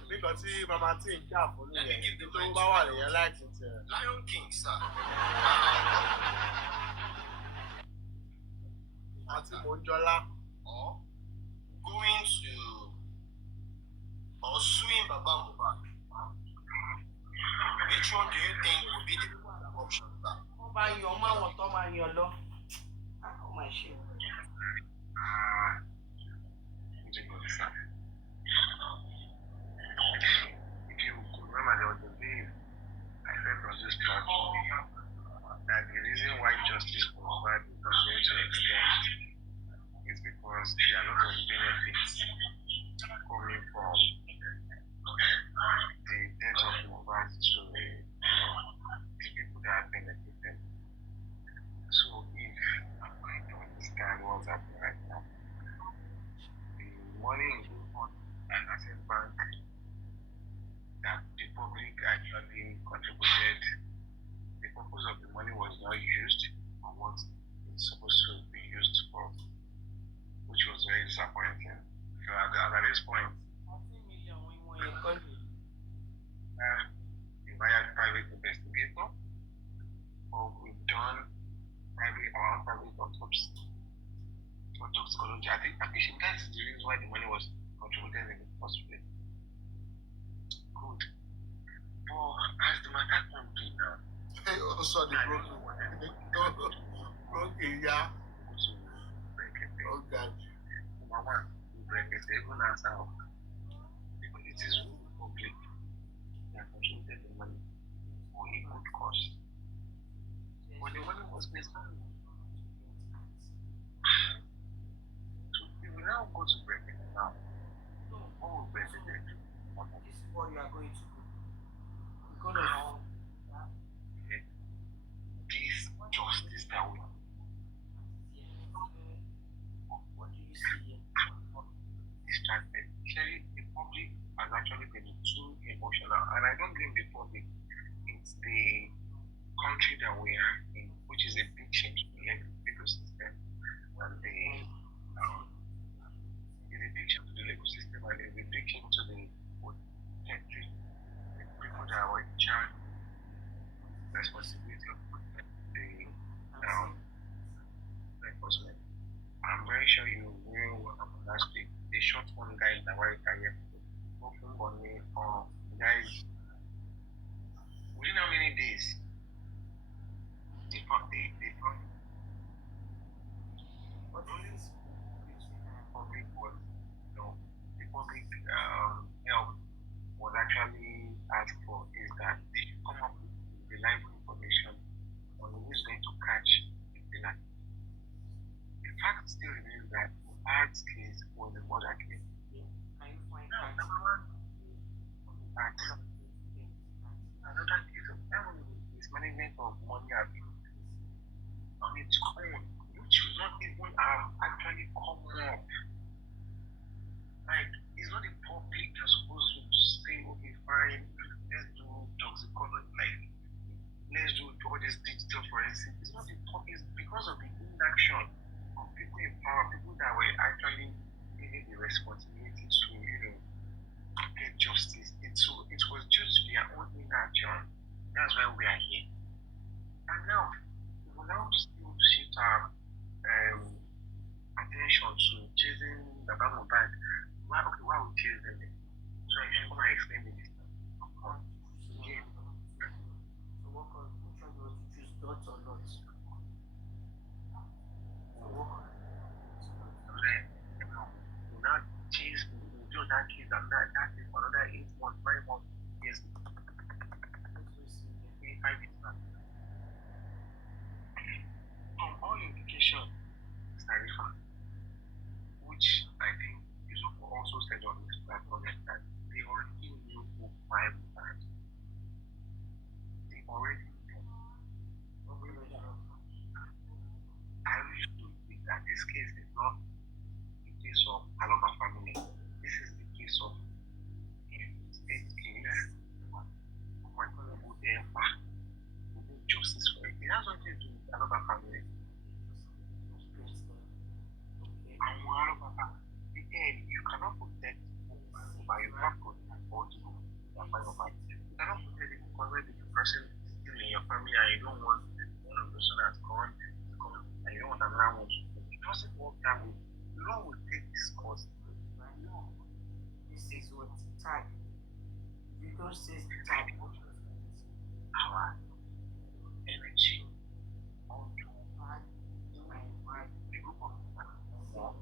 Nígbà tí màmá tí ń jà fún nìyẹn, tó bá wà nìyẹn láìpẹ́ tẹ̀. Lion King, sir. Àti Mọ́jọ́lá. Or going to or suing Baba Mohbad. Which one do you think would be the option, sir? Wọ́n bá yan ọmọ àwọn tó máa yan lọ. Ó máa ṣe. If you could remember, there was a day I said on this platform that the reason why justice for Mohbad is not going to extend is because there are a lot of benefits coming from the death of Mohbad to the people that are benefited. So if I'm going to understand what's happening right now, the money is on an asset bank that the public actually contributed. The purpose of the money was not used for what it's supposed to be used for, which was very disappointing. So at this point, we hired private investigator, or we've done our own private autopsy for toxicology. I think that's the reason why the money was contributed in the first place. Good. But as the matter comes to now, Also the broken yeah. Oh God. Mama, we break it, even as our because it is public that contributed the money for a good cause. But the money was mismanaged. So we will now go to break it now. What will break it? This is what you are going to do. You're going to this justice that we what do you see here? distracted. Clearly, the public has actually been too emotional, and I don't blame the public. It's the country that we are in, which is a big change to the legal system, and the is a big change to the legal system, and is a big change to the country. The people that are in charge, responsibility of the enforcement. I'm very sure you knew what happened last week. They shot one guy in America yesterday. Guys, within how many days? They found what this public was, the public help was actually asked for is that they should come up with reliable information on who's going to catch the villain. The fact still remains that Mohbad's case was a murder case. Another case of mismanagement of money abuse on its own, which should not even have actually come up. Like, it's not the public that's supposed to say, okay, fine, let's do toxicology, like, let's do all this digital forensic. It's not the public, it's because of the inaction of people in power, people that were actually given the responsibility to, get justice. It was just their own inaction. That's why we are here. And now, we will now still shift our attention to chasing Baba Mohbad. Why we chase them? So I can come and explain this. Again. So what kind of which one do you want to choose, dots or not? So what Not chase, we do that case and that is for another 8 months, 9 months, yes. 5 years now. From all indication, Sarifa, which I think is also said on this platform, that they already knew who five that. They already knew. by you can't put that body that by your family. You cannot put it because maybe the person is still in your family and you don't want one of the person that's gone and you don't want another one. It doesn't work that way. You know we take this course. This is what time. You don't say time. Our energy on the group of people.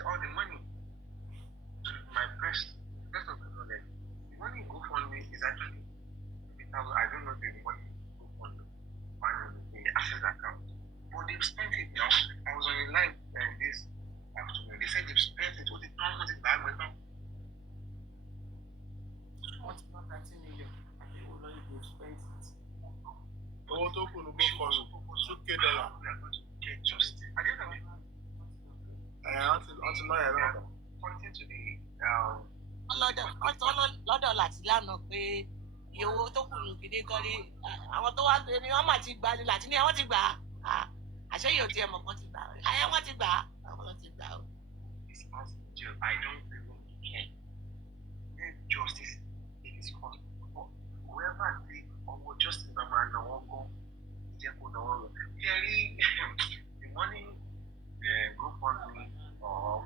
All the money to my best of the knowledge. The money go fund me is actually I don't know the money go fund in the access account. But they've spent it now. I was on the line this afternoon. They said they've spent it. What they don't want it back with them. What's not 13 million? I think we'll only spent it. Owó tó kù ló gbé kọlù $2K. We are going to get justice. I didn't know it. Until now, I know. Pointing to the lọ́dọ̀ láti lánàá pé iye owó tó kù ní gidi kan ní àwọn tó wá ní wọ́n mà ti gbà ní láti ní àwọn ti gbà á àṣẹ yóò tiẹ̀ mọ̀ kán ti gbà á wọ́n ti gbà á àwọn ti gbà á. this house jail. I don't even care. Let justice in this court. Whoever the or justice no man no one go. The money go fund me or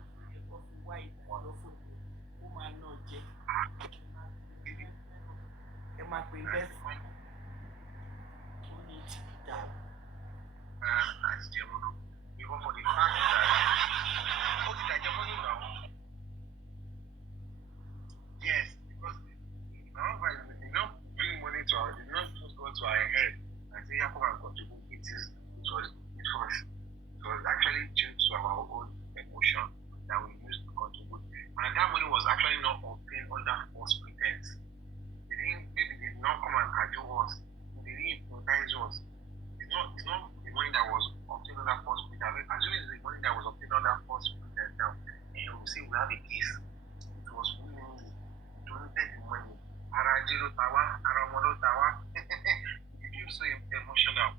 even for the fact that did I get money now? Yes, because they don't bring money to our, they don't just go to our head and say, yeah, come and contribute. It was actually due to our own emotion that we used to contribute. And that money was actually not obtained under false pretense. Maybe they did not come and cajole us. They didn't hypnotize us. It's not the money that was obtained under false pretense. Assuming it's the money that was obtained under false pretense now, and you will say we have a case. It was willingly donated the money. Arajiro Tawa, Aramodo Tawa. It became so emotional.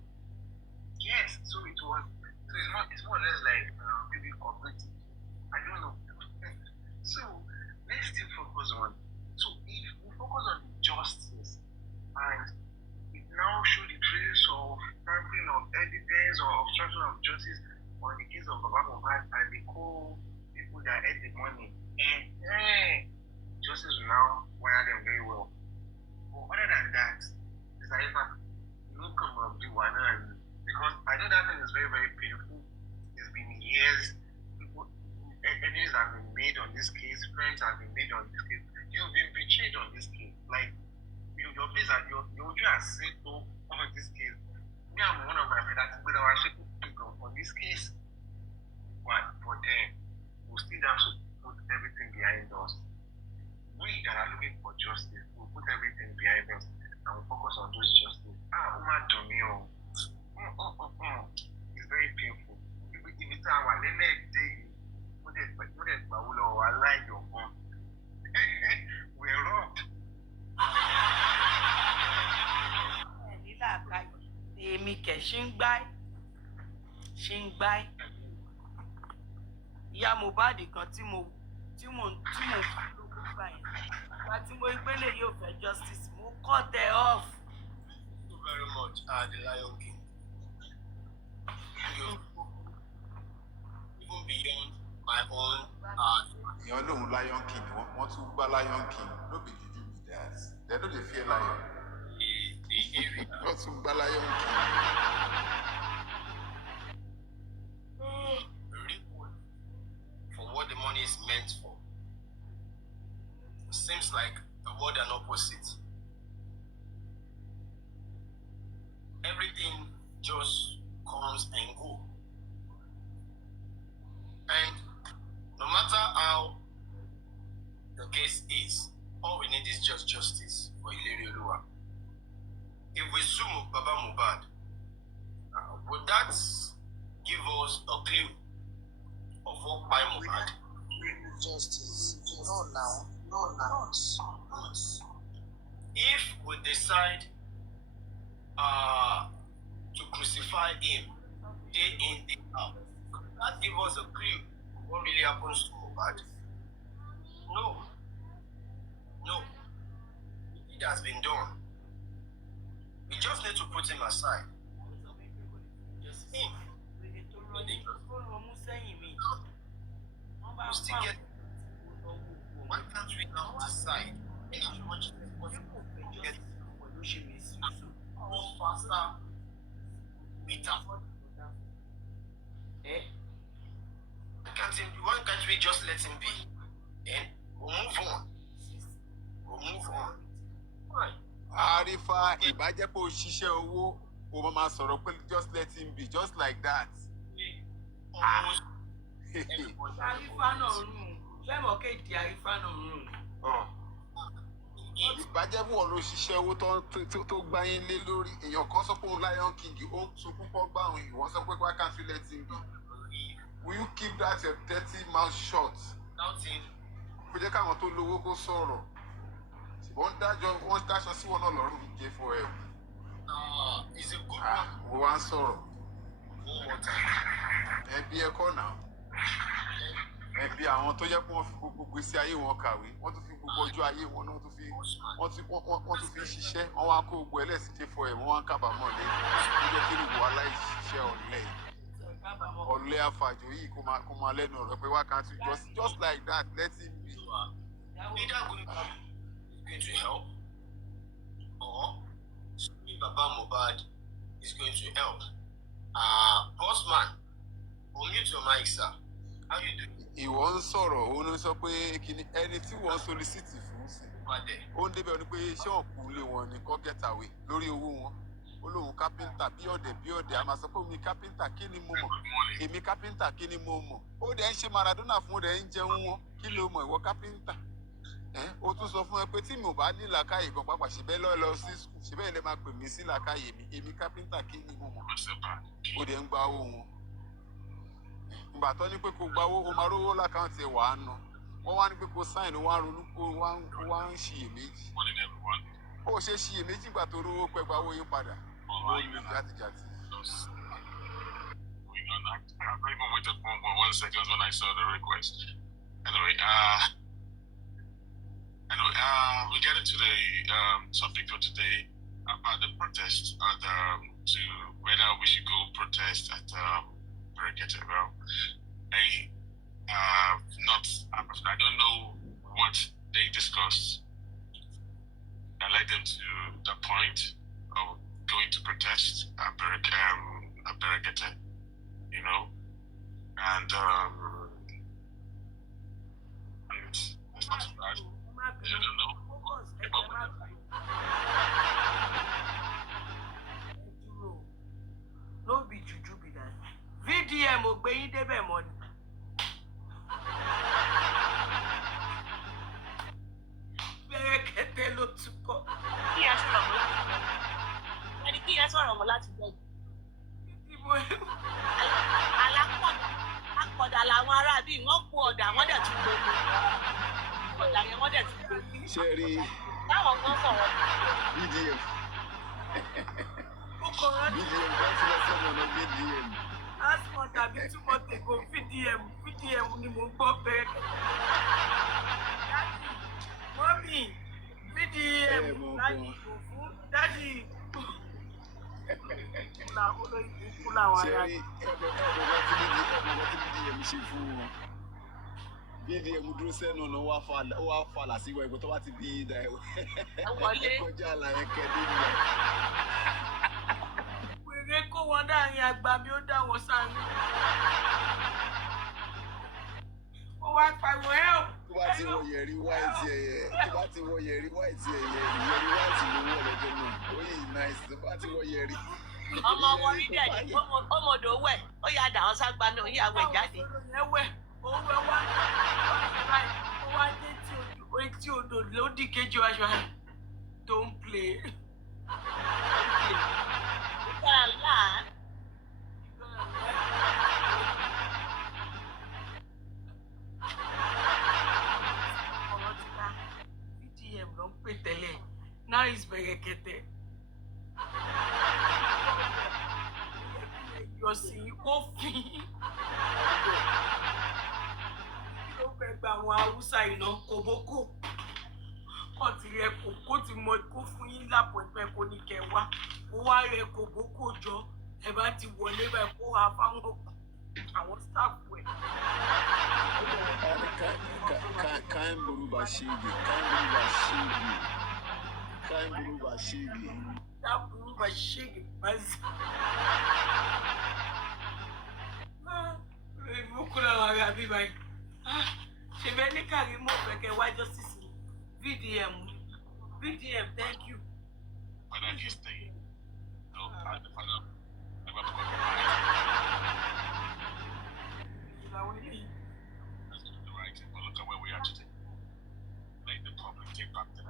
Yes, so it was. So it's more or less like maybe cooperative. I don't know. So let's still focus on. So if we focus on justice and it now show the trace of tampering of evidence or obstruction of justice on the case of Baba Mohbad and the people that ate the money, justice will now wire them very well. But other than that, it's like no come up do one because I know that thing is very, very painful. It's been years. Enemies have been made on this case, friends have been made on this case. You've been betrayed on this case. Like your face and your you are said to on this case. Me, I'm one of my friends with our shape on this case. But for them, we'll still have to put everything behind us. We that are looking for justice, we'll put everything behind us and we'll focus on those justice. It's very painful. If it's our limit day, I like your phone. We're robbed. Èmi kẹ̀ ṣì ń gbá ìyá Mohbad kan tí mo gbà yẹn wá tí mo gbélé yóò fẹ́ justice mo cut her off. Thank you very much, the Lion King. Even beyond my own ìyẹn lòun Lion King wọ́n tún gbá Lion King no be juju be that they no dey fear lion wọ́n tún gbá Lion King. For what the money is meant for. Seems like a word and opposite. Everything just comes and goes. And no matter how the case is, all we need is just justice for Ilerioluwa. If we zoom Baba can't give us a clue of what by Mohbad. Justice. No, now. If we decide to crucify him day in, day out, that give us a clue what really happens to Mohbad. No. It has been done. We just need to put him aside. Him. We still get. Why can't we now decide? Faster, better. Why can't we just let him be? Then we'll move on. Why? Arifa, ìbàjẹ́ pé o ṣiṣẹ́ owó, o máa sọ̀rọ̀ pé just let him be, just like that. Arifa náà rùn. Lẹ́mọ̀ kéèdì Arifa náà rùn. Ìbàjẹ́ bù wọ́n ló ṣiṣẹ́ owó tó gbá yín lé lórí. Èèyàn kan sọ pé òun Lion King, ó ń tún púpọ̀ gbá àwọn èèyàn. Wọ́n sọ pé why can't we let him be? Will you keep that your dirty mouth shut? Kò jẹ́ káwọn tó lówó kó sọ̀rọ̀. Wọ́n dáṣọ sí wọn náà lọ́rùn jẹ́ fún ẹ. He's a good man. Wọ́n wá ń sọ̀rọ̀. Ẹbí ẹ̀kọ́ náà. Ẹbí àwọn tó jẹ́ pé wọ́n fi gbogbo gbèsè ayé wọn kàwé. Wọ́n tún fi gbogbo ọjọ́ ayé wọn náà tún fi ṣiṣẹ́. Wọ́n wá kó gbogbo ẹlẹ́sìn jẹ́ fún ẹ. Wọ́n wá ń kábàámọ̀ lé. Ó jẹ́ kí ìwọ aláìṣiṣẹ́ ọ̀lẹ. Ọ̀lẹ àfàjò yìí kó máa lẹ́nu ọ̀rọ̀ pé why can't you just like that let him be. Either going to help or Baba Mohbad is going to help. Boss man, unmute your mic, sir. How you doing? Ìwọ ń sọ̀rọ̀, ó ń sọ pé ẹni tí wọ́n solicit fún sí. Ó ń débẹ̀ ní pé iṣẹ́ òkú lé wọn ní kọ́ get away lórí owó wọn. Ó lóun kápẹ́ńtà bí ọ̀dẹ̀, a máa sọ pé omi kápẹ́ńtà kí ni mo mọ̀? Èmi kápẹ́ńtà kí ni mo mọ̀? Ó dẹ̀ ń ṣe Maradona fún rẹ̀ ń jẹun wọn. Kí ló mọ̀ ìwọ kápẹ́ńtà? Ó tún sọ fún ẹ pé tí mi ò bá ní làákàyè kan pàápàá ṣe bẹ́ẹ̀ lọ sí skul ṣe bẹ́ẹ̀ lè máa pè mí sí làákàyè mi èmi kápẹ́ńtà kí ni mo mọ̀ ó dẹ̀ ń gba owó wọn. Ìgbà tó ní pé kò gba owó o máa rówó lákàntì ẹ̀ wàá ná wọ́n wá ní pé kò sáìn wá ń ronú kó wá ń ṣiyèméjì. Ó ṣe ṣiyèméjì ìgbà tó rówó pẹ́ gba owó yín padà ó ní jàtìjàtì. I even waited for 1 second when I saw the request. Anyway, we get into the topic for today about the protest and to whether we should go protest at Berekete. Well, I don't know what they discussed that led them to the point of going to protest at Berekete, you know, and it's not too bad. I don't know. No be juju be that. VDM ò gbé yín débẹ̀ mọ́ ni. Berekete ló tún kọ́. Kí ẹ sọ̀rọ̀ mọ́ láti bẹ̀. Alápọ̀dà làwọn ará bíi wọ́n kó ọ̀dà wọ́n dẹ̀ tún gbogbo. Ọ̀dà yẹn wọ́n dẹ̀ tún gbogbo. Ṣẹ́rí. Táwọn kan sọ̀rọ̀. BDM. BDM bá ti lọ sọ́dọ̀ lọ BDM. Last month àbí 2 months ago VDM ni mo gbọ́ Berekete. Mọ́mí VDM láti kò fún dádì. Ṣẹ́rí ẹ̀bùn tí BDM ṣe fún wọn. BDM dúró sẹ́nu ọ̀nà ó wá falà sí ìwà ìgbọ́ tó bá ti bí ìdá ẹ̀ kọjá àlàyé kẹ́dé nígbà. Wèrè kó wọn dáàrin àgbà mi ó dá wọn sáré. Ó wá pariwo ẹ́ o. Tó bá ti wọ yẹ̀rí wáìtì ẹ̀yẹ ìyẹ̀rí wáìtì ló wọ̀ lọ́jọ́ náà. Ó yìí náìsì tó bá ti wọ yẹ̀rí. Ọmọ wọn rí dẹ̀ ní ọmọdé wẹ̀ ó yà dà wọn ságbá náà yà wẹ̀ jáde. Ó wá dé tí odò ló dì kejì wa ṣọ don't play. bẹ̀rẹ̀kẹ̀tẹ̀. Jossy kó fi. Ló fẹ́ gba àwọn Haúsá iná kòbókò. Kọ́ ti rẹ kò ti mọ kó fún yín lápò ẹgbẹ́ kò ní kẹ wá. Ó wá rẹ kòbókò jọ. Ẹ bá ti wọlé báyìí kó ha fáwọn àwọn staff ẹ̀. Kain Buruba Shigi. That Buruba Shigi. Ìmúkúrò àwọn ará bí báyìí. Ṣé bẹ́ẹ̀ ní Karimo fẹ́kẹ̀ wá justice ni? VDM, thank you. Whether he's staying, no, I never got that's the right thing. But look at where we are today. Let the public take back the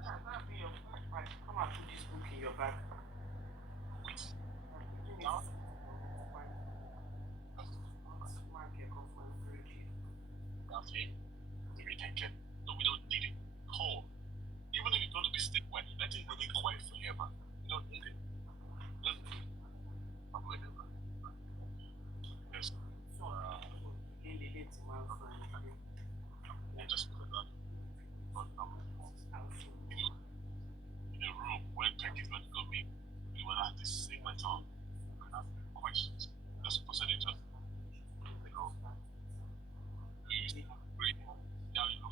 Come and put this book in your bag. wait. Now, nothing. We can get. No, we don't need it. Call. Even if you're going to be stick quiet, let it remain quiet forever. You don't need it. Just yes. Just put it on. But, in a room where Peggy's going to go meet, we will have this segment on and ask questions. Just percentage of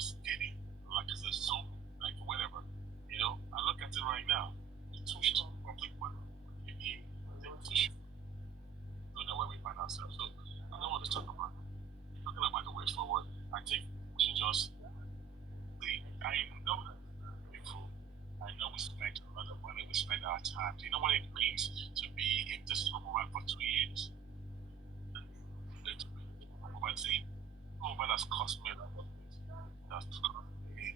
skinny, like it's a zoom, like whatever. You know, I look at it right now. It's too complete one. Look at where we find ourselves. So I don't want to talk about talking about the way forward. I think we should just I know that before. I know we spend a lot of money, we spend our time. Do you know what it means to be in this mobile for 2 years? Mobile team, mobile has cost me a lot of things. That's cost me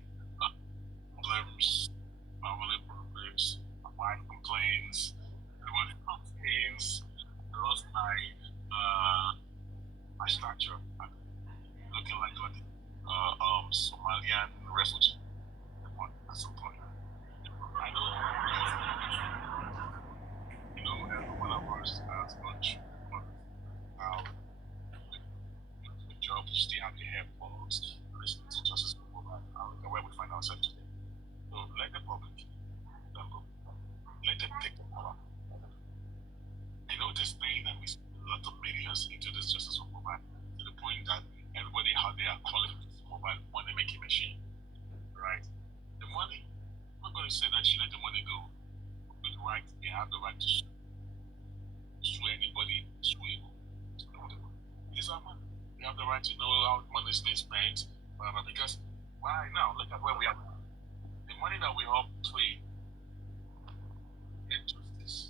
problems, family problems, my wife complains, everybody complains. I lost my stature. I'm looking like a Somalian refugee at some point. I know, every one of us has gone through how the job, still have your headphones, listening to Justice for Women. I look at where we find ourselves today. So let the public, let them take the power. I know this pain and we spend a lot of millions into this Justice for Women to the point that everybody out there are calling this mobile money making machine. Right? The money, I'm not going to say that you let the money go. But right, they have the right to sue anybody, sue you. It's our money. They have the right to know how money is being spent. Because why now? Look at where we are. The money that we all pay in justice,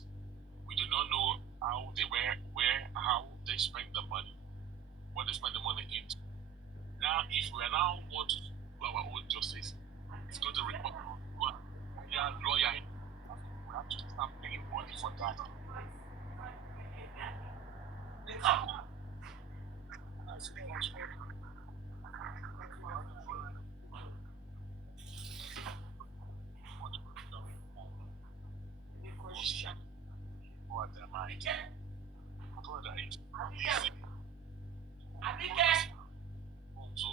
we do not know how they how they spend the money, what they spend the money into. Now, if we are now going to do our own justice, it's going to require lawyer. We have to start paying money for that. What am I? Brother, it's easy. Also,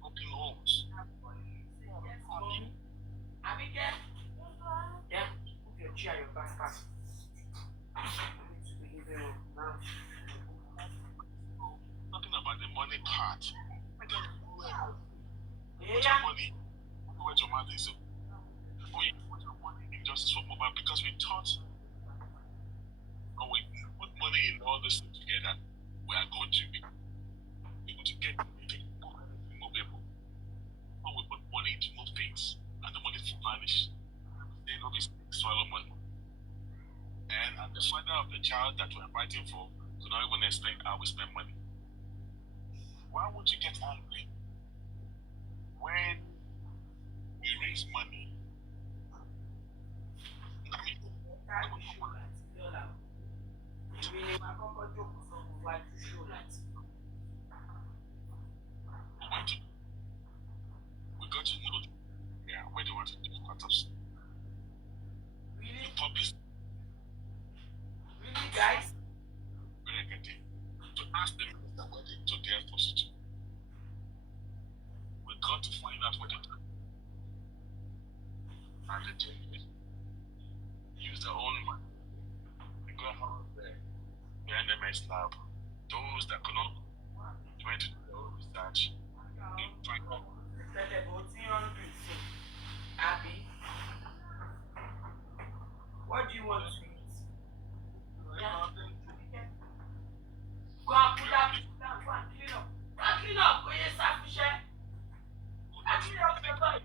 broken homes. Yeah, put your chair, your backpack. Talking about the money part. What's Yeah. your money? Where's your money? So, we put your money in Justice for Mobile because we thought, we put money in all this thing together, we are going to be able to get more people. But we put money to move things, and the money will vanish. They know this swallow money. And the father of the child that we're fighting for to not even explain how we spend money. Why would you get angry when we raise money? We got to know where they want to do part of government lab. Those that could not went to do their own research. In fact, Abby, what do you want to eat? Go and put that down. Go and clean up. Go and clean up. Go yes, Afisha. And clean up your toilet.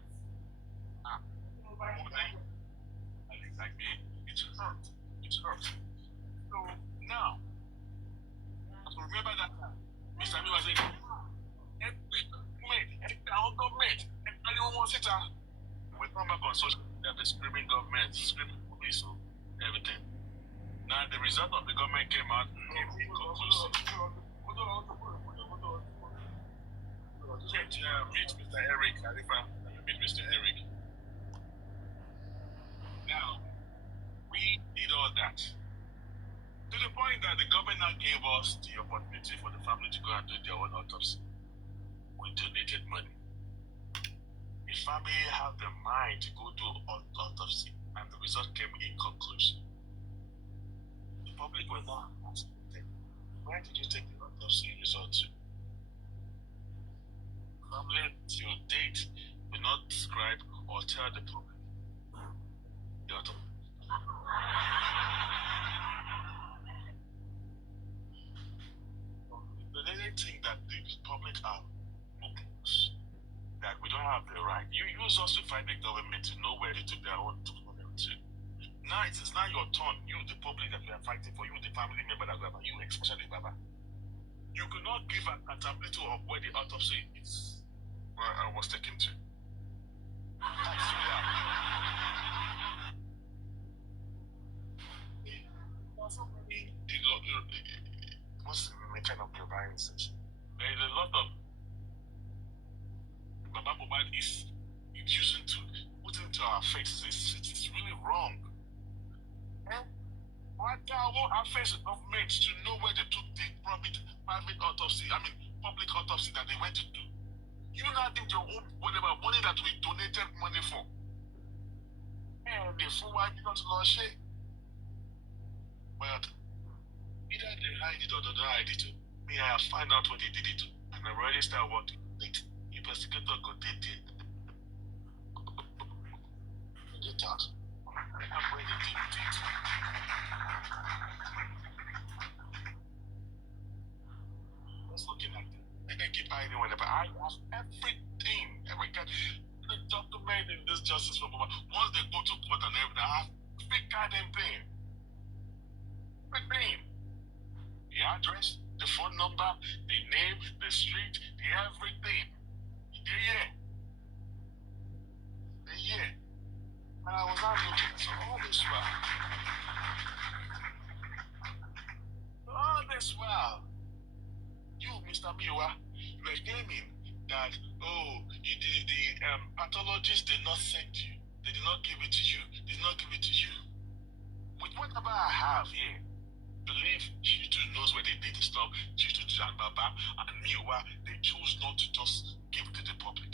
like me, it hurt. It hurt. So now, I remember that Mr. Mi was saying, anyone wants it. We come back on social media, the screaming government, screaming police, so everything. Now the result of the government came out inconclusive. Meet Mr. Eric. Arifa, meet Mr. Eric. Now, we did all that. To the point that the government now gave us the opportunity for the family to go and do their own autopsy. We donated money. The family had the mind to go do autopsy, and the result came inconclusive. The public were now asking, where did you take the autopsy result to? Family till date will not describe or tell the public the autopsy. But they think that the public are fools, that we don't have the right. You use us to fight the government to know where they took their own to. Now it is now your turn, you the public that we are fighting for, you the family member that we are, you especially Baba. You could not give accountability of where the autopsy is was taken to. That's real. What's the kind of your violence? There is a lot of Baba Mobile is using to put into our faces. It is really wrong. Why won't our face government to know where they took the private autopsy, public autopsy that they went to do? You now think your own whatever money that we donated money for. And the full wife not launch it. But either they hide it or they don't hide it. Me, I have found out what they did it to. And I've already started working on it. Investigator got it. Get out. I'm going to deal with it. Just looking at them. They can keep hiding whenever. I have everything. We can document in this justice for Baba. Once they go to court and everything, I have big goddamn thing. Big thing. The address, the phone number, the name, the street, the everything. They're here. They're here. And I was not looking for all this while. All this while. You, Mr. Miwa, you were claiming that, the pathologist did not send you. They did not give it to you. They did not give it to you. With whatever I have here, believe she too knows where they did the stuff. She too, and Baba and Miwa, they chose not to just give it to the public.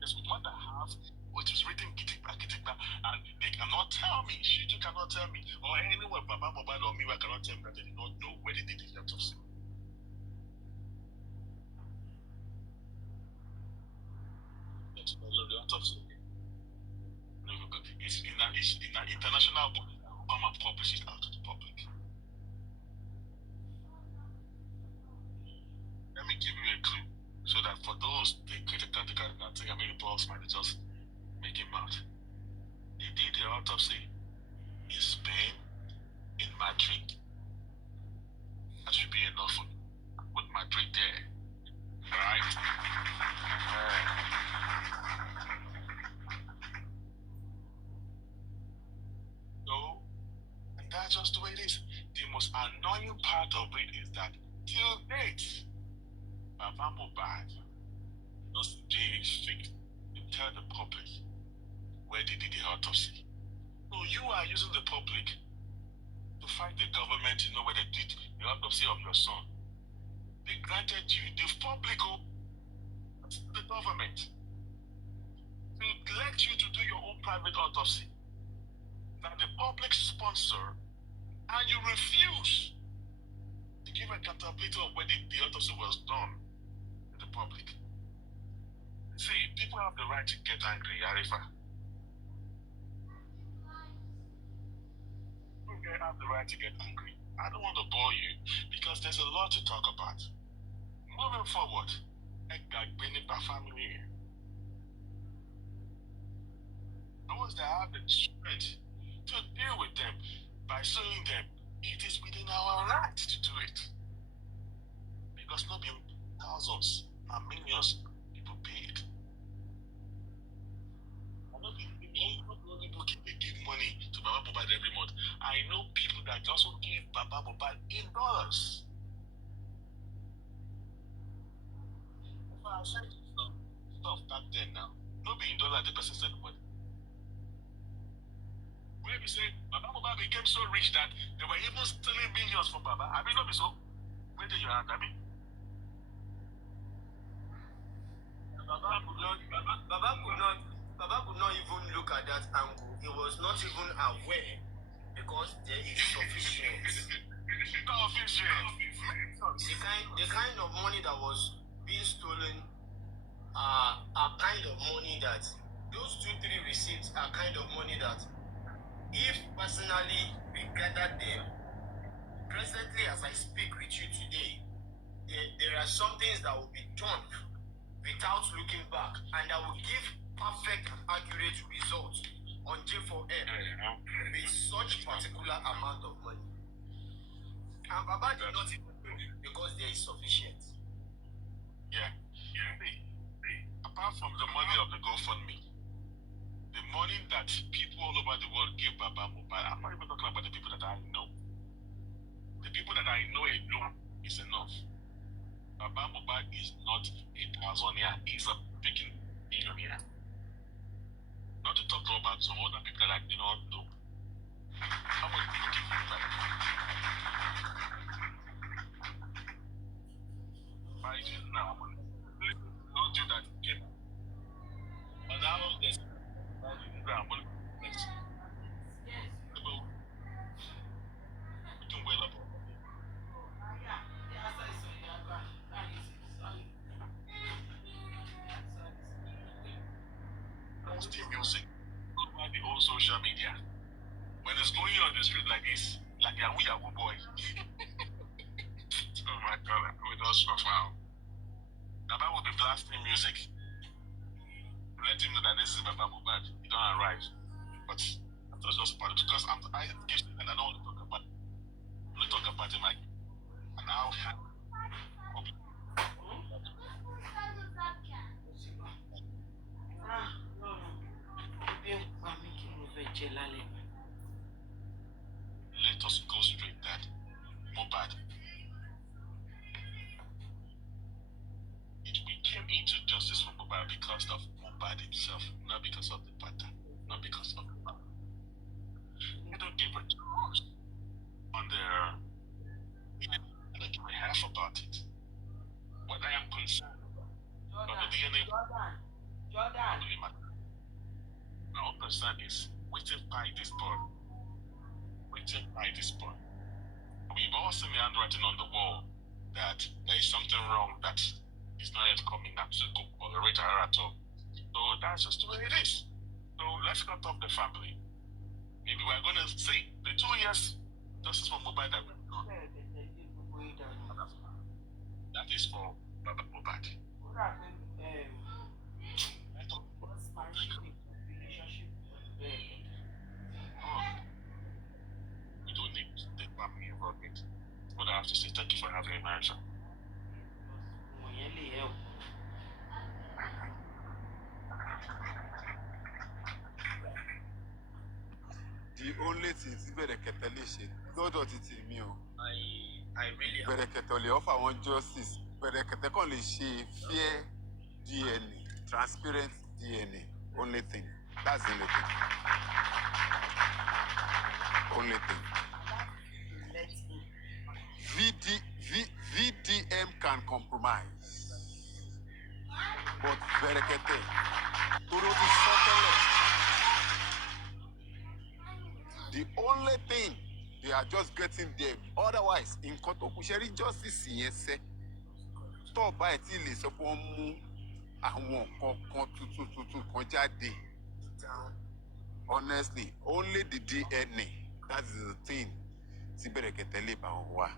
Yes, with what I have, which is written Kitikba, and they cannot tell me, she too cannot tell me, or anyone, Baba Mobile or Miwa cannot tell me that they did not know where they did the autopsy. The autopsy. It's in an international book that will come and publish it out to the public. Let me give you a clue so that for those the critical that think I'm really boss might just make him out. They did the autopsy in Spain, in Madrid. That should be enough. Put Madrid there. Right? No, and that's just the way it is. The most annoying part of it is that till date, Baba Mobile doesn't fix to tell the public where they did the autopsy. So you are using the public to fight the government to know where they did the autopsy of your son. They granted you the public, the government, to elect you to do your own private autopsy. Now the public sponsor And you refuse to give accountability of when the autopsy was done to the public. See, people have the right to get angry, Arifa. People have the right to get angry. I don't want to bore you because there's a lot to talk about. Moving forward, Egbagbenipa family. Those that have the strength to deal with them by suing them, it is within our right to do it. Because not be thousands and millions people paid. I know people give money to Baba Mohbad every month. I know people that also give Baba Mohbad in dollars. I was trying to stuff back then now. Not be in dollars, the person said money. Where we say Baba Mohbad became so rich that they were even stealing millions from Baba. I mean, not be so. Where did you have? I mean, Baba could not even look at that angle. He was not even aware because there is sufficient. The kind of money that was being stolen are kind of money that those 2-3 receipts are kind of money that if personally we gather them presently as I speak with you today, there are some things that will be done without looking back and that will give perfect and accurate results on J4M with such particular amount of money. And Baba did not even know because there is sufficient. Yeah. Apart from the money of the GoFundMe, the money that people all over the world give Baba Mohbad, I'm not even talking about the people that I know. The people that I know alone is enough. Baba Mohbad is not a thousandaire, he's a freaking millionaire. Not to talk about some other people that I do not know. How much people give him that? Why is it now? Please don't do that again. But now there's posting music over the whole social media. When it's going on the street like this, like Yahoo boy. Oh my God, we don't suffer. Baba will be blasting music. Let him know that this is Baba Mohbad. He don't arrive. But that's just part of it. Because I give you and I don't want to talk about it. I want to talk about him like an hour. Let us go straight that Mohbad. We came into justice for Mohbad because of Mohbad himself, not because of the pattern, not because of the pattern. They don't give a chance on their. I don't give a half about it. What I am concerned about the DNA. Jordan. My own concern is waiting by this boy. Waiting by this boy. We've all seen the handwriting on the wall that there is something wrong that is not yet coming up to tolerate her at all. So that's just the way it is. So let's cut off the family. Maybe we're going to say the 2 years justice for Mohbad that we've done. That is for Baba Mohbad. We don't need the family involvement. What I have to say, thank you for having me, Marisha. The only thing tí Bẹ̀rẹ̀kẹ̀tẹ̀ lè ṣe lọ́dọ̀ títí mi o. I really am. Bẹ̀rẹ̀kẹ̀tẹ̀ lè offer one justice. Bẹ̀rẹ̀kẹ̀tẹ̀ kàn lè ṣe fair DNA, transparent DNA. Only thing. That's the only thing. Only thing. VDM can compromise. But Bẹ̀rẹ̀kẹ̀tẹ̀, Toro ti sọ tẹ́lẹ̀. The only thing They are just getting there. Otherwise, in court of Kusheri justice yẹn sẹ́, tó bá ẹ̀ tí lè sọ pé wọ́n mú àwọn kankan tuntun kan jáde. Honestly, only the DNA, that is the thing. Tí Bẹ̀rẹ̀kẹ̀tẹ̀ lè bá wọn wá.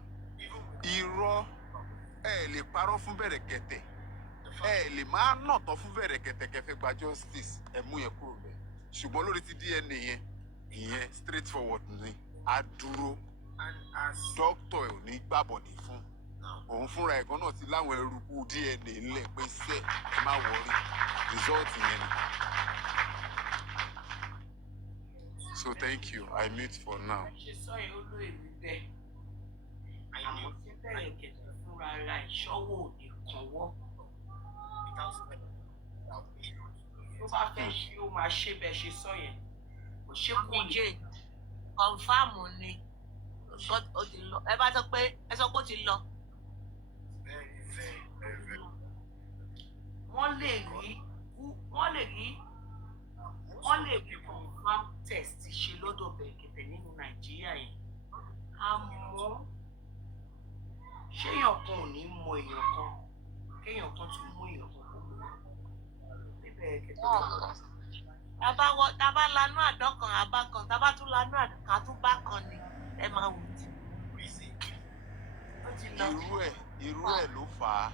Irọ́ ẹ lè parọ́ fún Bẹ̀rẹ̀kẹ̀tẹ̀. Ẹ lè máa nọ̀tọ̀ fún Bẹ̀rẹ̀kẹ̀tẹ̀ kẹfẹ́ gba justice. Ẹ mú yẹn kúrò bẹ́ẹ̀. Ṣùgbọ́n lórí ti DNA yẹn, ìyẹn straightforward ni. A dúró. Doctor ò ní gbàbọ̀dé fún. Òun fúnra ẹ̀gbọ́n náà ti láwọn eruku DNA ńlẹ̀ pé sẹ́ ẹ má wọrí. Result yẹn ni. So thank you. I mute for now. Ṣé sọ yẹn ó lóye mi bẹ́ẹ̀? Àmọ́ tí Bẹ̀rẹ̀kẹ̀tẹ̀ fúnra ara ìṣọ́wó ò ní kànwọ́. Tó bá fẹ́ ṣe ó máa ṣe bẹ́ẹ̀ ṣe sọ yẹn. Kò ṣe kú Méjì kọ̀nfàmù ni. Ó ti lọ. Ẹ bá sọ pé ẹ sọ pé ó ti lọ. Wọ́n lè rí confam test ṣe lọ́dọ̀ Bẹ̀rẹ̀kẹ̀tẹ̀ nínú Nàìjíríà yẹn. Àmọ́ ṣéèyàn kan ò ní mọ èèyàn kan kéèyàn kan tún mú èèyàn kan kó mú ní Bẹ̀rẹ̀kẹ̀tẹ̀ lọ́dọ̀. Tábà lanú àdán kan àbá kan, tábà tún lanú àdán kan àtúbá kan ni ẹ máa wù tí. Ó ti lọ. Irú ẹ̀ ló fà á.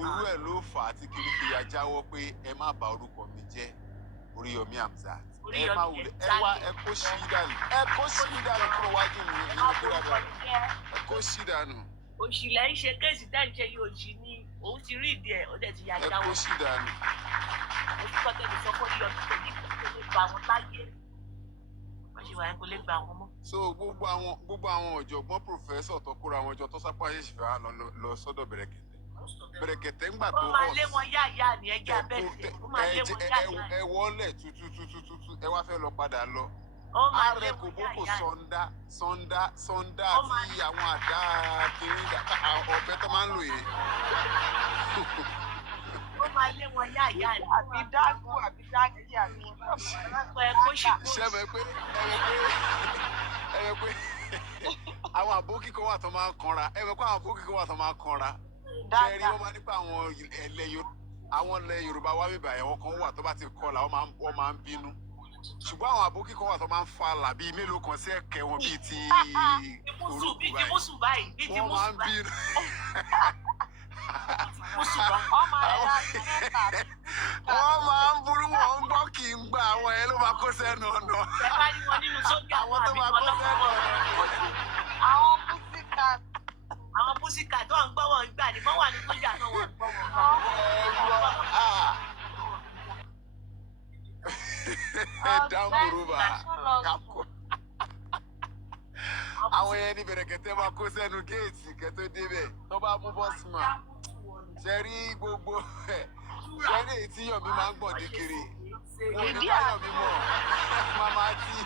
Irú ẹ̀ ló fà á tí kiri fi ya jáwọ́ pé ẹ má bà orúkọ mi jẹ́ Oríyọmí Hamzat. Ẹ má wulẹ̀ ẹ wá ẹ kó ṣí dànù. Ẹ kó ṣí dànù kúrò wájú mi ní ìgbéra dànù. Ẹ kó ṣí dànù. Òṣìlẹ̀ ń ṣe kéèsì tẹ́ ń ṣe yìí òṣì ni òun ti rí ìdí ẹ̀ ó dẹ̀ ti ya Ẹ jáwọ́. kó ṣí dànù. Oṣù kọ́tẹ́ lè sọ fún Oríyọmí kò ní kò lè gbà wọ́n láyé. Wọ́n ṣe wà ní kò lè gbà wọ́n mọ́. So gbogbo àwọn ọ̀jọ̀gbọ́n pòfẹ́sọ̀ tó kóra àwọn ọjọ́ tó sápá yé ṣì fẹ́ lọ sọ́dọ̀ Bẹ̀rẹ̀kẹ̀tẹ̀. Bẹ̀rẹ̀kẹ̀tẹ̀ ńgbà tó Ó máa lé wọn yáyà ní ẹja bẹ́ẹ̀. Ó máa lé wọn yáyà. ẹ wọlé tututututu ẹ wá fẹ́ lọ padà lọ. Ó máa lé Ààrẹ wọn kòbókò yáyà. sọ́ndá àti àwọn àdá kiri ọ̀bẹ tó máa ń lò yẹn. Ó máa lé wọn yáyà ní. Àbí dágù àbí dágì àbí. Ẹ kó ṣì kó. Ṣé ẹ mọ̀ pé àwọn àbókí kan wà tó máa ń kanra ẹ mọ̀ pé àwọn àbókí kan wà tó máa ń kanra. Ṣé rí wọ́n máa nípa àwọn ilẹ̀ Yorùbá wá bíbà ẹ̀wọ̀n kan wà tó bá ti kọlà wọ́n máa ń bínú. Ṣùgbọ́n àwọn àbókí kan wà tó máa ń fa là bíi mélòó kan sí ẹ̀kẹ́ wọn bíi ti orúkú báyìí. Wọ́n máa ń bínú. Wọ́n máa ń burú wọn ń gbọ́ kì í gbà àwọn ẹ̀ ló máa kó sẹ́nu ọ̀nà. Ẹ bá ní wọn nínú sójà Àwọn tó máa kó sẹ́nu ọ̀nà. Àwọn púsíkà tó ń gbọ́ wọn gbà ní bọ́ wà ní sójà náà wọ́n gbọ́ wọn gbà. Ẹ dáńbùrúbà kápò. Àwọn yẹn ní Bẹ̀rẹ̀kẹ̀tẹ̀ máa kó sẹ́nu géètì kẹ́tó débẹ̀ tó bá mú bọ́sùmà. Ṣé rí gbogbo ẹ̀ ṣé rí èyí tí Yọ̀mí máa ń gbọ̀n dé kiri? Wọ́n ní bá Yọ̀mí mọ̀ màmá tí.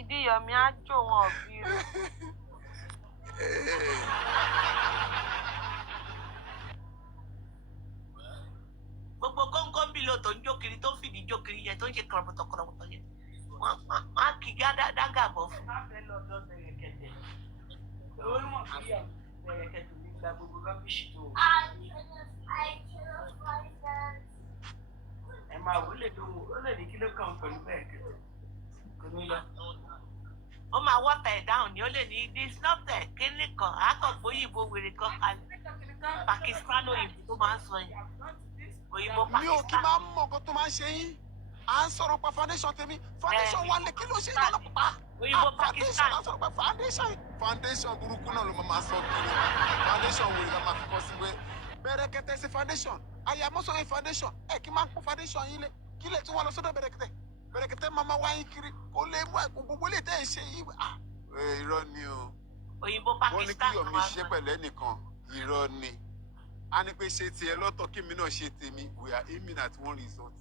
Ìdí Yọ̀mí á jò wọn bí rẹ̀. Gbogbo kóńkóńbìlò tó ń jókiri tó ń fìdí jókiri yẹn tó ń ṣe kọ̀rọ̀bọ̀tọ̀ yẹn. Wọ́n á kí dágà bọ̀ fún. Má fẹ́ lọ́dọ̀ Bẹ̀rẹ̀kẹ̀tẹ̀. Lórí wọn fi Bẹ̀rẹ̀kẹ̀tẹ̀ ní gba gbogbo rọ́bìṣì tó. Ẹ máa wò ó lè ní kí ló kàn pẹ̀lú Bẹ̀rẹ̀kẹ̀tẹ̀. Kò ní lọ. Ó máa wọ́tà ẹ̀ dáhùn ni ó lè ní disrupted kíní kan àákọ̀gbóyìnbó wèrè kan kalẹ̀. Pakistan òyìnbó tó máa ń sọ yẹn. Òyìnbó Mi ò kí Pakistan. máa ń mọ nǹkan tó máa ń ṣe yín. À ń sọ̀rọ̀ pa foundation tèmi. Foundation wà lè kí ló ṣe ní ọlọ́pàá. Òyìnbó Foundation Pakistan. à ń sọ̀rọ̀ pa foundation. Foundation burúkú náà ló máa sọ kiri. Foundation wo la máa fi kọ́ sí pé Bẹ̀rẹ̀kẹ̀tẹ̀ ṣe foundation. Àyàmọ́sọ̀ yẹn foundation. Ẹ kí máa ń kó foundation yín lé. Kí lè tún wá lọ sọ́dọ̀ Bẹ̀rẹ̀kẹ̀tẹ̀. Bẹ̀rẹ̀kẹ̀tẹ̀ máa máa wá yín kiri. Kò lè mú ẹ̀kú gbogbo lè tẹ́ ẹ̀ ṣe yìí. Irọ́ ni o. Òyìnbó Wọ́n ní kí Pakistan. Yọ̀mí ṣe pẹ̀lẹ́ nìkan. Irọ́ ni. A ní pé ṣe tiẹ̀ lọ́tọ̀ kí mi náà ṣe tèmi. We are aiming at one result.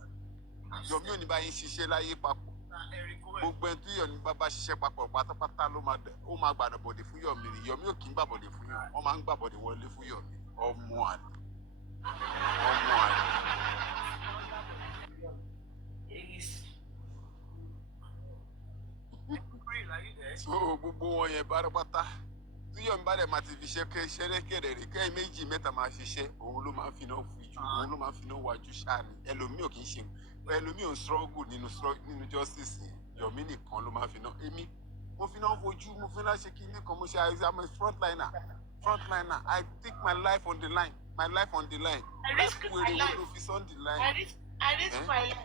Yọ̀mí ò ní bá yín ṣiṣẹ́ láyé papọ̀. Gbogbo ẹni tí Yọ̀mí bá ṣiṣẹ́ papọ̀ pátápátá ló máa gbàdọ̀ bọ̀dẹ̀ fún Yọ̀mí ni. Yọ̀mí ò kí ń gbàbọ̀dẹ̀ fún Yọ̀mí. Wọ́n máa ń gbàbọ̀dẹ̀ wọlé fún Yọ̀mí. Ọmọ àlè. Ọmọ àlè. are you there? So gbogbo wọn yẹn pátápátá tí Yomi bá dẹ̀ máa ti fi ṣeré kẹ̀dẹ̀rẹ̀ kẹ́yìn méjì mẹ́ta máa ṣiṣẹ́ òun ló máa ń finá fújú òun ló máa ń finá wájú ṣáà ni ẹlòmíì ò kì í ṣe ẹlòmíì ò ń struggle nínú justice Yomi nìkan ló máa ń finá èmi mo finá fojú mo finá ṣe kí nìkan mo ṣe I'm a frontliner I take my life on the line I risk my life. On the line. I risk my life.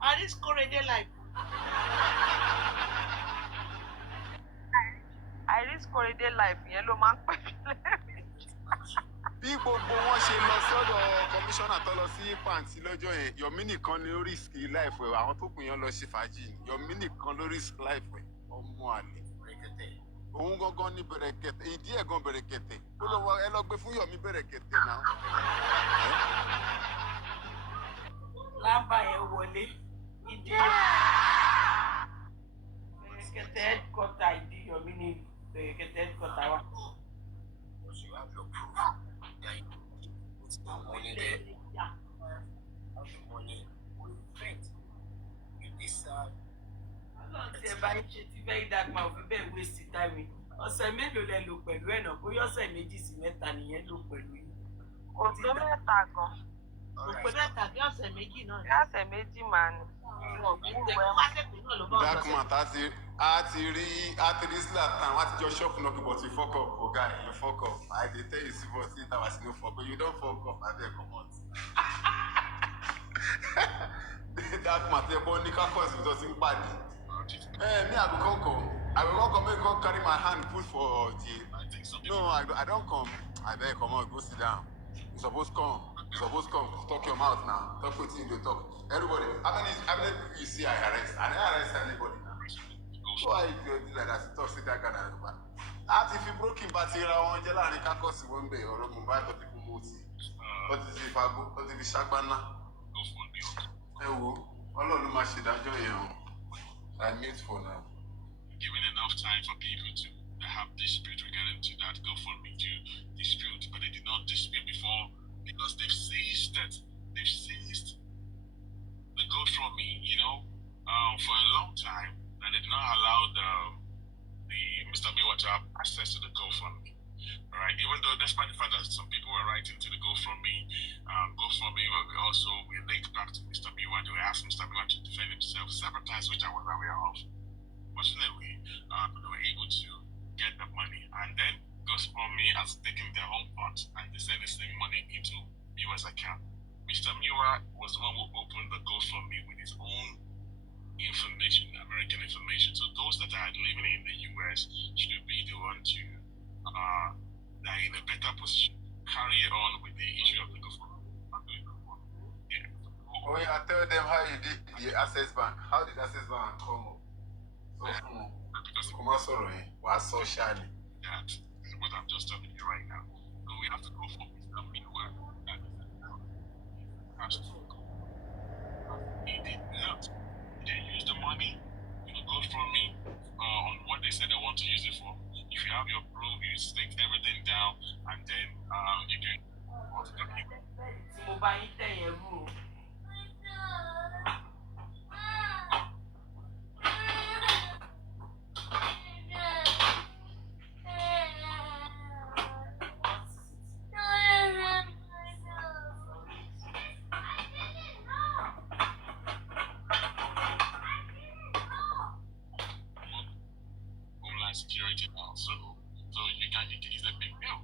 I risk Korede life. I risk Korede life yẹn ló máa ń pè mí lẹ́rìn. Bí gbogbo wọn ṣe lọ sọ́dọ̀ kọmíṣánná tó lọ sí pàǹtí lọ́jọ́ yẹn Yomi nìkan ni ó risk life ẹ̀ àwọn tó kù yẹn lọ ṣe fàájì Yomi nìkan ló risk life ẹ̀ ọmọ àlè. Òun gangan ní bẹ̀rẹ̀kẹ̀tẹ̀ ìdí ẹ̀ gan bẹ̀rẹ̀kẹ̀tẹ̀ ó lọ wọ ẹ lọ gbé fún Yomi bẹ̀rẹ̀kẹ̀tẹ̀ náà. Lábà ẹ̀ wọlé ìdí bẹ̀rẹ̀kẹ̀tẹ̀ headquarter ìdí Yomi ní bẹ̀rẹ̀kẹ̀tẹ̀ headquarter wa. You have your proof. Yeah, you put the money there. Have the money. Friend, you deserve. Tí ẹ bá ń ṣe ti very dark man òfin bẹ́ẹ̀ waste time ọ̀sẹ̀ mélòó lẹ lò pẹ̀lú ẹ̀ náà bóyá ọ̀sẹ̀ 2 sí 3 nìyẹn lò pẹ̀lú yín. Kò tó mẹ́ta gan. Kò pé mẹ́ta bí ọ̀sẹ̀ 2 náà. Bí ọ̀sẹ̀ 2 máa ní. Dark man a ti rí Zlatan wọ́n ti jọ ṣọ́ọ̀fù náà kí but you fuck up ọ̀gá you fuck up I dey tell you see but see that was no fuck but you don fuck up abeg comot. Dark man tẹ bọ́ ní kákọ́sì tó ti ń pàdé. Me I go come make come carry my hand put for the. No, I don't come. I beg come on, go sit down. You suppose come. Talk your mouth now. Talk with you to talk. Everybody, how many people you see I arrest? I never arrest anybody now. Why you do like that? Talk sit that kind of. As if you broke in Batira on Jela and Kakos one day or Mumbai to people moti. But if I go, but if you Shakbana, all of them are shit. I mute for now. Giving enough time for people to have dispute regarding to that GoFundMe to dispute, but they did not dispute before because they've seized the GoFundMe, for a long time, and they did not allow the Mr. Miwa to have access to the GoFundMe. Right? Even though despite the fact that some people were writing to the GoFundMe we linked back to Mr. Miwa. They were asking Mr. Miwa to defend himself, several times, which I was aware of. Fortunately, they were able to get the money, and then GoFundMe has taken their own funds and they send the same money into Miwa's account. Mr. Miwa was the one who opened the GoFundMe with his own information, American information. So those that are living in the US should be the one to that in a better position carry on with the issue of the GoFundMe. Yeah. Oh yeah, tell them how you did the Access Bank. How did Access Bank come up? So come on, sorry, was socially. That is what I'm just telling you right now. So we have to go for Mr. Miwa. He did not. They use the money, GoFundMe, on what they said they want to use it for. If you have your proof, you stick everything down, and then you can. Security now, so you can it's a big deal.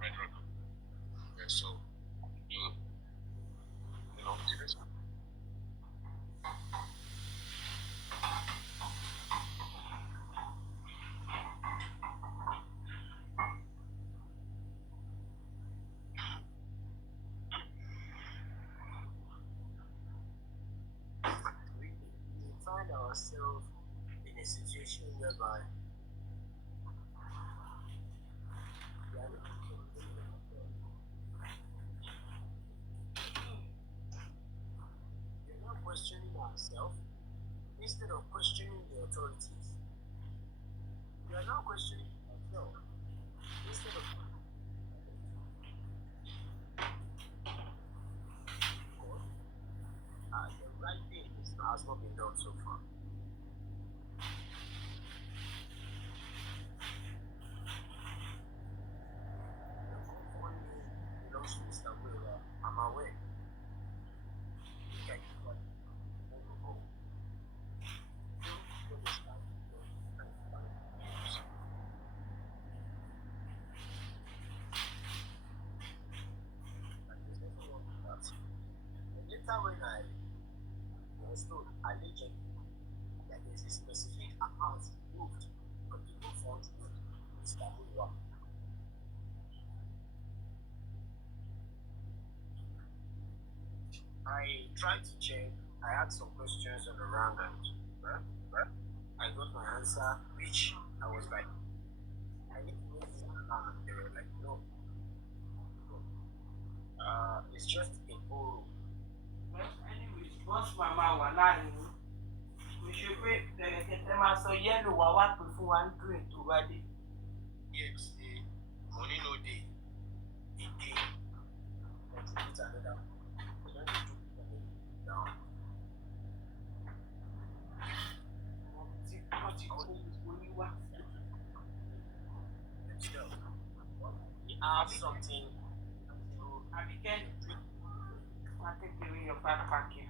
Red Rock. Okay, so it is. Find ourselves in a situation whereby we're not questioning ourselves instead of questioning the authorities. We are not questioning ourselves instead of has not been done so far. The company belongs to Mr. Wheeler. I'm aware. Okay. Later when I was told allegedly that there's a specific amount moved from the new fund to Mr. Wheeler. I tried to check. I had some questions on the round and I got my answer, which I was like, I need to know this amount. They were like, no. It's just a borrow. Well, anyways, once mama wà láàrin yín, kò ṣe pé kẹ̀kẹ́ máa sọ yẹ́lò wá wá pè fún wa ń drink tó bá dé. Yes, the money no day. The day. Let's put another one. We're going to do it down. Wọ́n ti kó gbogbo yín wá. We have something. Abigail, I'll take away your backpack here.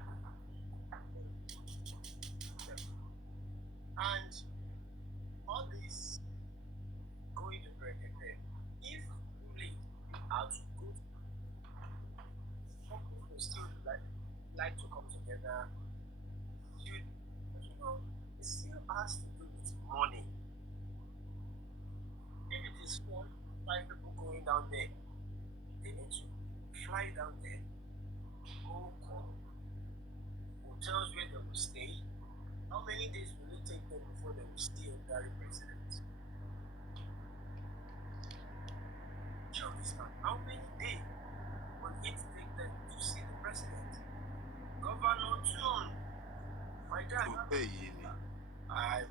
And all this going to break again. If really are to go, some people still like to come together. You know, it still has to do with money. If it is 4, 5 people going down there, they need to fly down there, go call hotels where they will stay. How many days will it take them before they will see a Gary president? How many days will it take them to see the president? Governor John. My dad.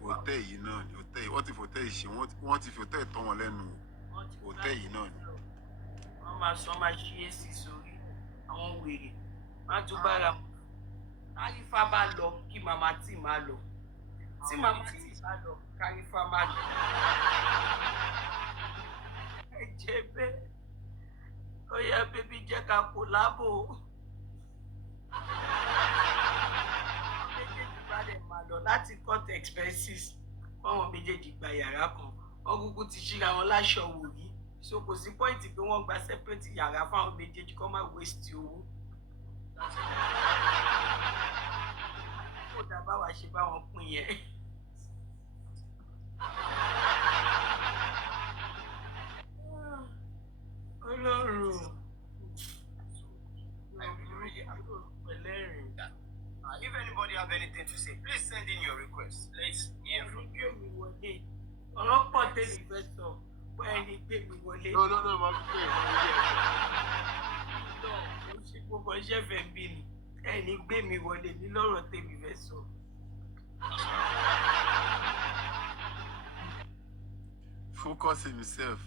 Hotel yìí náà ni hotel wọ́n ti hotel ṣe wọ́n ti hotel tán wọn lẹ́nu hotel yìí náà ni. Wọ́n máa sọ máa ṣí èsì sórí àwọn wèrè. Wọ́n á tún bára wọn. Kárífà bá lọ kí màmá tí máa lọ. Tí màmá tí bá lọ, Kárífà máa lọ. Ẹ jẹ́ bẹ́ẹ̀. Ó yẹ bébí jẹ́ ká kó lábò. Méjèèjì bá dẹ̀ máa lọ láti cut expenses. Wọ́n méjèèjì gba yàrá kan. Wọ́n kúkú ti ṣíra wọn láṣọ wò rí. So kò sí pọ́ìntì pé wọ́n gba separate yàrá fáwọn méjèèjì kó má waste owó. Kó dá bá wa ṣe bá wọn pín yẹn. Ọlọ́run. If anybody have anything to say, please send in your request. Let's hear from you. Ọ̀rọ̀ pọ̀ tẹ́lẹ̀ fẹ́ sọ. Bọ́ ẹni gbé mi wọlé. No, máa fi pé Mo ṣe gbogbo iṣẹ́ fẹ́ bí ni. Ẹni gbé mi wọlé ní lọ́rọ̀ tẹ́mi fẹ́ sọ. Focus himself.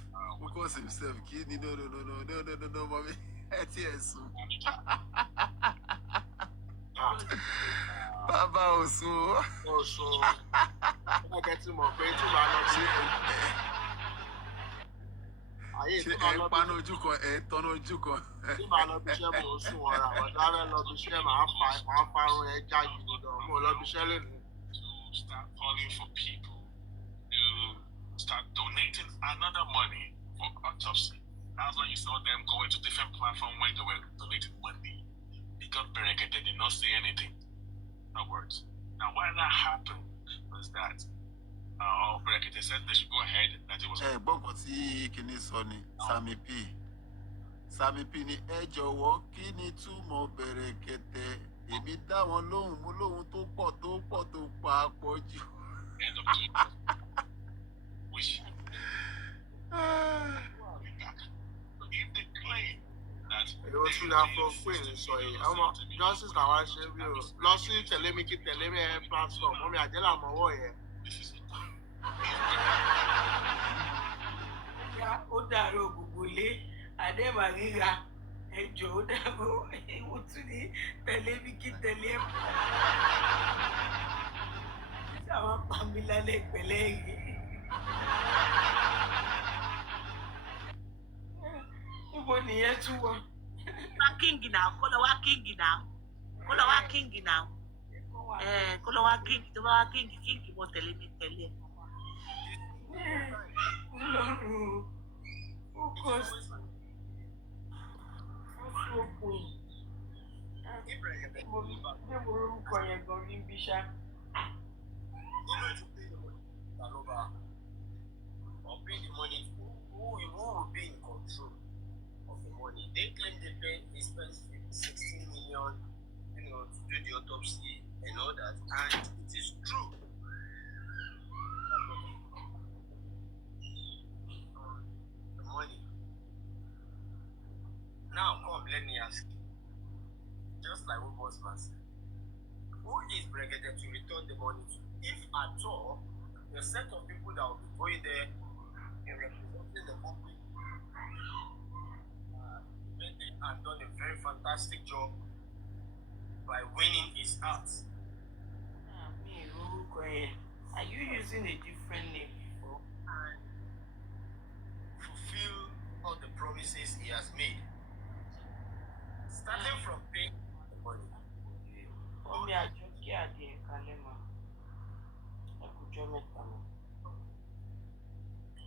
Kí ni no, mami. Ẹ ti ẹ̀ sùn. Bàbá ò sùn. Ọ̀gá tí mo pé tí màá lọ sí ṣé ẹ ń paná ojú kan ẹ ń tọ́nà ojú kan. tí màá lọ bí iṣẹ́ mò ń sùn wọ́n ra ọ̀dà rẹ̀ lọ bí iṣẹ́ màá parun ẹ já gidi gan mo lọ bí iṣẹ́ lónìí. To start calling for people to start donating another money for autopsy. That's when you saw them going to different platforms when they were donating money. They got barricaded, they did not say anything. No words. Now why that happened was that they said they should go ahead, that it was gbọ́ngàn tí kinní sọ ni Sami P ni ẹ jọ̀wọ́ kí ni túmọ̀ bẹ̀rẹ̀kẹ̀tẹ̀ èmi dá wọn lóhùn mú lóhùn tó pọ̀ tó pa pọ̀ jù. end of the which if they claim that èrò tún náà fọ fún èyí sọ yìí ọmọ justice làwọn ṣe bí o lọ sí tẹ̀lémi ẹ̀ platform mọ́mí àjẹ́là mọ́wọ́ yẹn. Ó dàrú gbogbo lé àdèmà ríra ẹjọ́ ó dàrú ìwọ mo tún ní tẹ̀lé mi kí tẹ̀lé ẹ̀. Ṣé àwọn pa mí lálẹ́ pẹ̀lẹ́ yìí? Níbo nìyẹn tún wà? Wá kíngì náà, kó lọ wá kíngì náà. Kó lọ wá kíngì náà. Kó lọ wá kíngì, tó bá wá kíngì mo tẹ̀lé mi tẹ̀lé ẹ̀. Ọlọ́run ó kọ́ sí. Ó fi òkun yìí. Mo orúkọ yẹn gan ní Bíṣá. Aloba, or pay the money for who will be in control of the money. They claim they spent 16 million, to do the autopsy and all that, and it is true. The money. Now come, let me ask you. Just like what was said, who is bracketed to return the money to? If at all, the set of people that will be going there and representing the public and done a very fantastic job by winning his heart. Are you using a different name before? And fulfill all the promises he has made. Starting from paying the money.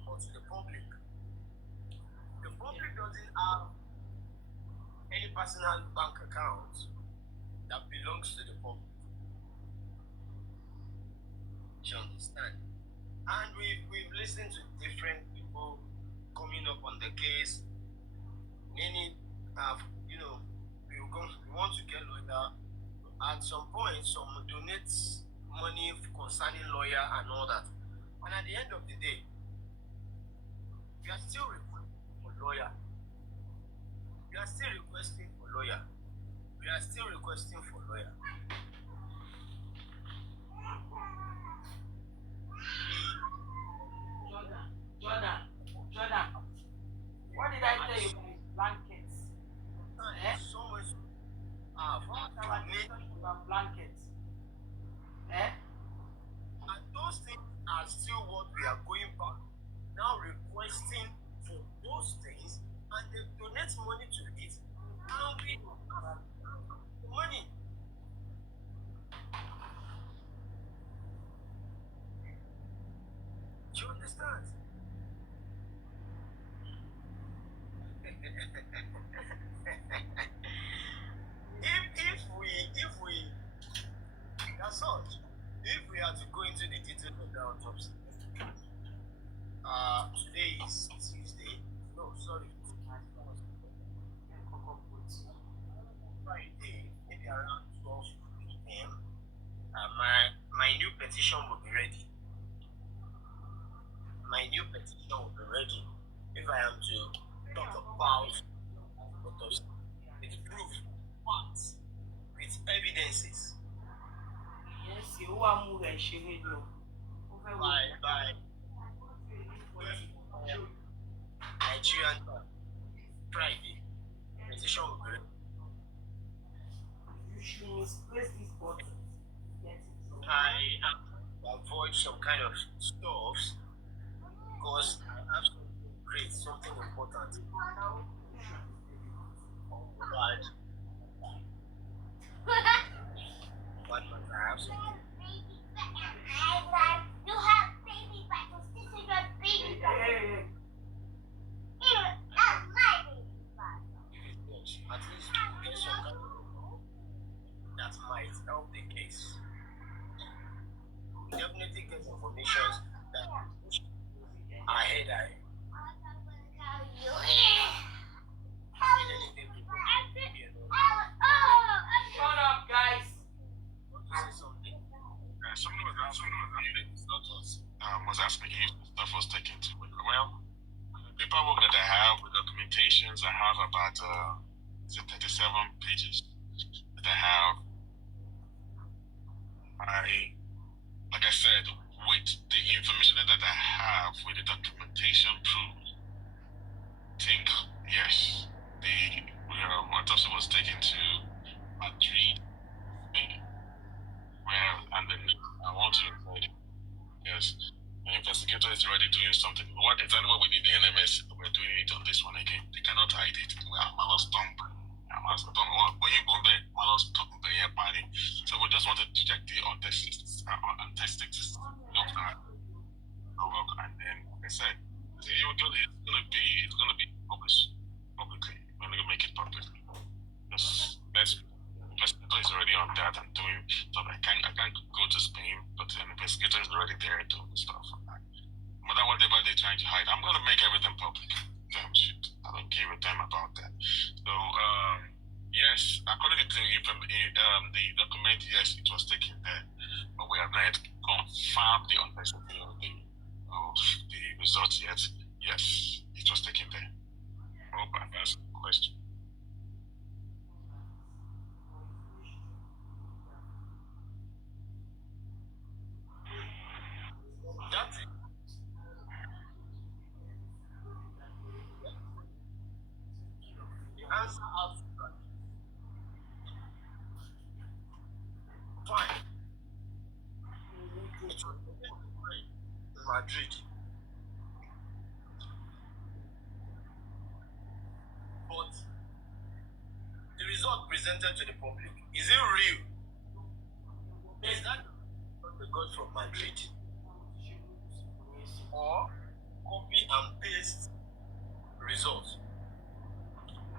But to the public doesn't have any personal bank account that belongs to the public. Do you understand? And we've listened to different people coming up on the case. Many have, we want to get lawyer. At some point, some donate money concerning lawyer and all that. And at the end of the day, we are still requesting for lawyer. We are still requesting for lawyer. We are still requesting for lawyer. Jordan, what did I tell you about blankets? So much about blankets. And those things are still what we are going back. Now requesting for those things, and they donate money to it, and we have the money. Do you understand? That's all. If we are to go into the details of the autopsy, today is Tuesday. No, sorry. Friday, maybe around 12 p.m. My new petition will be ready. My new petition will be ready if I am to talk about autopsy with proof, facts, with evidences. Yes, you are moving. She will do. By Nigerian Friday, petition will be ready. You should misplace this bottle. I am to avoid some kind of stuffs because I have something great, something important. But I have something. You have baby bottles. This is your baby bottle. That's my baby bottle. At least we get some kind of that might help the case. We definitely get information that ahead. Shut up, guys. Was asking if stuff was taken to it. Well, paperwork that I have with documentations, I have about 37 pages that I have. Like I said, with the information that I have, with the documentation proof, think yes, the autopsy was taken to else party. So we just wanted to check the untested and then I said, it's gonna be published publicly. We're gonna make it publicly. Investigator is already on that and doing so. I can't go to Spain, but the investigator is already there doing stuff. No matter whatever they're trying to hide, I'm gonna make everything public. Damn shit. I don't give a damn about that. So yes, according to the document, yes, it was taken there. But we have not confirmed the authenticity of the results yet. Yes, it was taken there. I hope I've answered the question. That's it. The answer has fine. It was in Madrid. But the result presented to the public, is it real? Is that what they got from Madrid? Or copy and paste results?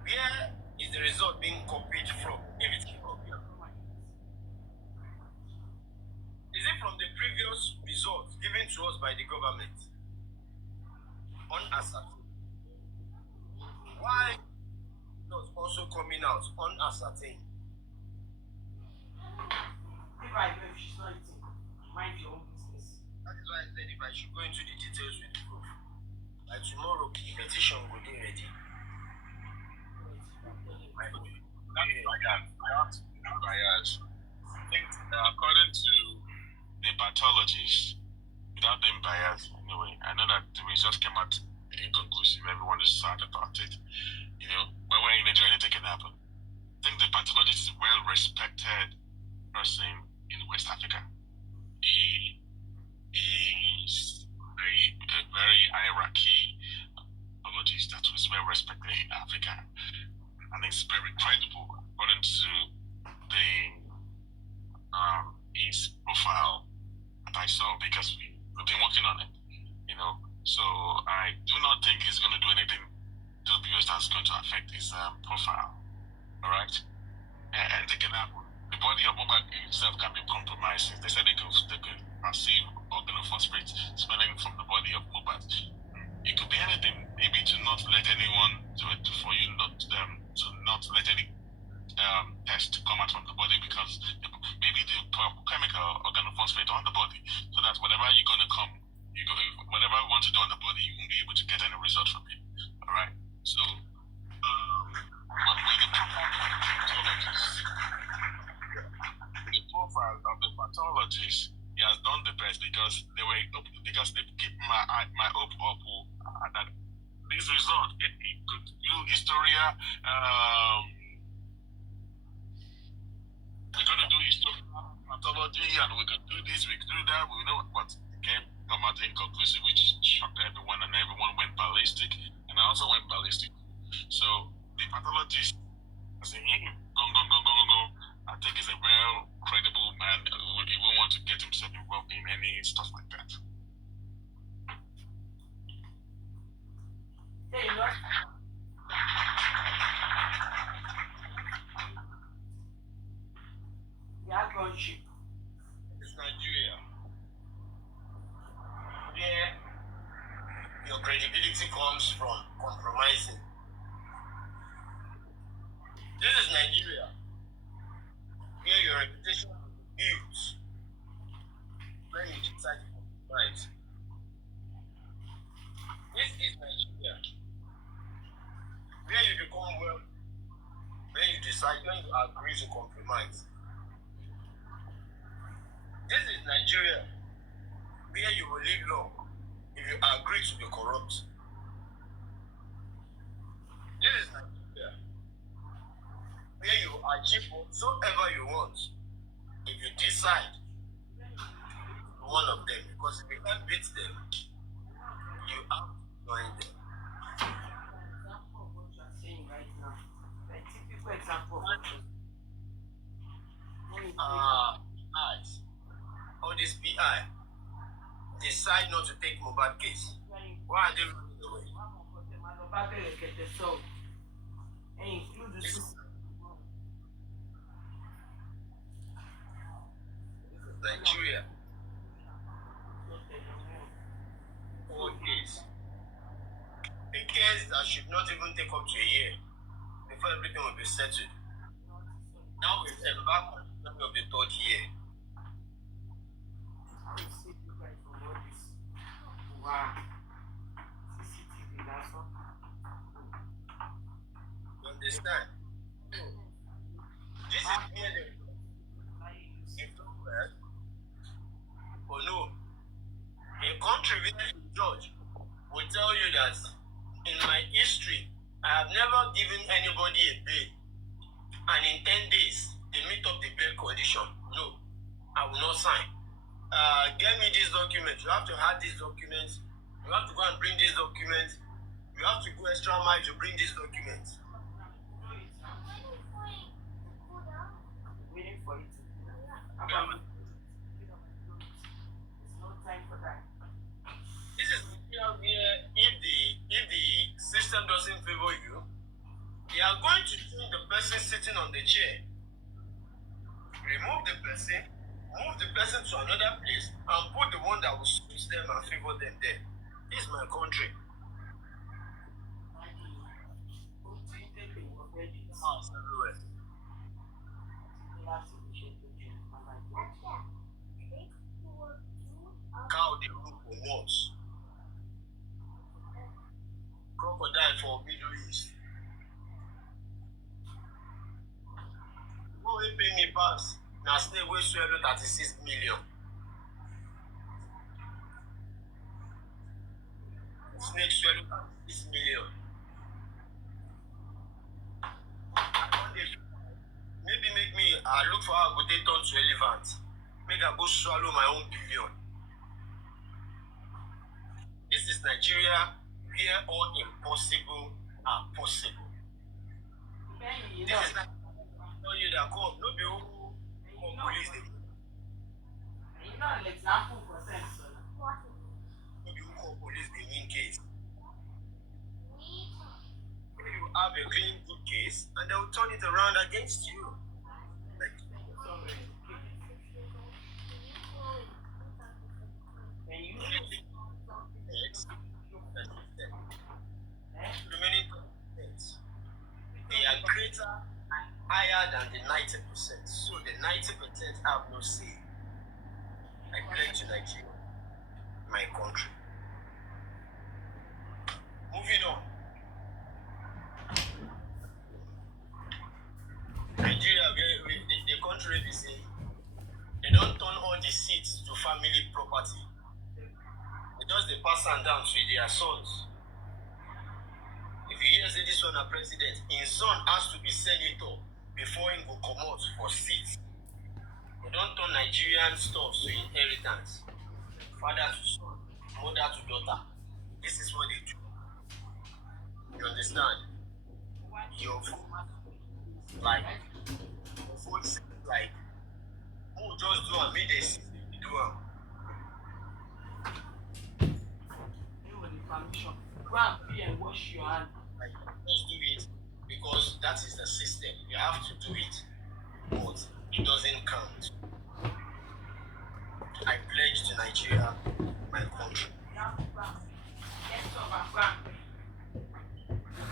Where is the result being copied from? If it's copied, is it from the previous results given to us by the government? Unascertained. Why not also coming out unascertained? If I know if she's not eating, mind your own business. That is why I said if I should go into the details with the proof. By tomorrow, the petition will be ready. I think according to the pathologists, without being biased anyway, I know that the results came out inconclusive. Everyone is sad about it. When we're in a journey, it can happen. I think the pathologist is a well-respected person in West Africa. He is a very hierarchy pathologist that was well-respected in Africa. And it's very credible according to his profile that I saw, because we've been working on it, So I do not think he's going to do anything dubious that's going to affect his profile. All right, and they can happen. The body of Mohbad itself can be compromised. They said they could perceive organophosphate smelling from the body of Mohbad. It could be anything. Maybe to not let anyone for you not to not let any test come out from the body, because maybe the chemical organophosphate on the body, so that whatever you're going to whatever you want to do on the body, you won't be able to get any result from it. All right. So, the profile of the pathologist, he has done the best, because they keep my hope up that this result it could do Historia. We're going to do historical pathology, and we could do this, we could do that, we know what came come out inconclusive, which shocked everyone, and everyone went ballistic, and I also went ballistic. So the pathologist, as in him, go, I think he's a well credible man who even want to get himself involved in any stuff like that. It's Nigeria. Where your credibility comes from compromising. This is Nigeria. Where your reputation builds when you decide to compromise. This is Nigeria. Where you become well when you agree to compromise. This is Nigeria, where you will live long if you agree to be corrupt. This is Nigeria, where you will achieve whatsoever you want if you decide one of them. Because if you can't beat them, you have to join them. Example of what you are saying right now. A typical example of what you're saying. eyes, all this PI, decide not to take Mohbad case. Why are they running away? This is Nigeria. One case. A case that should not even take up to a year before everything will be settled. Now we've embarked on the of the third year. You understand? This is merely or no. A country with a judge will tell you that in my history, I have never given anybody a bail. And in 10 days, they meet up the bail condition. No, I will not sign. Get me these documents. You have to have these documents. You have to go and bring these documents. You have to go extra mile to bring these documents. Waiting for it. This is where if the system doesn't favor you, they are going to change the person sitting on the chair, remove the person, move the person to another place, and put the one that will suit them and favor them there. This is my country. House everywhere. Cow they rule for walls. Crocodile for Middle East. Who will pay me pass? Now stay wey swallow 36 million. Snake swallow 36 million. Maybe make me look for how I go take turn to elephant. Make I go swallow my own billion. This is Nigeria where all impossible are possible. This is not tell you that come, no be who police them. You know an example for sense. No be who call police the win case. You have a clean good case and they will turn it around against you. Like, remaining they are greater and higher than the 90%. So the 90% have no say. I pledge to Nigeria, my country. Moving on. Nigeria, the country they say they don't turn all the seats to family property. They just they pass them down to their sons. If you hear say this one a president, his son has to be senator before he go come out for seats. They don't turn Nigerian stuff to inheritance. Father to son, mother to daughter. This is what they do. You understand? Your food like who just do and make they see they do am. Permission. Go and pay and wash your hand. Like, just do it because that is the system. You have to do it, but it doesn't count. I pledge to Nigeria, my country. Not our problem.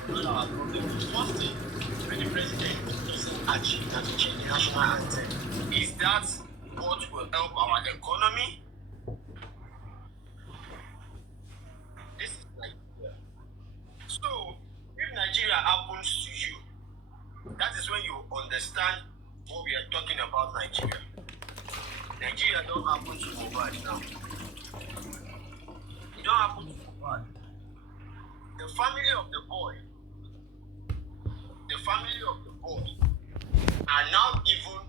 First thing, when the president doesn't achieve that to change the national anthem, is that what will help our economy? This is Nigeria. So, if Nigeria happens to you, that is when you understand what we are talking about Nigeria. Nigeria don't happen to Mohbad now. It don't happen to Mohbad. The family of the boy are now even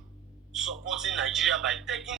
supporting Nigeria by taking